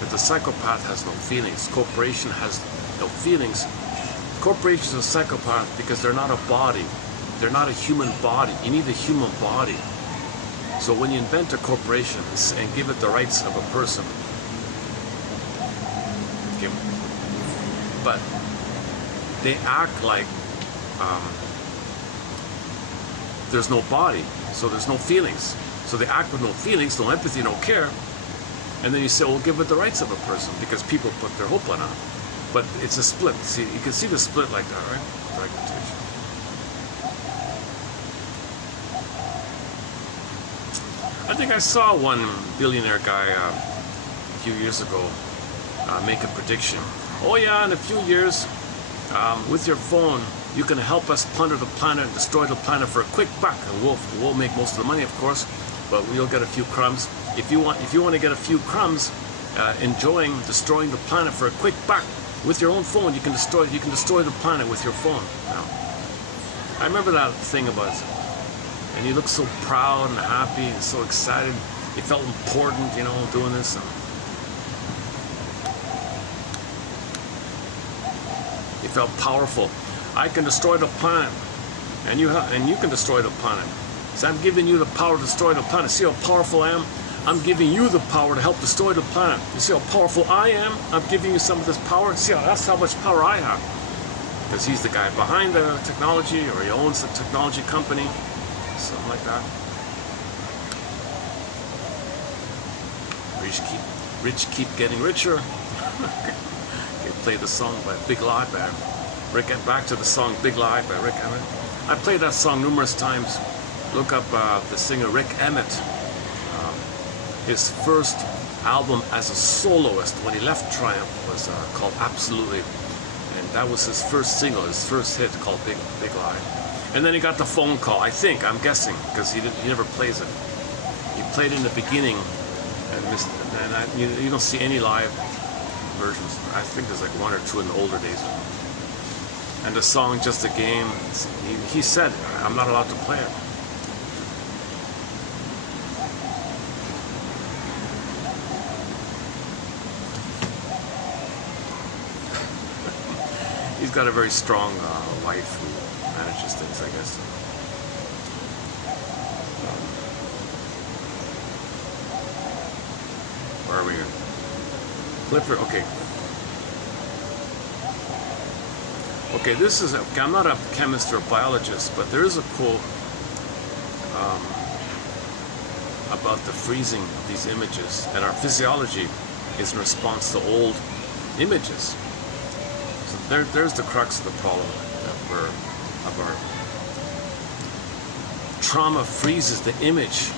But the psychopath has no feelings. Corporation has no feelings. Corporations are psychopath because they're not a body. They're not a human body. You need a human body. So when you invent a corporation and give it the rights of a person, but they act like there's no body, so there's no feelings. So they act with no feelings, no empathy, no care. And then you say, well, give it the rights of a person, because people put their hope on it. But it's a split. See, you can see the split like that, right? Fragmentation. I think I saw one billionaire guy a few years ago make a prediction. Oh yeah, in a few years, with your phone, you can help us plunder the planet and destroy the planet for a quick buck. And we'll make most of the money, of course, but we'll get a few crumbs. If you want to get a few crumbs, enjoying destroying the planet for a quick buck with your own phone, you can destroy the planet with your phone. Now, I remember that thing about, and he looked so proud and happy and so excited. He felt important, you know, doing this. And he felt powerful. I can destroy the planet, and you can destroy the planet. So I'm giving you the power to destroy the planet. See how powerful I am? I'm giving you the power to help destroy the planet. You see how powerful I am? I'm giving you some of this power. See that's how much power I have. Because he's the guy behind the technology, or he owns the technology company, something like that. Rich keep getting richer. They play the song by Big Lie by Rick. Back to the song Big Lie by Rick Emmett. I played that song numerous times. Look up the singer Rick Emmett. His first album as a soloist when he left Triumph was called Absolutely, and that was his first single, his first hit, called Big Lie. And then he got the phone call. I'm guessing, because he never plays it. He played in the beginning, and you don't see any live versions. I think there's like one or two in the older days. And the song Just a Game, he said, I'm not allowed to play it. He's got a very strong wife who manages things, I guess. Where are we here? Clifford, okay. Okay, this is, I'm not a chemist or a biologist, but there is a quote about the freezing of these images, and our physiology is in response to old images. So there's the crux of the problem of our trauma freezes the image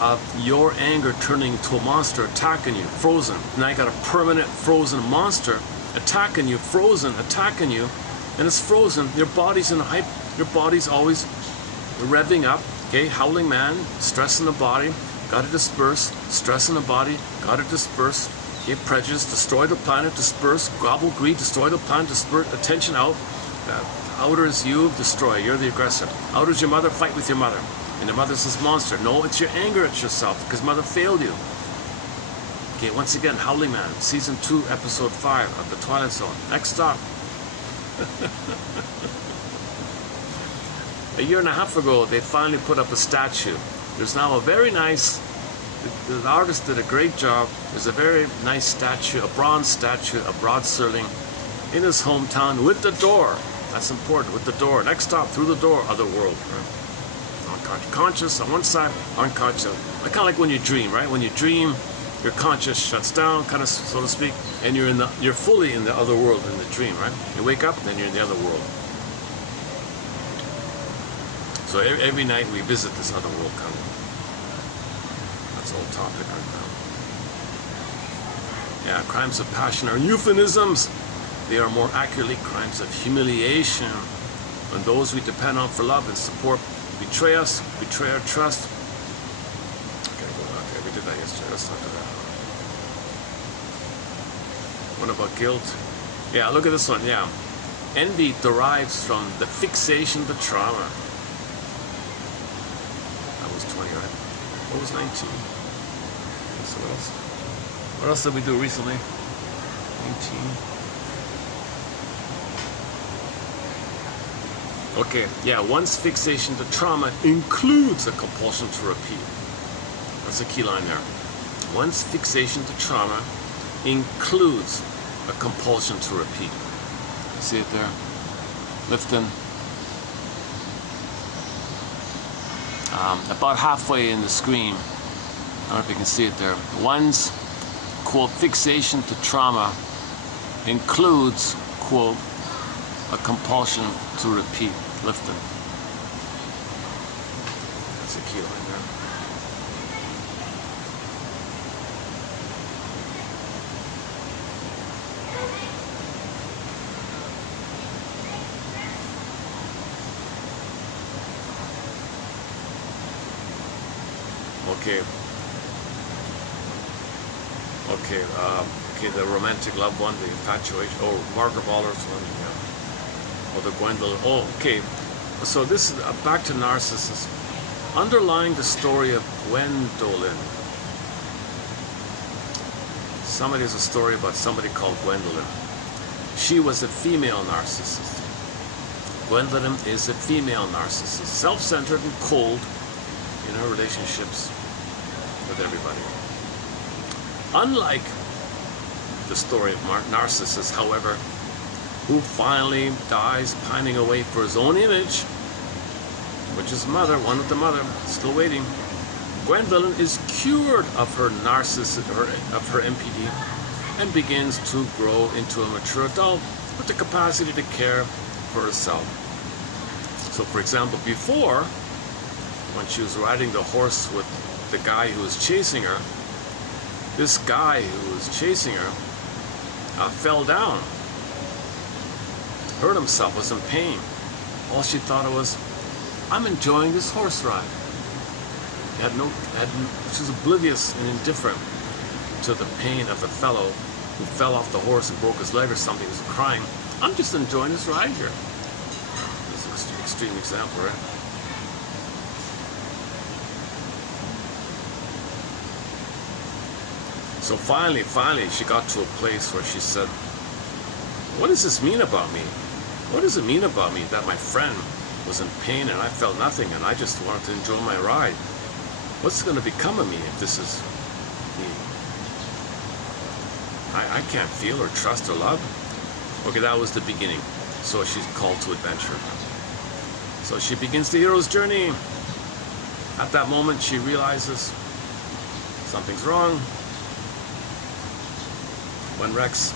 of your anger turning into a monster attacking you, frozen. Now you got a permanent frozen monster attacking you, frozen, attacking you, and it's frozen. Your body's in a hype. Your body's always revving up. Okay, howling man, stress in the body, got to disperse. Stress in the body, got to disperse. Okay, prejudice, destroy the planet, disperse. Gobble, greed, destroy the planet, disperse. Attention out. Outer is you, destroy. You're the aggressor. Outer is your mother, fight with your mother. And the mother's this monster. No, it's your anger at yourself because mother failed you. Okay, once again, Howling Man, Season 2, Episode 5 of The Twilight Zone. Next stop. A year and a half ago, they finally put up a statue. There's now a very nice, the artist did a great job. There's a very nice statue, a bronze statue of Rod Serling in his hometown with the door. That's important, with the door. Next stop, through the door, other world. Right? Conscious on one side, unconscious. Kind of like when you dream, right? When you dream, your conscious shuts down, kind of, so to speak, and you're fully in the other world in the dream, right? You wake up, then you're in the other world. So every night we visit this other world, kind of. That's the whole topic right now. Yeah, crimes of passion are euphemisms. They are more accurately crimes of humiliation when those we depend on for love and support betray us, betray our trust. Okay, we did that yesterday. Let's not do that. What about guilt? Yeah, look at this one. Yeah, envy derives from the fixation to trauma. That was 20, right? What was 19? So what else? What else did we do recently? 19. Okay, yeah, one's fixation to trauma includes a compulsion to repeat. That's a key line there. One's fixation to trauma includes a compulsion to repeat. See it there? Lifton. About halfway in the screen, I don't know if you can see it there. One's, quote, fixation to trauma includes, quote, a compulsion to repeat. Lifton. That's a key line there. Okay, the romantic love one, the infatuation, Margaret Waller's one, yeah. Or the Gwendolyn, okay. So this is back to narcissism. Underlying the story of Gwendolyn. Somebody has a story about somebody called Gwendolyn. She was a female narcissist. Gwendolyn is a female narcissist, self-centered and cold in her relationships with everybody. Unlike the story of Narcissus, however, who finally dies pining away for his own image, which is mother, one with the mother, still waiting. Gwendolyn is cured of her of her MPD, and begins to grow into a mature adult with the capacity to care for herself. So, for example, before, when she was riding the horse with the guy who was chasing her, this guy who was chasing her fell down, hurt himself, was in pain. All she thought was, I'm enjoying this horse ride. She was oblivious and indifferent to the pain of the fellow who fell off the horse and broke his leg or something. He was crying. I'm just enjoying this ride here. This is an extreme example, right? So finally, she got to a place where she said, what does this mean about me? What does it mean about me that my friend was in pain and I felt nothing and I just wanted to enjoy my ride? What's going to become of me if this is me? I can't feel or trust or love. Okay, that was the beginning. So she's called to adventure. So she begins the hero's journey. At that moment, she realizes something's wrong. When Rex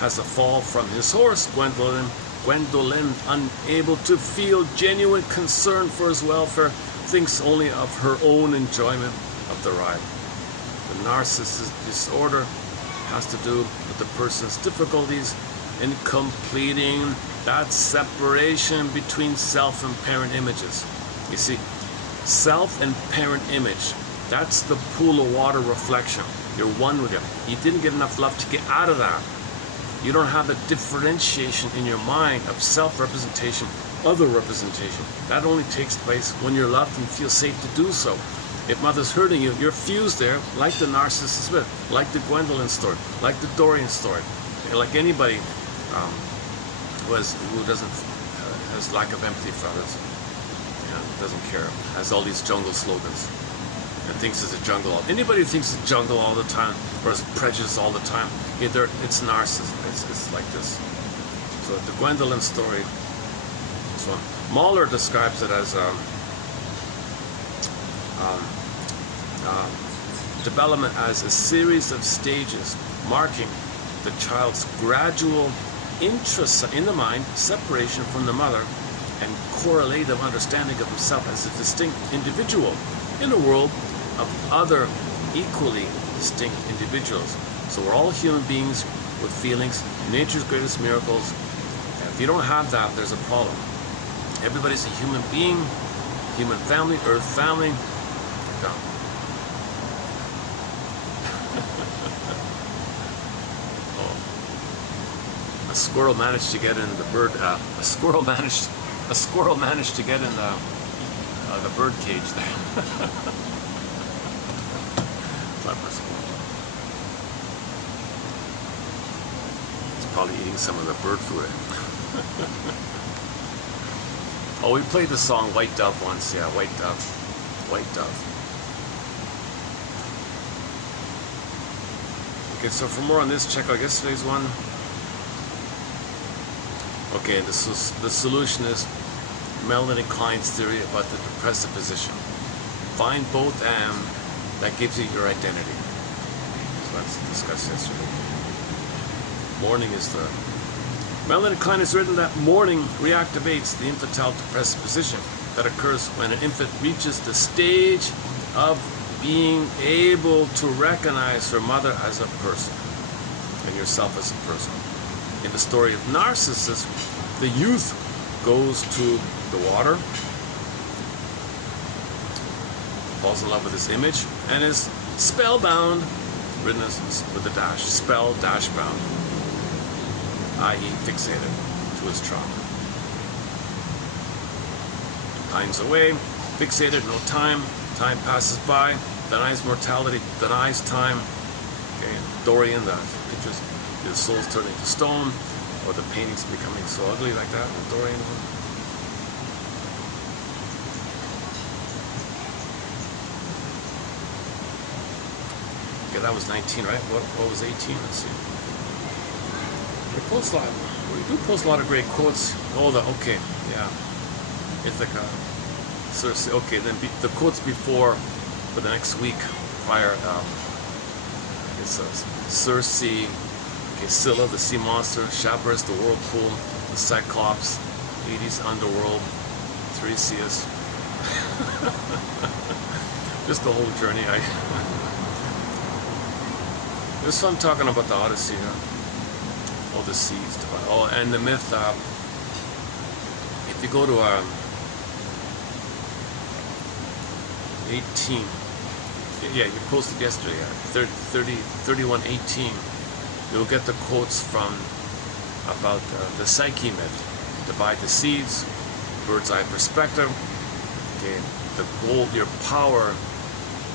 has a fall from his horse, Gwendolyn, unable to feel genuine concern for his welfare, thinks only of her own enjoyment of the ride. The narcissistic disorder has to do with the person's difficulties in completing that separation between self and parent images. You see, self and parent image, that's the pool of water reflection. You're one with him. You didn't get enough love to get out of that. You don't have the differentiation in your mind of self-representation, other representation. That only takes place when you're loved and feel safe to do so. If mother's hurting you, you're fused there, like the narcissist with, like the Gwendolyn story, like the Dorian story, like anybody who has lack of empathy for others, doesn't care, has all these jungle slogans, and thinks it's a jungle. Anybody who thinks it's a jungle all the time or is prejudiced all the time, it's narcissism. It's like this. So the Gwendolyn story. So Mahler describes it as development as a series of stages marking the child's gradual in the mind separation from the mother and correlative understanding of himself as a distinct individual in a world of other equally distinct individuals. So we're all human beings with feelings, nature's greatest miracles. And if you don't have that, there's a problem. Everybody's a human being, human family, earth family. No. A squirrel managed to get in the bird. A squirrel managed to get in the bird cage there. Clever squirrel. It's probably eating some of the bird food. Oh, we played the song White Dove once. Yeah, White Dove. White Dove. Okay, so for more on this, check out yesterday's one. Okay, the solution is Melanie Klein's theory about the depressive position. Find both and that gives you your identity. So that's discussed yesterday. Mourning is the... Melanie Klein has written that mourning reactivates the infantile depressive position that occurs when an infant reaches the stage of being able to recognize her mother as a person and yourself as a person. In the story of Narcissus, the youth goes to the water, falls in love with his image, and is spellbound, written as with a dash, spell dash bound, i.e. fixated to his trauma. Time's away, fixated, no time, time passes by, denies mortality, denies time. Okay, Dorian, the pictures, the soul's turning to stone, or the painting's becoming so ugly like that, the Dorian one. Okay, that was 19, right? What was 18? Let's see. We post a lot. We do post a lot of great quotes. Oh, okay, yeah. Ithaca, Circe. Okay, then the quotes before for the next week prior. It's Circe, okay, Scylla, the sea monster, Chabrus, the whirlpool, the Cyclops, Hades, underworld, Tiresias. Just the whole journey. It was fun talking about the Odyssey, all the seas. Oh, and the myth. If you go to 18, yeah, you posted yesterday, 31:18. You'll get the quotes from about the psyche myth. Divide the seeds, bird's eye perspective. Okay, the gold, your power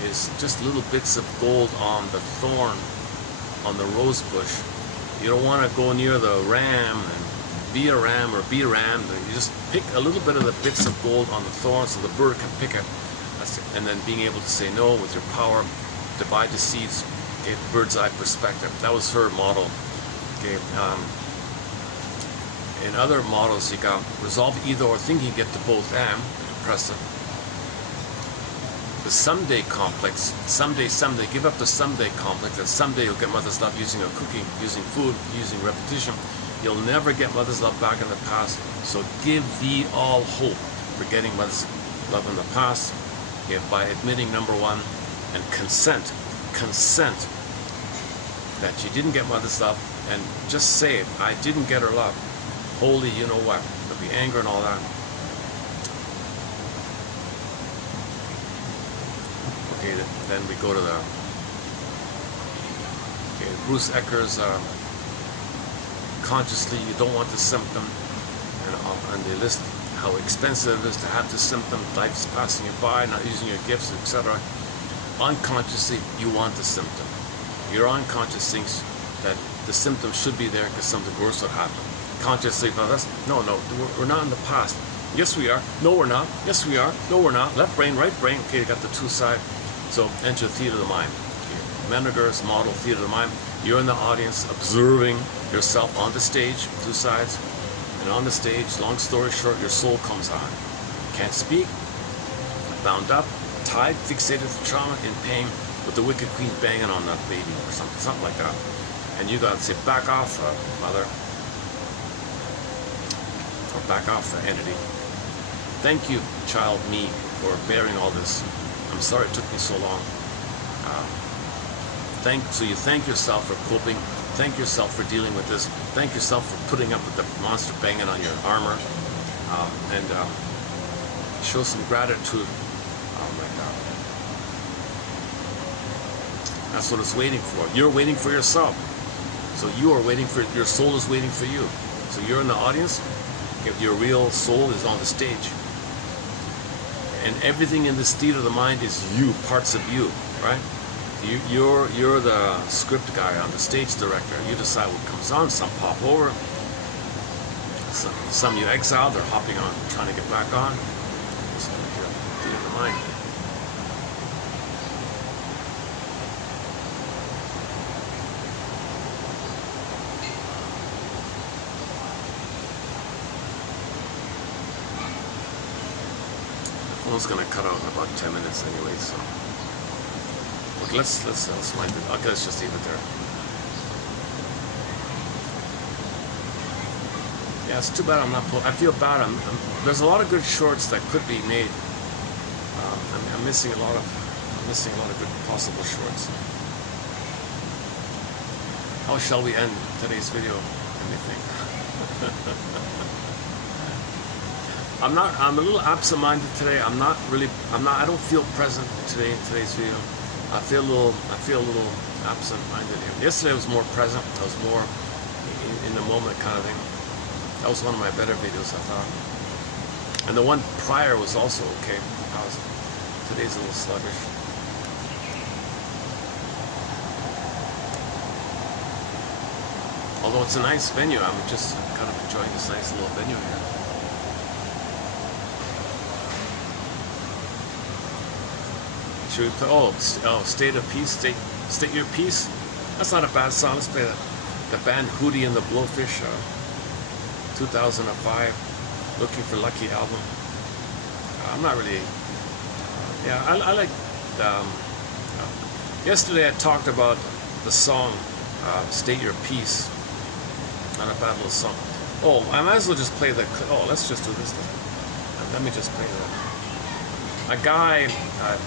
is just little bits of gold on the thorn, on the rose bush. You don't want to go near the ram and be a ram or be rammed. You just pick a little bit of the bits of gold on the thorn so the bird can pick it. And then being able to say no with your power, divide the seeds, okay, bird's eye perspective. That was her model. Okay. In other models, you got resolve either or thinking, get to both and, depressive. The someday complex, someday, give up the someday complex, that someday you'll get mother's love using a cookie, using food, using repetition. You'll never get mother's love back in the past, so give thee all hope for getting mother's love in the past, okay, by admitting, number one, and consent that you didn't get mother's love, and just say it, I didn't get her love. Holy, you know what, there'll be anger and all that. Okay, then we go to the Bruce Ecker's consciously you don't want the symptom, and they list how expensive it is to have the symptom, life's passing you by, not using your gifts, etc. Unconsciously you want the symptom. Your unconscious thinks that the symptom should be there because something worse would happen. Consciously, no, we're not in the past. Yes we are. No we're not. Yes we are. No we're not. Left brain, right brain. Okay, you got the two sides. So enter theater of the mind. Menneger's model, theater of the mind. You're in the audience observing yourself on the stage, two sides. And on the stage, long story short, your soul comes on. Can't speak, bound up, tied, fixated to trauma, in pain, with the wicked queen banging on that baby or something like that. And you gotta say, back off, mother. Or back off, the entity. Thank you, child me, for bearing all this. I'm sorry it took me so long. So you thank yourself for coping, thank yourself for dealing with this, thank yourself for putting up with the monster banging on your armor, and show some gratitude. That's what it's waiting for. You're waiting for yourself. So you are waiting for, your soul is waiting for you. So you're in the audience, your real soul is on the stage. And everything in this theater of the mind is you, parts of you, right? You're the script guy on the stage director. You decide what comes on. Some pop over. Some you exile. They're hopping on, trying to get back on. It's the theater of the mind. phone's gonna cut out in about 10 minutes anyway, so. Okay, let's wind it. Okay, let's just leave it there. Yeah, it's too bad I'm not. I feel bad. There's a lot of good shorts that could be made. I'm missing a lot of good possible shorts. How shall we end today's video? Let me think. I'm a little absent-minded today. I don't feel present today in today's video. I feel a little absent-minded here. Yesterday I was more present. I was more in the moment kind of thing. That was one of my better videos, I thought. And the one prior was also okay. Today's a little sluggish. Although it's a nice venue, I'm just kind of enjoying this nice little venue here. Should we play? Oh, State of Peace, State Your Peace. That's not a bad song. Let's play the band Hootie and the Blowfish, 2005, Looking for Lucky album. I'm not really. Yeah, I like. Yesterday I talked about the song "State Your Peace." Not a bad little song. Oh, I might as well just play the. Oh, let's just do this. Let me just play that. A guy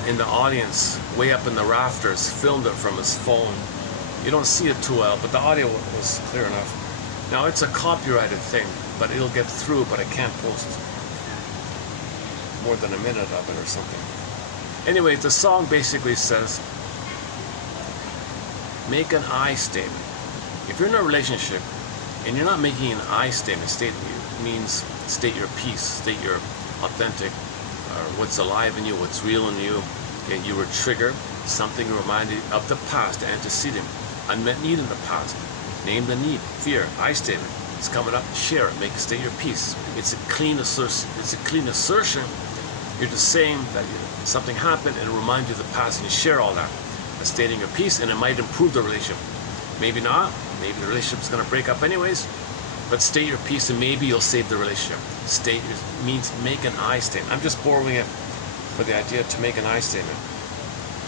in the audience, way up in the rafters, filmed it from his phone. You don't see it too well, but the audio was clear enough. Now it's a copyrighted thing, but it'll get through. But I can't post more than a minute of it or something. Anyway, the song basically says, make an I statement. If you're in a relationship and you're not making an I statement, means state your peace, state your authentic, what's alive in you, what's real in you, and you were triggered, something reminded of the past, antecedent, unmet need in the past. Name the need, fear, I statement. It's coming up, share it, state your peace. It's a clean assertion. You're just saying that something happened and it reminds you of the past, and you share all that. Stating your peace, and it might improve the relationship. Maybe not. Maybe the relationship's going to break up anyways. But state your peace, and maybe you'll save the relationship. State means make an I statement. I'm just borrowing it for the idea to make an I statement.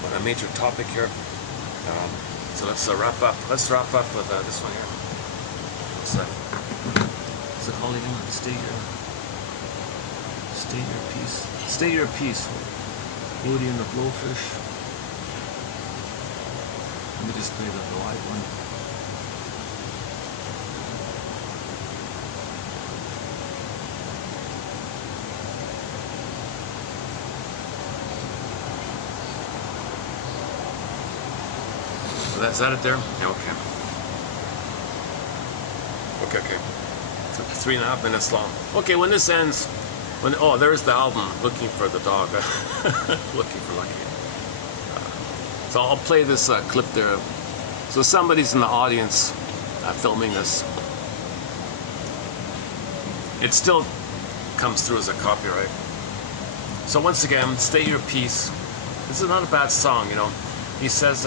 But a major topic here. So let's wrap up. Let's wrap up with this one here. What's that? What's it called again? State your peace. State your peace. Woody and the Blowfish. Let me just play the live one. Is that it there? Yeah, okay. Okay. It's 3.5 minutes long. Okay, when this ends, there's the album, Looking for the Dog. Looking for Lucky. So I'll play this clip there. So somebody's in the audience filming this. It still comes through as a copyright. So once again, state your peace. This is not a bad song, you know. He says,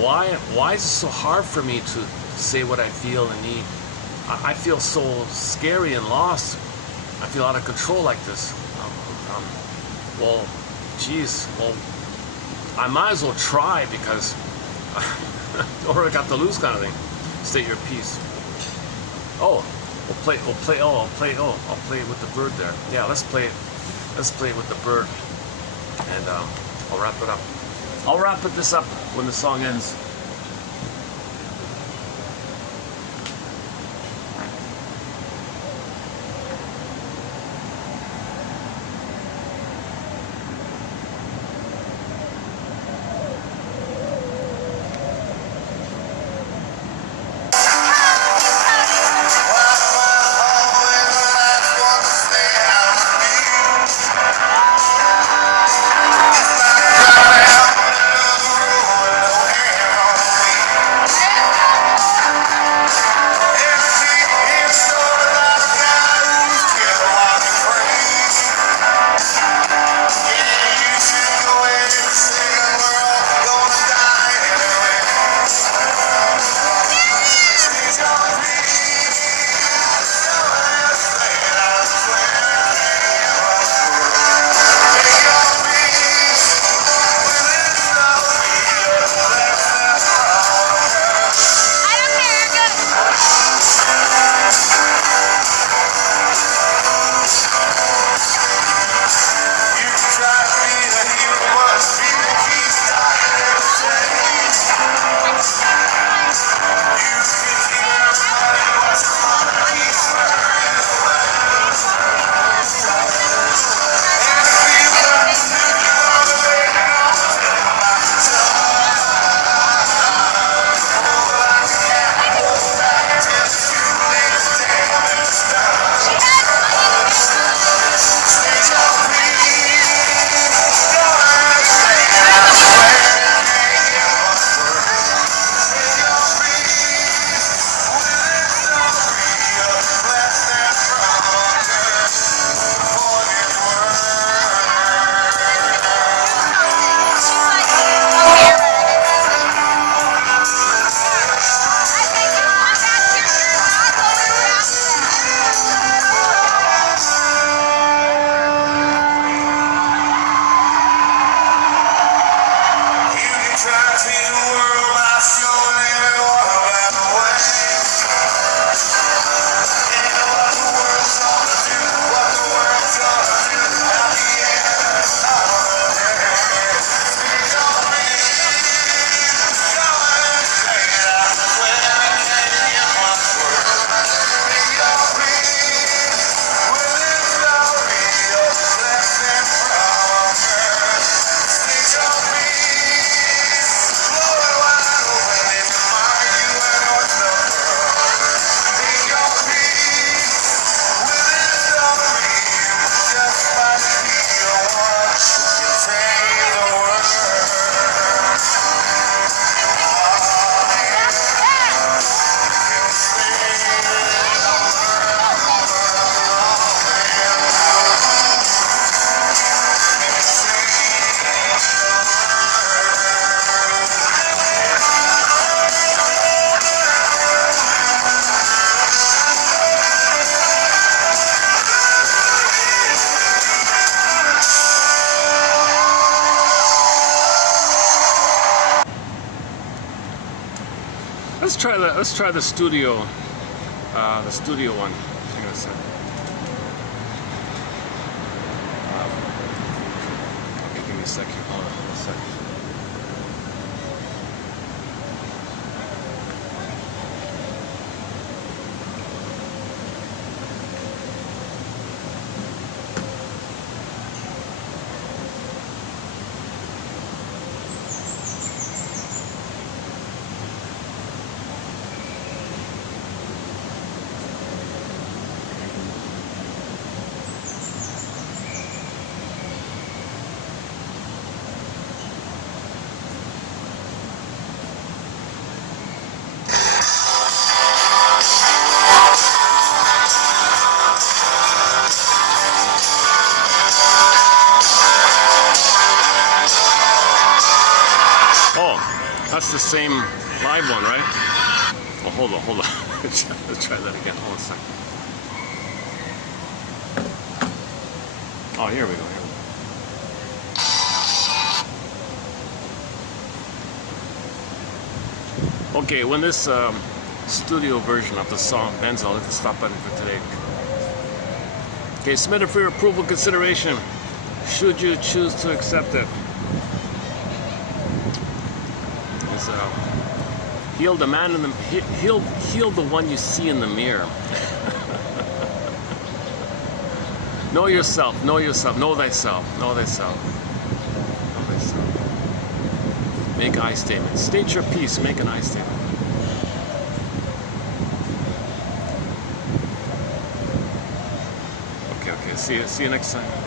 why is it so hard for me to say what I feel and need? I feel so scary and lost. I feel out of control like this. Well, I might as well try, because or I got to lose kind of thing. State your peace. I'll play it with the bird there. Yeah, let's play it with the bird, and I'll wrap it up. I'll wrap this up when the song ends. let's try the studio one. Hang on a second. Okay, give me a second. Hold on a second. That's the same live one, right? Oh, hold on. Let's try that again. Hold on a second. Oh, here we go. Okay, when this studio version of the song ends, I'll hit the stop button for today. Okay, submitted for your approval consideration. Should you choose to accept it? Heal the man in the heal the one you see in the mirror. Know yourself, know thyself, know thyself. Make I statement. State your piece, make an I statement. Okay, see you next time.